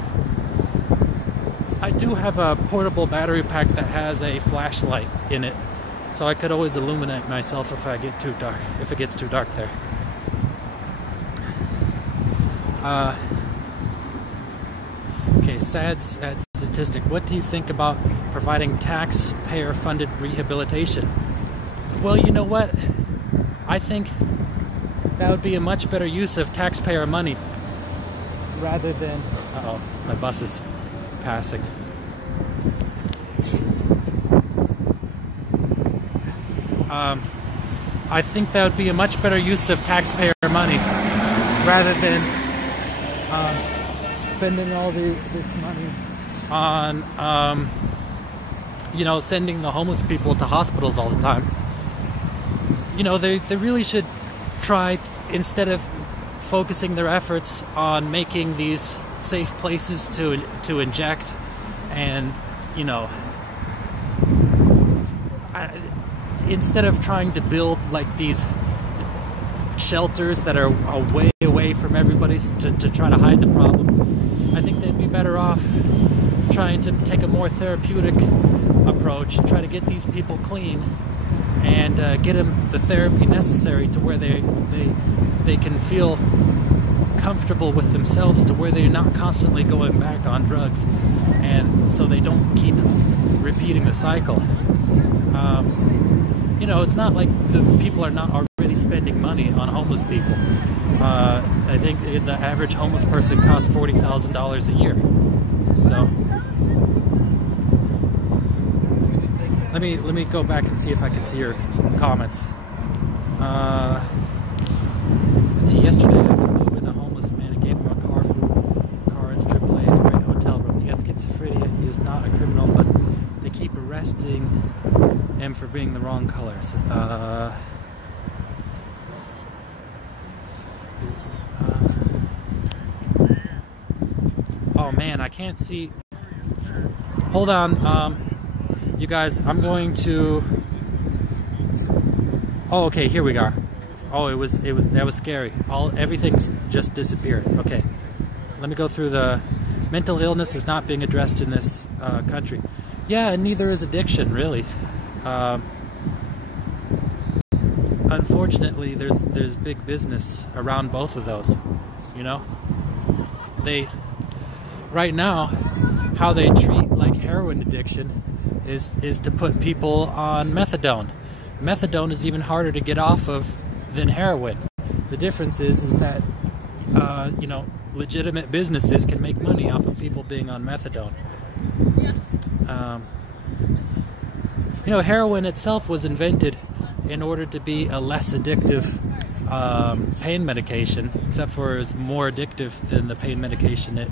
I do have a portable battery pack that has a flashlight in it, so I could always illuminate myself if it gets too dark there. Okay, sad statistic. What do you think about providing taxpayer-funded rehabilitation? Well, you know what? I think that would be a much better use of taxpayer money rather than... Uh-oh, my bus is passing. I think that would be a much better use of taxpayer money rather than spending all this money on, you know, sending the homeless people to hospitals all the time. You know, they really should try, instead of focusing their efforts on making these safe places to inject and, you know, instead of trying to build like these shelters that are way away from everybody to try to hide the problem, I think they'd be better off trying to take a more therapeutic approach, try to get these people clean and get them the therapy necessary to where they can feel comfortable with themselves, to where they're not constantly going back on drugs, and so they don't keep repeating the cycle. You know, it's not like the people are not already spending money on homeless people. I think the average homeless person costs $40,000 a year. So let me go back and see if I can see your comments. Let's see. Yesterday I flew in a homeless man and gave him a car into AAA in a great hotel room. He has schizophrenia. He is not a criminal, but they keep arresting him for being the wrong colors. Oh man, I can't see. Hold on, you guys. I'm going to. Oh, okay. Here we are. Oh, that was scary. Everything's just disappeared. Okay, let me go through the mental illness is not being addressed in this country. Yeah, and neither is addiction, really. unfortunately, there's big business around both of those. You know, right now, how they treat like heroin addiction is to put people on methadone. Methadone is even harder to get off of than heroin. The difference is that you know, legitimate businesses can make money off of people being on methadone. You know, heroin itself was invented in order to be a less addictive pain medication, except for it was more addictive than the pain medication it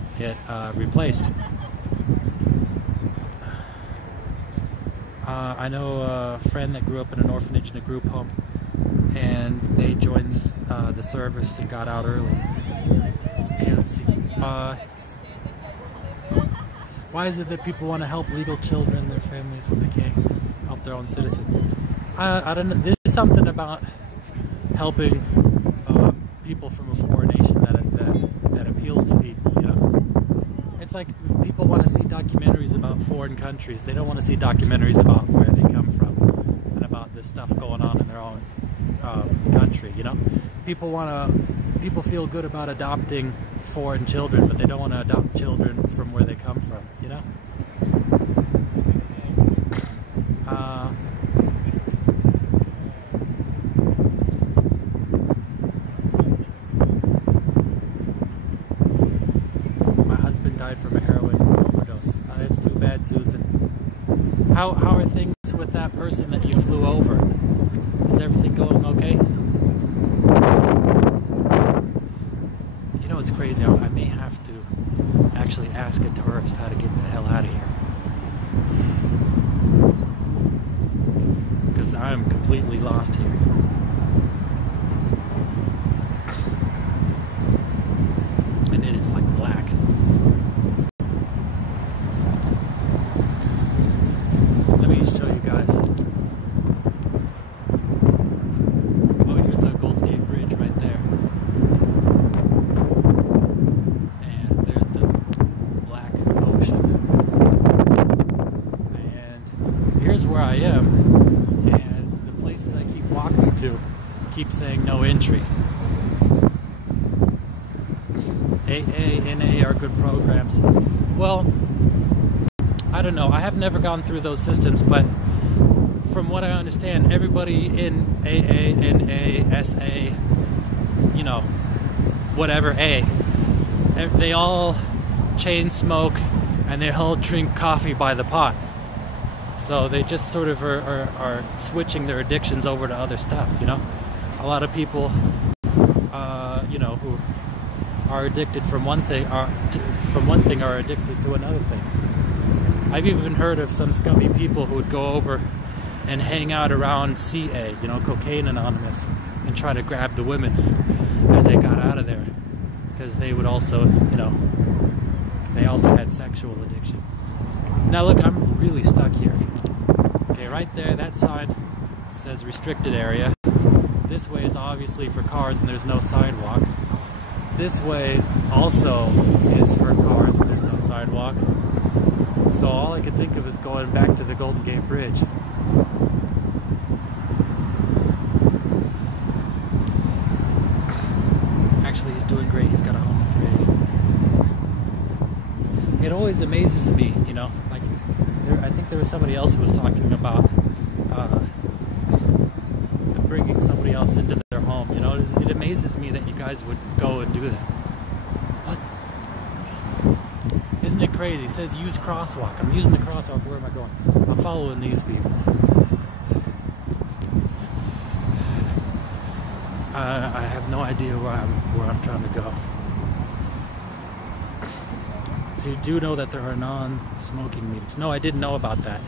replaced. I know a friend that grew up in an orphanage in a group home, and they joined the service and got out early. Okay, let's see. Why is it that people want to help legal children, their families, so they can't help their own citizens? I don't know. There's something about helping people from a poor nation that appeals to people, you know? It's like people want to see documentaries about foreign countries. They don't want to see documentaries about where they come from and about the stuff going on in their own country, you know? People feel good about adopting foreign children, but they don't want to adopt children from where they come from, you know? My husband died from a heroin overdose. It's too bad, Susan. How are things with that person that you flew over? Is everything going okay? You know, it's crazy. I may have to actually ask a tourist how to get the hell out of here. Because I'm completely lost here. And it is like black. Let me show you guys. Oh, here's the Golden Gate Bridge right there. And there's the black ocean. And here's where I am. And the places I keep walking to keep saying no entry. AA, NA are good programs. Well, I don't know. I have never gone through those systems, but from what I understand, everybody in AA, NA, SA, you know, whatever A, they all chain smoke and they all drink coffee by the pot. So they just sort of are switching their addictions over to other stuff, you know? A lot of people, you know, who are addicted from one thing are addicted to another thing. I've even heard of some scummy people who would go over and hang out around CA, you know, Cocaine Anonymous, and try to grab the women as they got out of there, because they would also, you know, they also had sexual addiction. Now look, I'm really stuck here. Okay, right there, that sign says restricted area. This way is obviously for cars and there's no sidewalk. This way also is for cars and there's no sidewalk. So all I could think of is going back to the Golden Gate Bridge. Actually, he's doing great. He's got a home of 3. It always amazes me, you know, like I think there was somebody else who was talking about bringing somebody else into their home. You know, it amazes me that you guys would go and do that. What? Isn't it crazy? It says use crosswalk. I'm using the crosswalk. Where am I going? I'm following these people. I have no idea where I'm trying to go. So you do know that there are non-smoking meetings. No, I didn't know about that.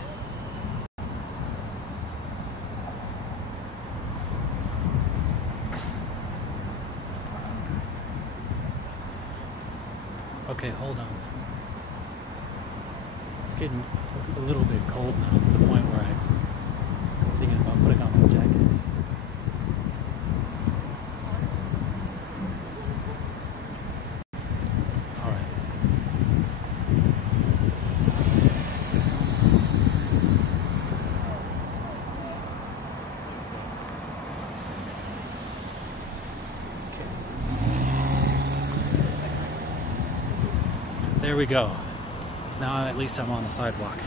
Okay, hold on. It's getting a little bit cold now, to the point where I'm thinking about putting on my jacket. Alright. There we go. Now at least I'm on the sidewalk.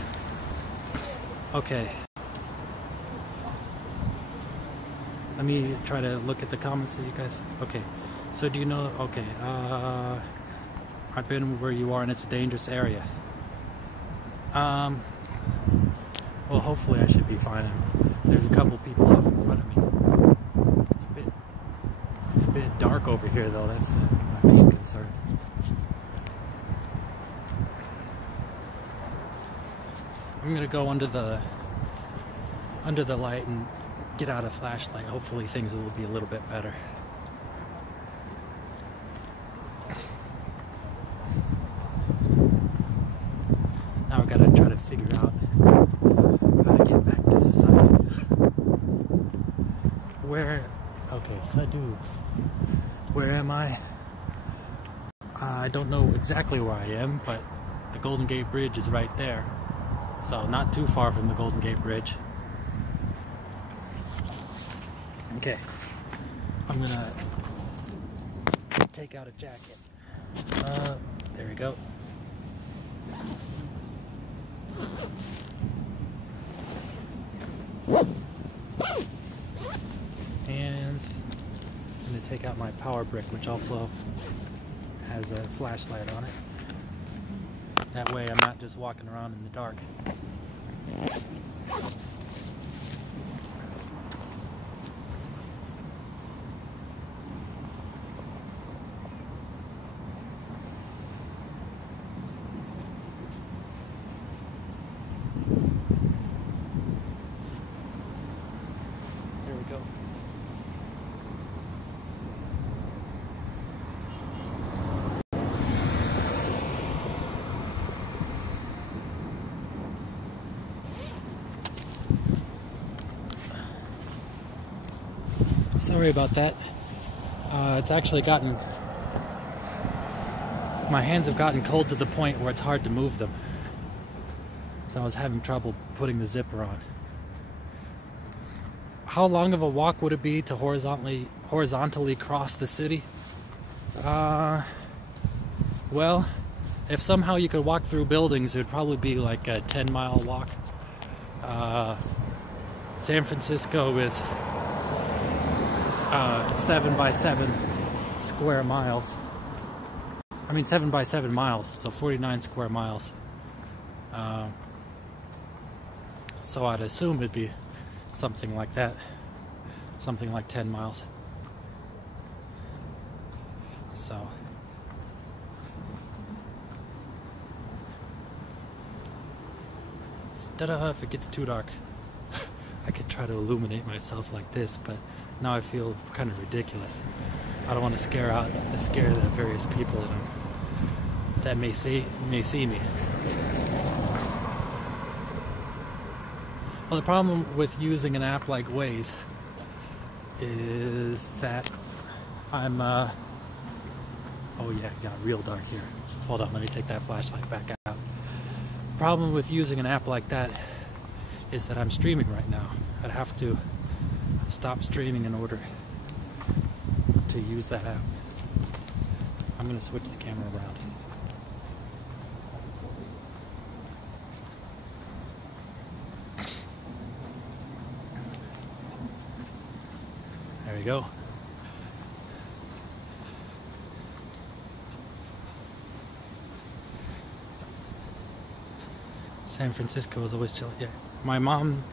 Okay. Let me try to look at the comments that you guys... Okay. So do you know... Okay. I've been where you are and it's a dangerous area. Well, hopefully I should be fine. There's a couple people off in front of me. It's a bit dark over here though. That's my main concern. I'm gonna go under the light and get out a flashlight. Hopefully things will be a little bit better. Now I've got to try to figure out how to get back to society. Okay, Detours. Where am I? I don't know exactly where I am, but the Golden Gate Bridge is right there. So not too far from the Golden Gate Bridge. Okay, I'm gonna take out a jacket. There we go. And I'm gonna take out my power brick, which also has a flashlight on it. That way I'm not just walking around in the dark. There we go. Sorry about that. It's actually gotten... My hands have gotten cold to the point where it's hard to move them. So I was having trouble putting the zipper on. How long of a walk would it be to horizontally cross the city? Well, if somehow you could walk through buildings, it would probably be like a 10-mile walk. San Francisco is 7 by 7 square miles. I mean 7 by 7 miles, so 49 square miles. So I'd assume it'd be something like that. Something like 10 miles. So if it gets too dark, I could try to illuminate myself like this, but now I feel kind of ridiculous. I don't want to scare the various people that may see me. Well, the problem with using an app like Waze is that I'm oh yeah, it got real dark here. Hold on, let me take that flashlight back out. The problem with using an app like that is that I'm streaming right now. I'd have to stop streaming in order to use that app. I'm going to switch the camera around. There we go. San Francisco is always chill. Yeah, my mom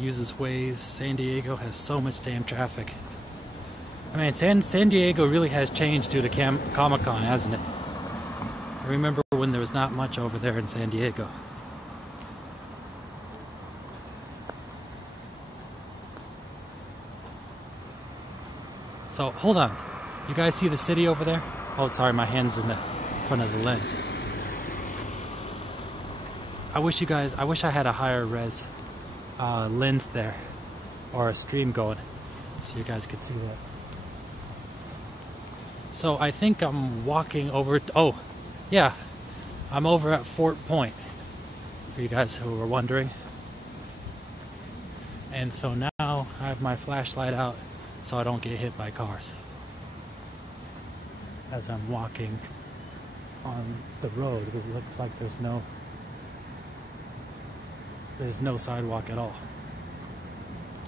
uses Waze. San Diego has so much damn traffic. I mean, San Diego really has changed due to Comic-Con, hasn't it? I remember when there was not much over there in San Diego. So, hold on. You guys see the city over there? Oh, sorry, my hand's in the front of the lens. I wish I had a higher res lens there, or a stream going, so you guys could see that. So I think I'm walking over, oh, yeah, I'm over at Fort Point, for you guys who were wondering. And so now I have my flashlight out so I don't get hit by cars as I'm walking on the road. It looks like there's no sidewalk at all.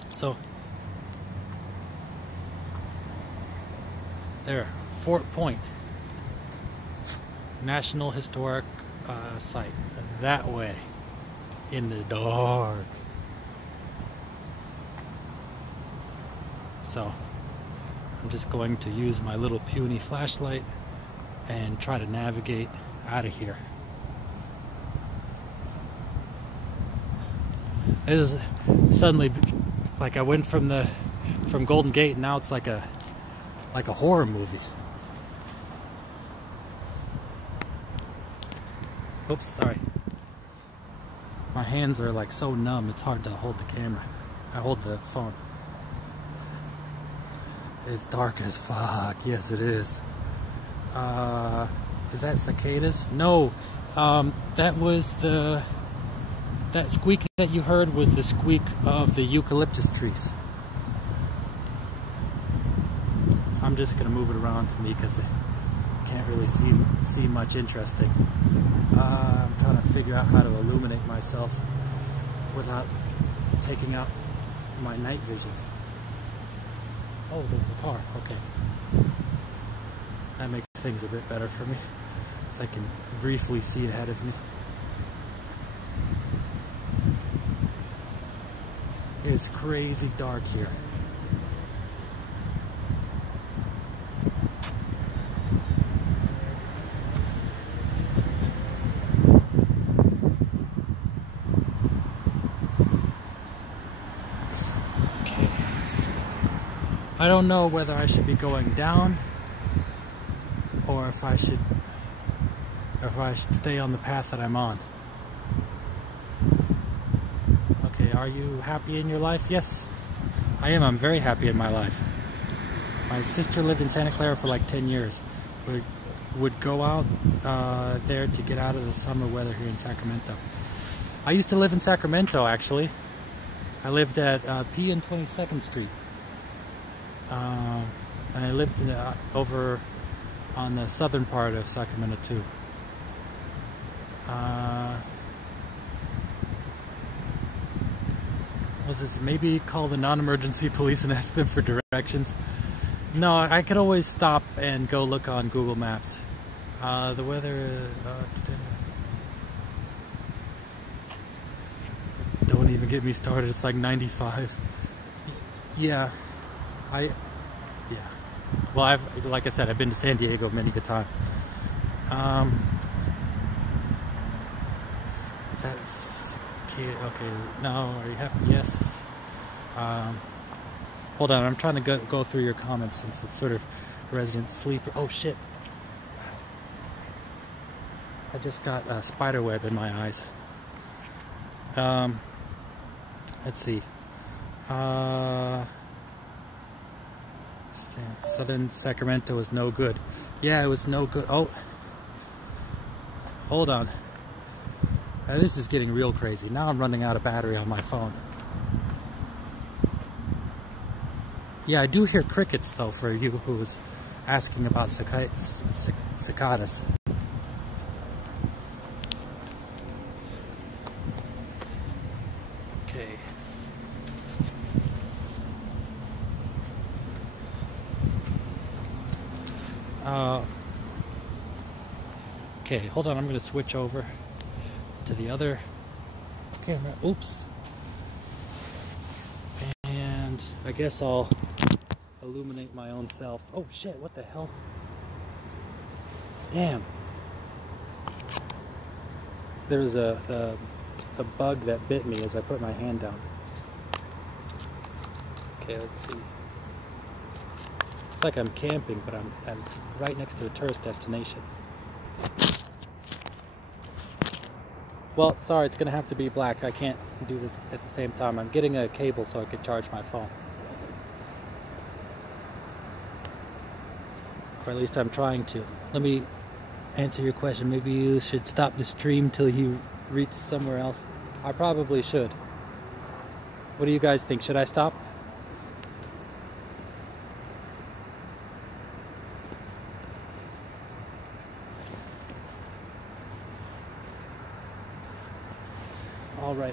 So there, Fort Point, National Historic Site, that way, in the dark. So I'm just going to use my little puny flashlight and try to navigate out of here. It is suddenly like I went from Golden Gate, and now it's like a horror movie. Oops, sorry. My hands are like so numb, it's hard to hold the camera. I hold the phone. It's dark as fuck. Yes, it is. Is that cicadas? No. That squeak that you heard was the squeak of the eucalyptus trees. I'm just gonna move it around to me because I can't really see much interesting. I'm trying to figure out how to illuminate myself without taking out my night vision. Oh, there's a car. Okay. That makes things a bit better for me, so I can briefly see ahead of me. It's crazy dark here. I don't know whether I should be going down or if I should stay on the path that I'm on. Okay, are you happy in your life? Yes, I am. I'm very happy in my life. My sister lived in Santa Clara for like 10 years. We would go out there to get out of the summer weather here in Sacramento. I used to live in Sacramento, actually. I lived at P and 22nd Street. And I lived over on the southern part of Sacramento too. Was this maybe call the non-emergency police and ask them for directions? No, I could always stop and go look on Google Maps. The weather... don't even get me started, it's like 95. Yeah. Well, like I said, I've been to San Diego many a time. That's okay. Okay. No, are you happy? Yes. Hold on, I'm trying to go through your comments since it's sort of resident sleeper. Oh shit! I just got a spider web in my eyes. Let's see. Southern Sacramento was no good. Yeah, it was no good. Oh, hold on. This is getting real crazy. Now I'm running out of battery on my phone. Yeah, I do hear crickets though, for you who was asking about cicadas. Okay. Okay, hold on, I'm going to switch over to the other camera. Oops. And I guess I'll illuminate my own self. Oh shit, what the hell? Damn. There was a bug that bit me as I put my hand down. Okay, let's see. It's like I'm camping, but I'm right next to a tourist destination. Well, sorry, it's gonna have to be black. I can't do this at the same time. I'm getting a cable so I could charge my phone. Or at least I'm trying to. Let me answer your question. Maybe you should stop the stream till you reach somewhere else. I probably should. What do you guys think? Should I stop?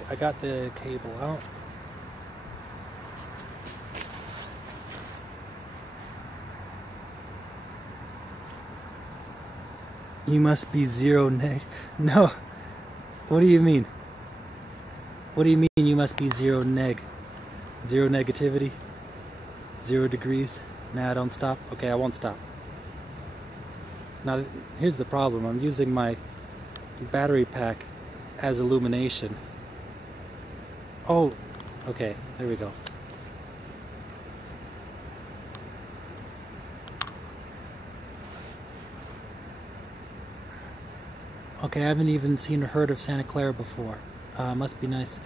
I got the cable out. You must be zero neg. No. What do you mean? What do you mean you must be zero neg? Zero negativity? 0 degrees? Nah, don't stop. Okay, I won't stop. Now, here's the problem. I'm using my battery pack as illumination. Oh, okay, there we go. Okay, I haven't even seen or heard of Santa Clara before. Must be nice.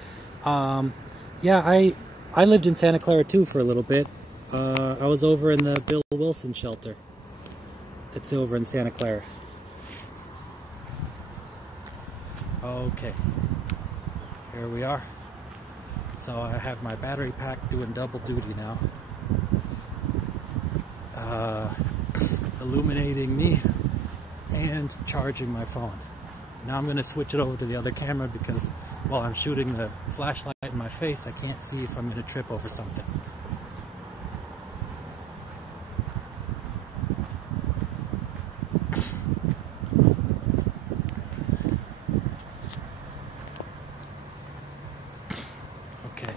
Yeah, I lived in Santa Clara too for a little bit. I was over in the Bill Wilson shelter. It's over in Santa Clara. Okay, here we are. So I have my battery pack doing double duty now. Illuminating me and charging my phone. Now I'm going to switch it over to the other camera because while I'm shooting the flashlight in my face, I can't see if I'm going to trip over something. Okay.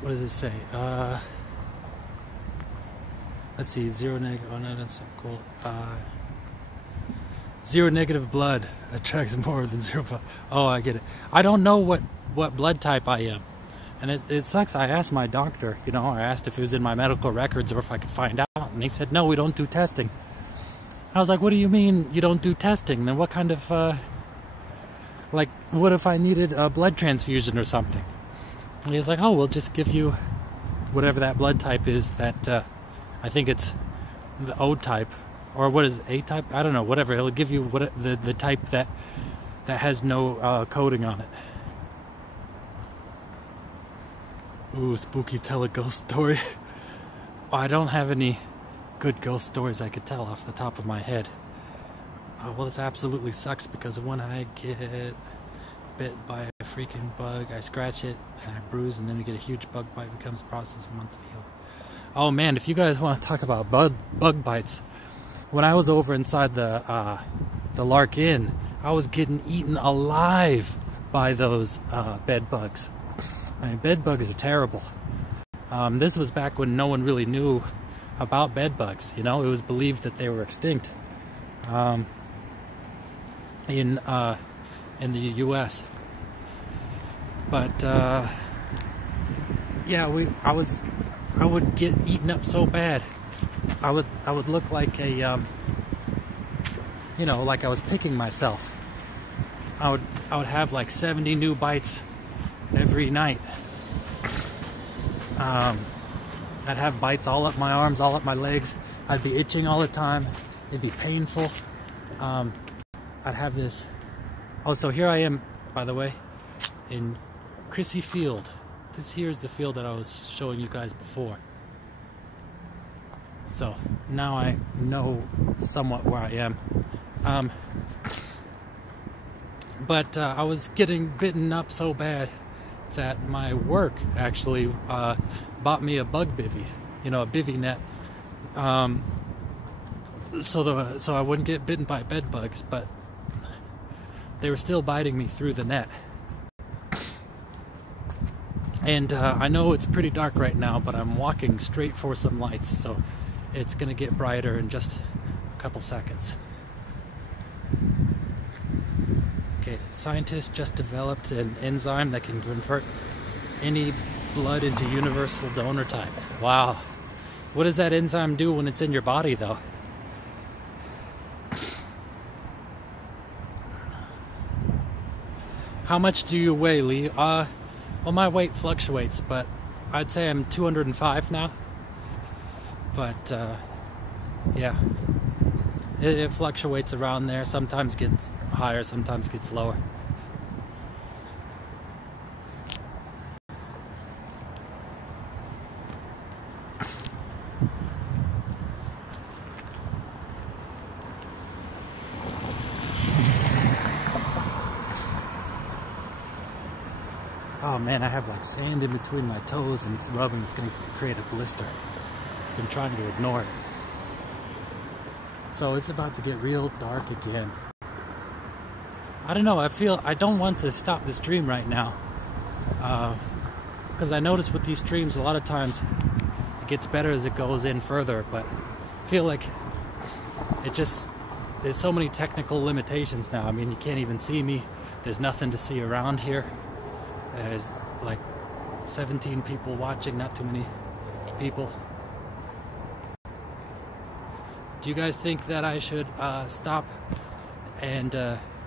What does it say? Let's see, zero negative. Oh no, that's so cool. Zero negative blood attracts more than zero blood. Oh, I get it. I don't know what blood type I am, and it sucks. I asked my doctor. You know, I asked if it was in my medical records or if I could find out, and he said no, we don't do testing. I was like, what do you mean you don't do testing? Then what kind of like, what if I needed a blood transfusion or something? And he was like, oh, we'll just give you whatever that blood type is that. I think it's the O type, or what is A type? I don't know. Whatever. It'll give you what the type that has no coding on it. Ooh, spooky! Tell a ghost story. I don't have any good ghost stories I could tell off the top of my head. Well, it absolutely sucks because when I get bit by a freaking bug, I scratch it and I bruise, and then we get a huge bug bite. It becomes a process of months to heal. Oh man, if you guys want to talk about bug bites, when I was over inside the Lark Inn, I was getting eaten alive by those bed bugs. I mean, bed bugs are terrible. This was back when no one really knew about bed bugs. You know, it was believed that they were extinct in the U.S. But yeah, I would get eaten up so bad. I would look like a you know, like I was picking myself. I would have like 70 new bites every night. I'd have bites all up my arms, all up my legs. I'd be itching all the time. It'd be painful. I'd have this. Oh, so here I am, by the way, in Crissy Field. This here is the field that I was showing you guys before. So now I know somewhat where I am. But I was getting bitten up so bad that my work actually bought me a bug bivvy, you know, a bivvy net, so I wouldn't get bitten by bed bugs, but they were still biting me through the net. And I know it's pretty dark right now, but I'm walking straight for some lights, so it's gonna get brighter in just a couple seconds. Okay, scientists just developed an enzyme that can convert any blood into universal donor type. Wow. What does that enzyme do when it's in your body, though? How much do you weigh, Lee? Well, my weight fluctuates, but I'd say I'm 205 now. But, yeah. It fluctuates around there. Sometimes gets higher, sometimes gets lower. Oh man, I have like sand in between my toes and it's rubbing. It's gonna create a blister. I've been trying to ignore it. So it's about to get real dark again. I don't know, I don't want to stop the stream right now. Because I notice with these streams a lot of times it gets better as it goes in further, but I feel like there's so many technical limitations now. I mean, you can't even see me. There's nothing to see around here. There's like 17 people watching, not too many people. Do you guys think that I should stop and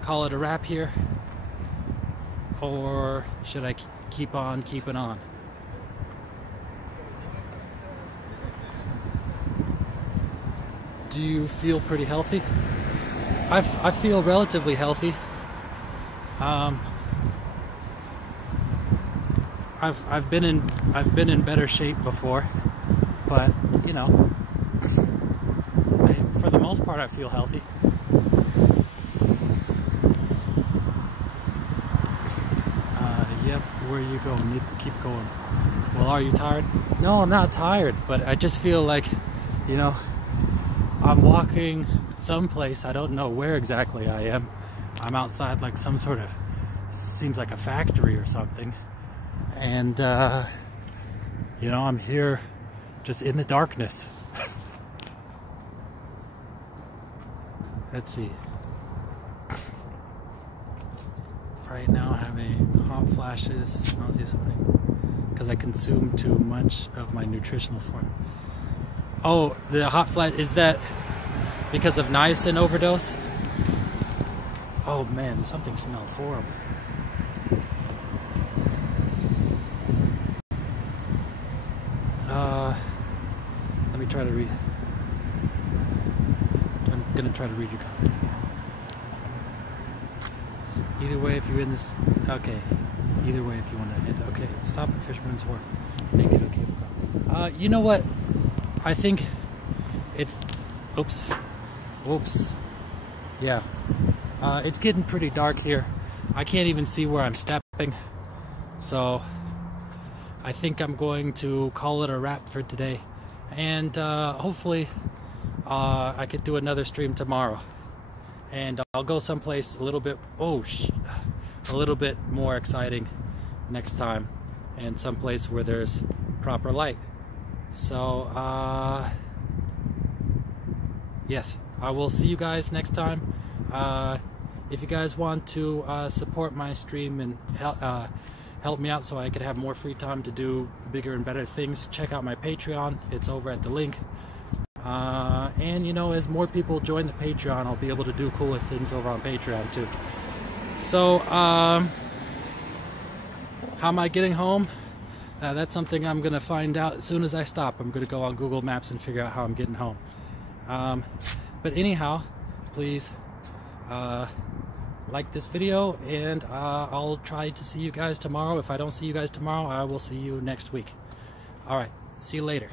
call it a wrap here? Or should I keep on keeping on? Do you feel pretty healthy? I feel relatively healthy. I've been in better shape before, but you know, for the most part I feel healthy. Yep, where you go? Need to keep going. Well, are you tired? No, I'm not tired, but I just feel like, you know, I'm walking someplace. I don't know where exactly I am. I'm outside like some sort of, seems like a factory or something. And, you know, I'm here just in the darkness. Let's see. Right now I'm having hot flashes, nausea, something, because I consume too much of my nutritional form. Oh, the hot flash, is that because of niacin overdose? Oh man, something smells horrible. Let me try to read. I'm gonna try to read your comment. Either way, if you're in this, okay. Either way, if you want to end, okay. Stop at Fisherman's Wharf. Make it okay. You know what? I think it's, oops. Yeah. It's getting pretty dark here. I can't even see where I'm stepping. So I think I'm going to call it a wrap for today. And hopefully I could do another stream tomorrow. And I'll go someplace a little bit, a little bit more exciting next time. And someplace where there's proper light. So, yes, I will see you guys next time. If you guys want to support my stream and help me out so I could have more free time to do bigger and better things, check out my Patreon. It's over at the link. And you know, as more people join the Patreon, I'll be able to do cooler things over on Patreon too. So, how am I getting home? That's something I'm gonna find out as soon as I stop. I'm gonna go on Google Maps and figure out how I'm getting home. But anyhow, please like this video, and I'll try to see you guys tomorrow. If I don't see you guys tomorrow, I will see you next week. Alright, see you later.